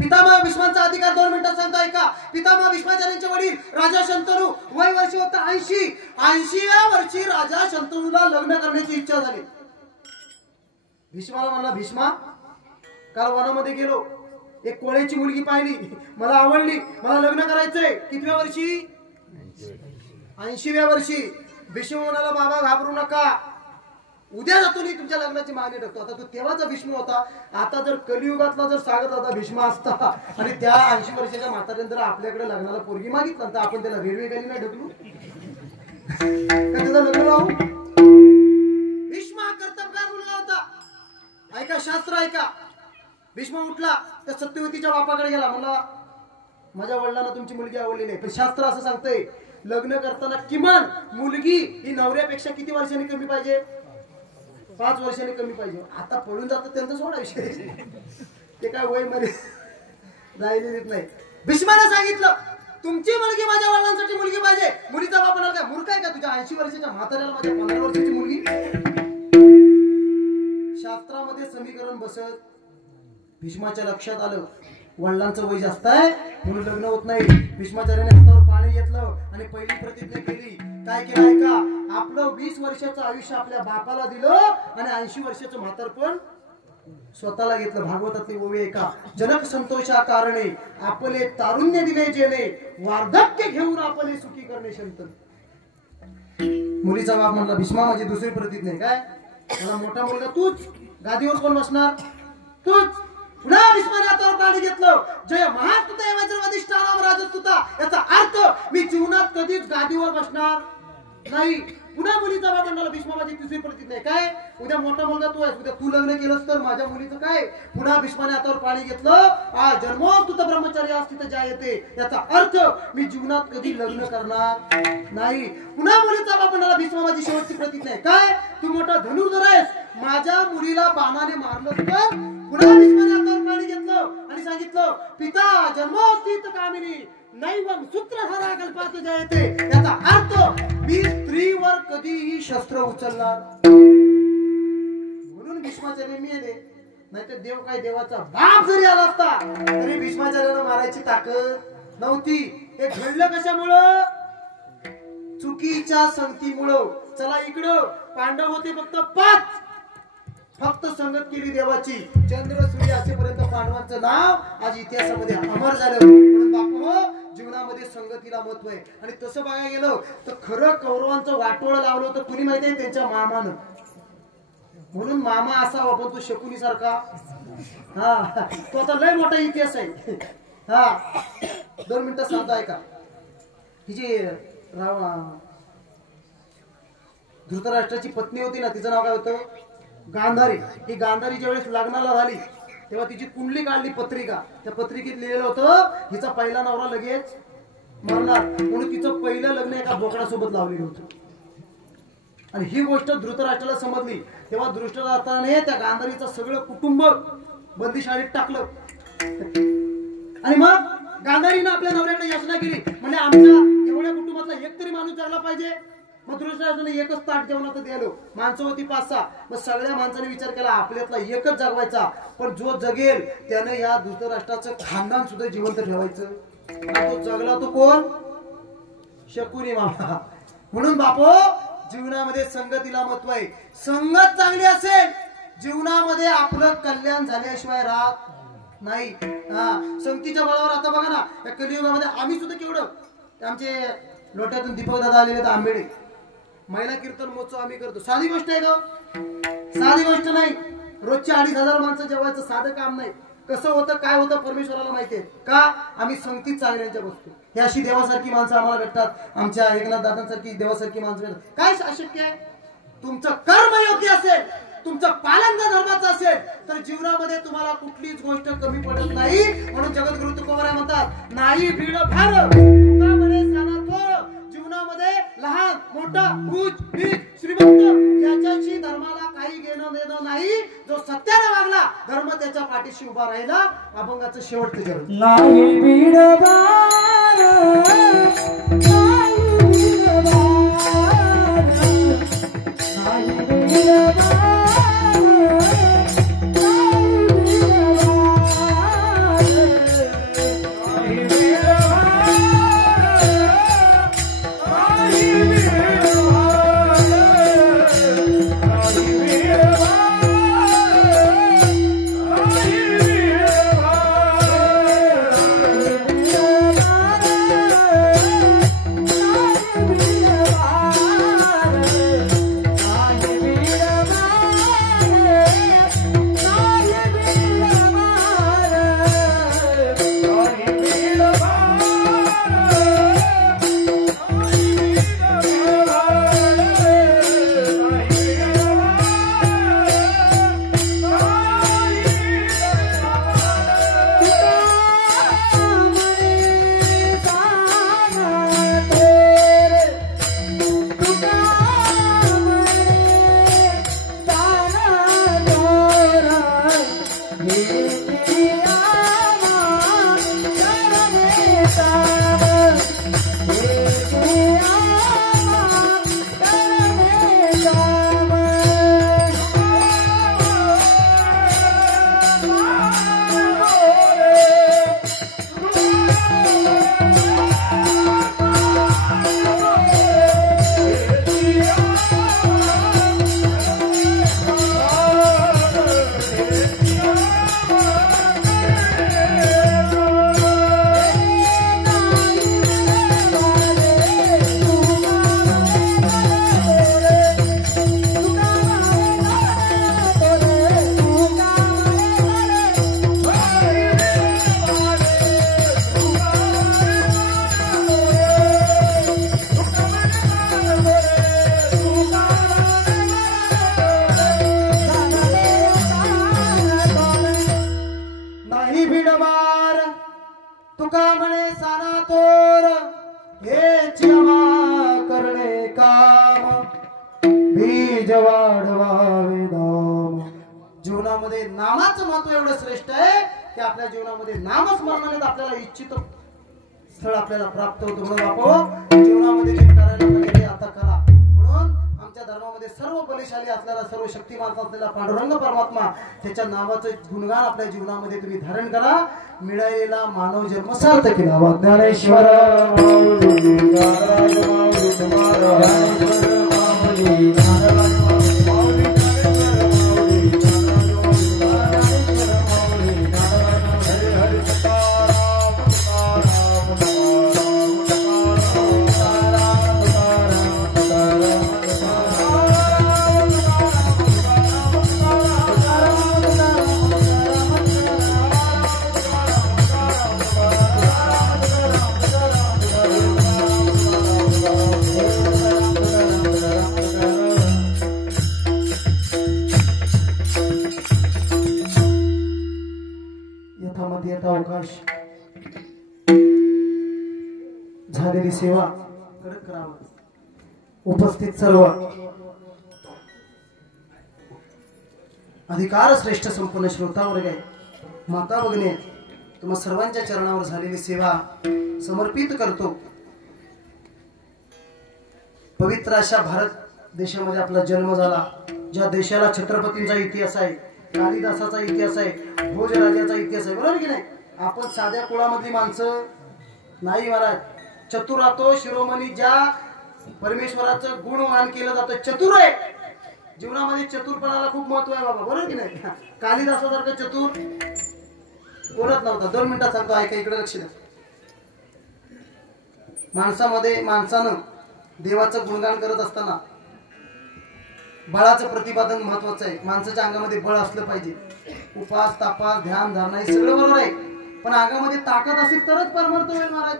पितामह भीष्मांचा अधिकार 2 मिनिटात सांगतो ऐका. पितामह भीष्माचार्यांचे वडील राजा शंतनू, वय वर्ष होतं 80. 80व्या वर्षी राजा शंतनूला लग्न करण्याची इच्छा झाली. भीष्माला म्हणला, भीष्मा काल वनामध्ये गेलो, एक कोळ्याची मुलगी पाहिली, मला आवडली, मला लग्न करायचंय. कितव्या वर्षी? 80व्या वर्षी. भीष्म म्हणाला, बाबा घाबरू नका, उद्या जातो मी तुमच्या लग्नाची मागणी ठेवतो. आता तो तेव्हाचा भीष्म होता. आता जर कलियुगातला जर सांगत होता भीष्म असता आणि त्या 80 वर्षाच्या म्हाताऱ्याने जर आपल्याकडे लग्नाला पोरगी मागितलं तर आपण त्याला रेल्वे गाडी नाही ढकलू का त्याचं लग्न लावू? भीष्म हा कर्तबगार मुलगा होता. ऐका, शास्त्र ऐका. भीष्म उठला, त्या सत्यवतीच्या बापाकडे गेला, म्हणला माझ्या वडिलांना तुमची मुलगी आवडली नाही, पण शास्त्र असं सांगतंय लग्न करताना किमान मुलगी ही नवऱ्यापेक्षा किती वर्षांनी कमी पाहिजे? 5 वर्षांनी कमी पाहिजे. आता पळून जातं त्यांचा सोडा विषय, ते काय वय मध्ये राहिलेलीच नाही. भीष्माने सांगितलं तुमची मुलगी माझ्या वडिलांसाठी मुलगी पाहिजे. मुलीचा बाप म्हणाला, काय मूर्ख आहे का तुझ्या 80 वर्षाच्या म्हाताऱ्याला माझ्या 15 वर्षाची मुलगी? शास्त्रामध्ये समीकरण बसत भीष्माच्या लक्षात आलं वडिलांचं वय जास्त आहे म्हणून लग्न होत नाही. भीष्माचार्याने हातावर पाणी घेतलं आणि पहिली प्रतिज्ञा केली. काय केलं ऐका, आपलं 20 वर्षाचं आयुष्य आपल्या बापाला दिलं आणि 80 वर्षाचं म्हातारपण स्वतःला घेतलं. भागवतातली ओवी ऐका, जनक संतोषा कारणे आपले तारुण्य दिले जेणे, वार्धक्य घेऊन आपले सुखी करणे शंतन. मुलीचा बाप म्हणला, भीष्मा माझी दुसरी प्रतिज्ञा आहे. काय? मला मोठा मुलगा तूच, गादीवर कोण बसणार? तूच. पुन्हा भीष्माने हातावर पाणी घेतलं. जय महास्तुता वज्रवधिष्ठानावर राजस्तुता, याचा अर्थ मी जीवनात कधीच गादीवर बसणार नाही. पुन्हा मुलीचा बाप म्हणाला, भीष्मा माझी तिसरी प्रतिज्ञा आहे. काय? उद्या मोठा मुलगा तू आहेस, उद्या तू लग्न केलंस तर माझ्या मुलीचं काय? पुन्हा भीष्माने हातावर पाणी घेतलं. जन्मोस्तुत ब्रह्मचर्य अस्तित्व ज्या येते, याचा अर्थ मी जीवनात कधी लग्न करणार नाही. पुन्हा मुलीचा बाप म्हणाला, भीष्मा माझी शेवटची प्रतिज्ञा आहे. काय? तू मोठा धनुर्धर आहेस, माझ्या मुलीला बाणाने मारलं तर? पुन्हा भीष्माने हातावर पाणी घेतलं आणि सांगितलं, पिता जन्मोस्थित कामिनी नैवम सूत्रधारा कल्पात जयते, याचा अर्थ मी स्त्रीवर कधीही शस्त्र उचलणार. म्हणून भीष्माचार्य मेले, नाहीतर देव काय देवाचा बाप जरी आला असता तरी भीष्माचार्याला मारायची ताकद नव्हती. हे घडलं कशामुळं? चुकीच्या संगतीमुळं. चला इकडं, पांडव होते फक्त 5, फक्त संगत केली देवाची. चंद्र सूर्य असेपर्यंत पांडवांचं नाव आज इतिहासामध्ये अमर झालं. म्हणून बापू जीवनामध्ये संगतीला महत्व आहे. आणि तसं बघायला गेलं तर खरं कौरवांचं वाटोळं लावलं होतं कुणी माहितीये? त्यांच्या मामानं. म्हणून मामा असावा पण तो शकुनी सारखा, हा तो आता लय मोठा इतिहास आहे. हा 2 मिनिटं सांगतो ऐका. तिची धृतराष्ट्राची पत्नी होती ना, तिचं नाव काय होतं? गांधारी. ही गांधारी ज्यावेळेस लग्नाला झाली तेव्हा तिची कुंडली काढली, पत्रिका. त्या पत्रिकेत लिहिलेलं होतं हिचा पहिला नवरा लगेच मरणार, म्हणून तिचं पहिलं लग्न एका बोकडासोबत लावलेलं होतं. आणि ही गोष्ट धृतराष्ट्राला समजली तेव्हा धृतराष्ट्राने त्या गांधारीचं सगळं कुटुंब बंदिशाळेत टाकलं. आणि मग गांधारीनं आपल्या नवऱ्याकडे याचना केली, म्हणजे आमच्या एवढ्या कुटुंबातला एक तरी माणूस जगला पाहिजे. मग धृतराष्ट्राने एकच ताट जेवणाचं दिलं. माणसं होती 5-6. मग सगळ्या माणसाने विचार केला आपल्यातला एकच जगवायचा, पण जो जगेल त्याने या धृतराष्ट्राचं खानदान सुद्धा जिवंत ठेवायचं. तो जगला तो कोण? शकुनी मामा. म्हणून बापो जीवनामध्ये संगतीला महत्व आहे. संगत चांगली असेल जीवनामध्ये आपलं कल्याण झाल्याशिवाय राहत नाही. संगतीच्या बळावर आता बघा ना, या कलियुगामध्ये आम्ही सुद्धा केवढं, आमचे लोट्यातून दीपक दादा आलेले तर आंबेडे महिला कीर्तन महोत्सव आम्ही करतो. साधी गोष्ट आहे का? साधी गोष्ट नाही. रोजच्या 2,500 माणसं जेवायचं साधं काम नाही. कसं होतं काय होतं परमेश्वराला माहिती आहे. का? आम्ही संगतीत चांगल्यांच्या बसतो. ही अशी देवासारखी माणसं आम्हाला भेटतात. आमच्या एकनाथ दादांसारखी देवासारखी माणसं भेटतात. काय अशक्य आहे? तुमचं कर्म योग्य असेल, तुमचं पालन धर्माचं असेल तर जीवनामध्ये तुम्हाला कुठलीच गोष्ट कमी पडत नाही. म्हणून जगद्गुरु तुकोबाराय म्हणतात, नाही भीड फार तुका म्हणे साना थोर. जीवनामध्ये लहान मोठा उच्च नीच श्रीमंत याच्याशी धर्माला काही घेणं देणं नाही. जो सत्याने वागला धर्म त्याच्या पाठीशी उभा राहिला. अभंगाचं शेवटचं जग नाही भीड फार, नाही भीड फार, नाही भीड फार, नाही भीड फार. नाही भिडवार तुका म्हणे साना तोर हेच आम्हा करणे काम बीज वाढवावे नाम. जीवनामध्ये नामाचं महत्व एवढं श्रेष्ठ आहे की आपल्या जीवनामध्ये नामस्मरणाने आपल्याला इच्छित स्थळ आपल्याला प्राप्त होतं. म्हणून बापू जीवनामध्ये जे करायला पाहिजे ते आता करा. म्हणून आमच्या धर्मामध्ये सर्व बलशाली असलेला सर्व शक्तिमान असलेला पांडुरंग परमात्मा त्याच्या नावाचं गुणगान आपल्या जीवनामध्ये तुम्ही धारण करा. मिळालेला मानव जन्म सार्थक केला. ज्ञानेश्वर अवकाश झालेली सेवा कडक करावं. उपस्थित सर्व अधिकार श्रेष्ठ संपूर्ण श्रोता वर्ग आहे, माता भगिनी, तुम्हा सर्वांच्या चरणावर झालेली सेवा समर्पित करतो. पवित्र अशा भारत देशामध्ये आपला जन्म झाला, ज्या देशाला छत्रपतींचा इतिहास आहे, कालिदासाचा इतिहास आहे, भोजराजाचा इतिहास आहे. बरोबर की नाही? आपण साध्या कुळामधली माणसं नाही महाराज. चतुरातो शिरोमणी ज्या परमेश्वराचं गुणगान केलं जातं, चतुर आहे. जीवनामध्ये चतुरपणाला खूप महत्व आहे बाबा. बरोबर की नाही? कालिदासासारखं चतुर कोणच नव्हता. 2 मिनिटात सांगतो, ऐका, इकडे लक्ष द्या. माणसानं देवाचं गुणगान करत असताना बळाचं प्रतिपादन महत्वाचं आहे. माणसाच्या अंगामध्ये बळ असलं पाहिजे. उपास तापास ध्यान धारणा हे सगळं बरोबर आहे, पण अंगामध्ये ताकद असेल तरच परमार्थ होईल महाराज.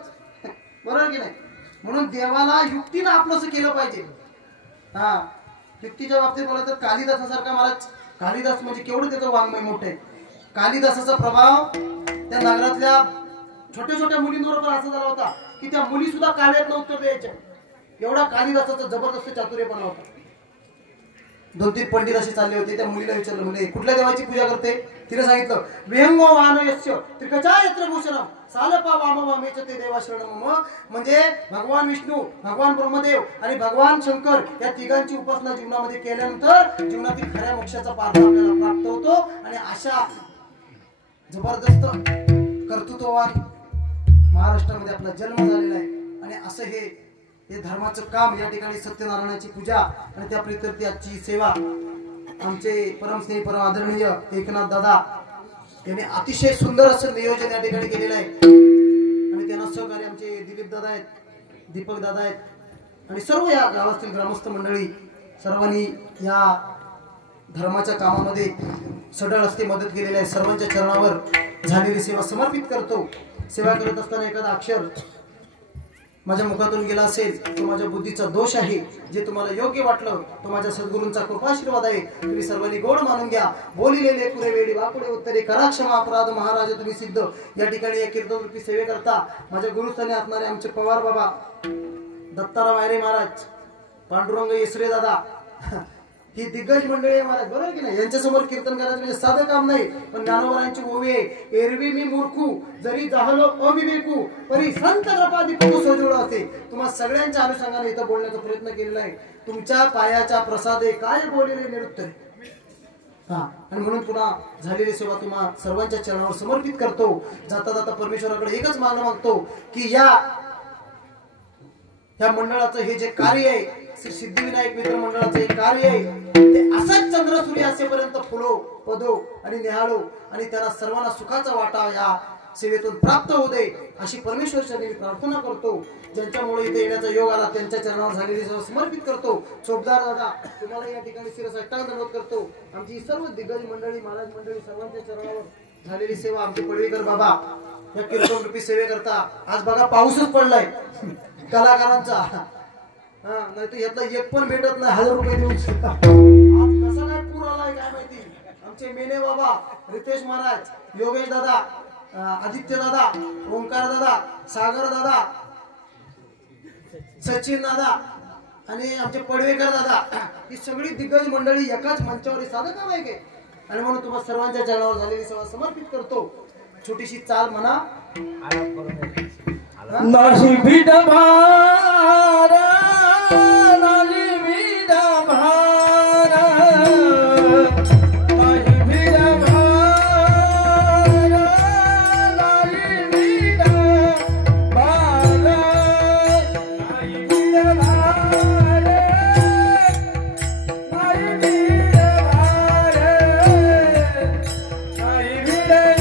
बरोबर की नाही? म्हणून देवाला युक्तीनं आपलंसं केलं पाहिजे. हा, युक्तीच्या बाबतीत बोला तर कालिदासासारखा महाराज, कालिदास म्हणजे केवढं त्याचं वाङ्मय मोठं आहे. कालिदासाचा प्रभाव त्या नगरातल्या छोट्या छोट्या मुलींबरोबर असा झाला होता की त्या मुली सुद्धा काव्यातनं उत्तर द्यायच्या. एवढा कालिदासाचा जबरदस्त चातुर्यपणा होता. 2-3 पंडित असे चालले होते. त्या मुलीला विचारलं, म्हणजे कुठल्या देवाची पूजा करते? तिने सांगितलं, विहंगो वानयस्य त्रिकचायत्र भूषणम सालपा वामवामेच ते देवाशरणम. म्हणजे भगवान विष्णू, भगवान ब्रह्मदेव आणि भगवान शंकर या तिघांची उपासना जीवनामध्ये केल्यानंतर जीवनातील खऱ्या मोक्षाचा पार्थ आपल्याला प्राप्त होतो. आणि अशा जबरदस्त कर्तृत्ववान महाराष्ट्रामध्ये आपला जन्म झालेला आहे. आणि असं हे धर्माचं काम या ठिकाणी सत्यनारायणाची पूजा आणि त्या प्रीत्यर्थी आजची सेवा आमचे परमस्नेही परम आदरणीय एकनाथ दादा यांनी अतिशय सुंदर असं नियोजन या ठिकाणी केलेलं आहे. आणि त्यांना सहकार्य आमचे दिलीप दादा आहेत, दीपक दादा आहेत आणि सर्व या गावातील ग्रामस्थ मंडळी सर्वांनी या धर्माच्या कामामध्ये सडळ असते मदत केलेली आहे. सर्वांच्या चरणावर झालेली सेवा समर्पित करतो. सेवा करत असताना एखादा अक्षर माझ्या मुखातून गेला असेल तो माझ्या बुद्धीचा दोष आहे. जे तुम्हाला योग्य वाटलं तो माझ्या सद्गुरूंचा कृपाशीर्वाद आहे. तुम्ही सर्वांनी गोड मानून घ्या. बोलिलेले पुरे वेळी वापुडे उत्तरे करा क्षमा अपराध महाराज तुम्ही सिद्ध. या ठिकाणी या कीर्तन रूपी सेवे करता माझ्या गुरुस्थानी असणारे आमचे पवार बाबा, दत्ताराम आयरे महाराज, पांडुरंग येसरे दादा, ही दिग्गज मंडळी आहे महाराज. बरोबर की नाही? यांच्यासमोर कीर्तन करायचं म्हणजे साधं काम नाही. पण ज्ञानोबरांची ओवी आहे, एरवी मी मूर्खू जरी जाहलो अविवेकू परी संत कृपादी पदू सजवलं असे. तुम्हाला सगळ्यांच्या अनुषंगाने इथं बोलण्याचा प्रयत्न केलेला आहे. तुमच्या पायाच्या प्रसादे काय बोललेले निरुत्तर. हा, आणि म्हणून पुन्हा झालेली सेवा तुम्हा सर्वांच्या चरणावर समर्पित करतो. जाता जाता परमेश्वराकडे एकच मागणं मागतो की या मंडळाचं हे जे कार्य आहे, श्री सिद्धिविनायक मित्र मंडळाचं हे कार्य आहे, ते असंच चंद्र सूर्य असेपर्यंत फुलो पदो आणि निहाळो आणि त्यांना सर्वांना सुखाचा वाटा या सेवेतून प्राप्त होऊ दे अशी परमेश्वराची मी प्रार्थना करतो. ज्यांच्यामुळे इथे येण्याचा योग आला त्यांच्या चरणावर झालेली सेवा समर्पित करतो. चोपदार दादा तुम्हाला या ठिकाणी शिरसाष्टांग दंडवत करतो. आमची सर्व दिग्गज मंडळी, महाराज मंडळी सर्वांच्या चरणावर झालेली सेवा आमचे पडवेकर बाबा या कीर्तन रूपी सेवे करता. आज बघा पाऊसच पडलाय कलाकारांचा. हा, नाही तर यातला एक पण भेटत नाही. 1000 रुपये देऊन आज कसा काय पूर आलाय काय माहिती. आमचे मेने बाबा, रितेश महाराज, योगेश दादा, आदित्य दादा, ओंकार दादा, सागर दादा, सचिन दादा आणि आमचे पडवेकर दादा, ही सगळी दिग्गज मंडळी एकाच मंचावर साधक आहे आणि म्हणून तुम्हाला सर्वांच्या चरणावर झालेली सेवा समर्पित करतो. छोटीशी चाल म्हणा. नाही विडभार नाही विडभार नाही विडभार नाही विडभार नाही विडभार नाही विडभार नाही विडभार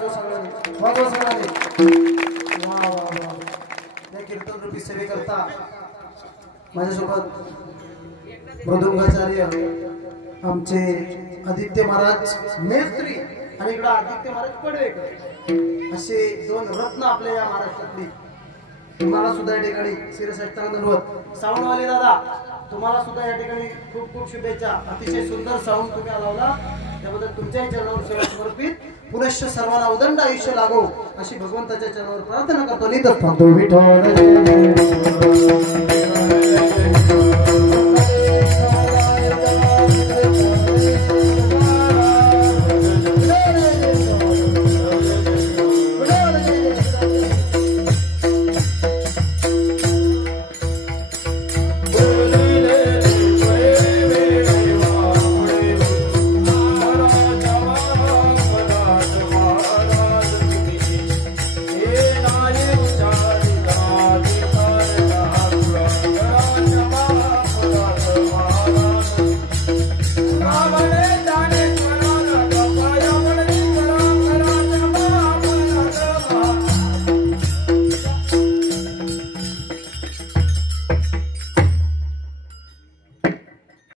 वाजव सगळ्यांनी वाजव सगळ्यांनी वा वा वा या कीर्तन रूपी सेवेकरता माझ्यासोबत मृदुंगाचार्य आमचे आदित्य महाराज मेस्त्री आणि इकडे आदित्य महाराज पडवेकर असे दोन रत्न आपल्या या महाराष्ट्रातली तुम्हाला सुद्धा या ठिकाणी शिरसाष्टांग दंडवत साऊंडवाले दादा तुम्हाला सुद्धा या ठिकाणी खूप खूप शुभेच्छा अतिशय सुंदर साऊंड तुम्ही लावला त्याबद्दल तुमच्याही चरणावर सेवा समर्पित पुनश्च सर्वांना उदंड आयुष्य लागो अशी भगवंताच्या चरणावर प्रार्थना करतो. नित थांबतो विठ्ठल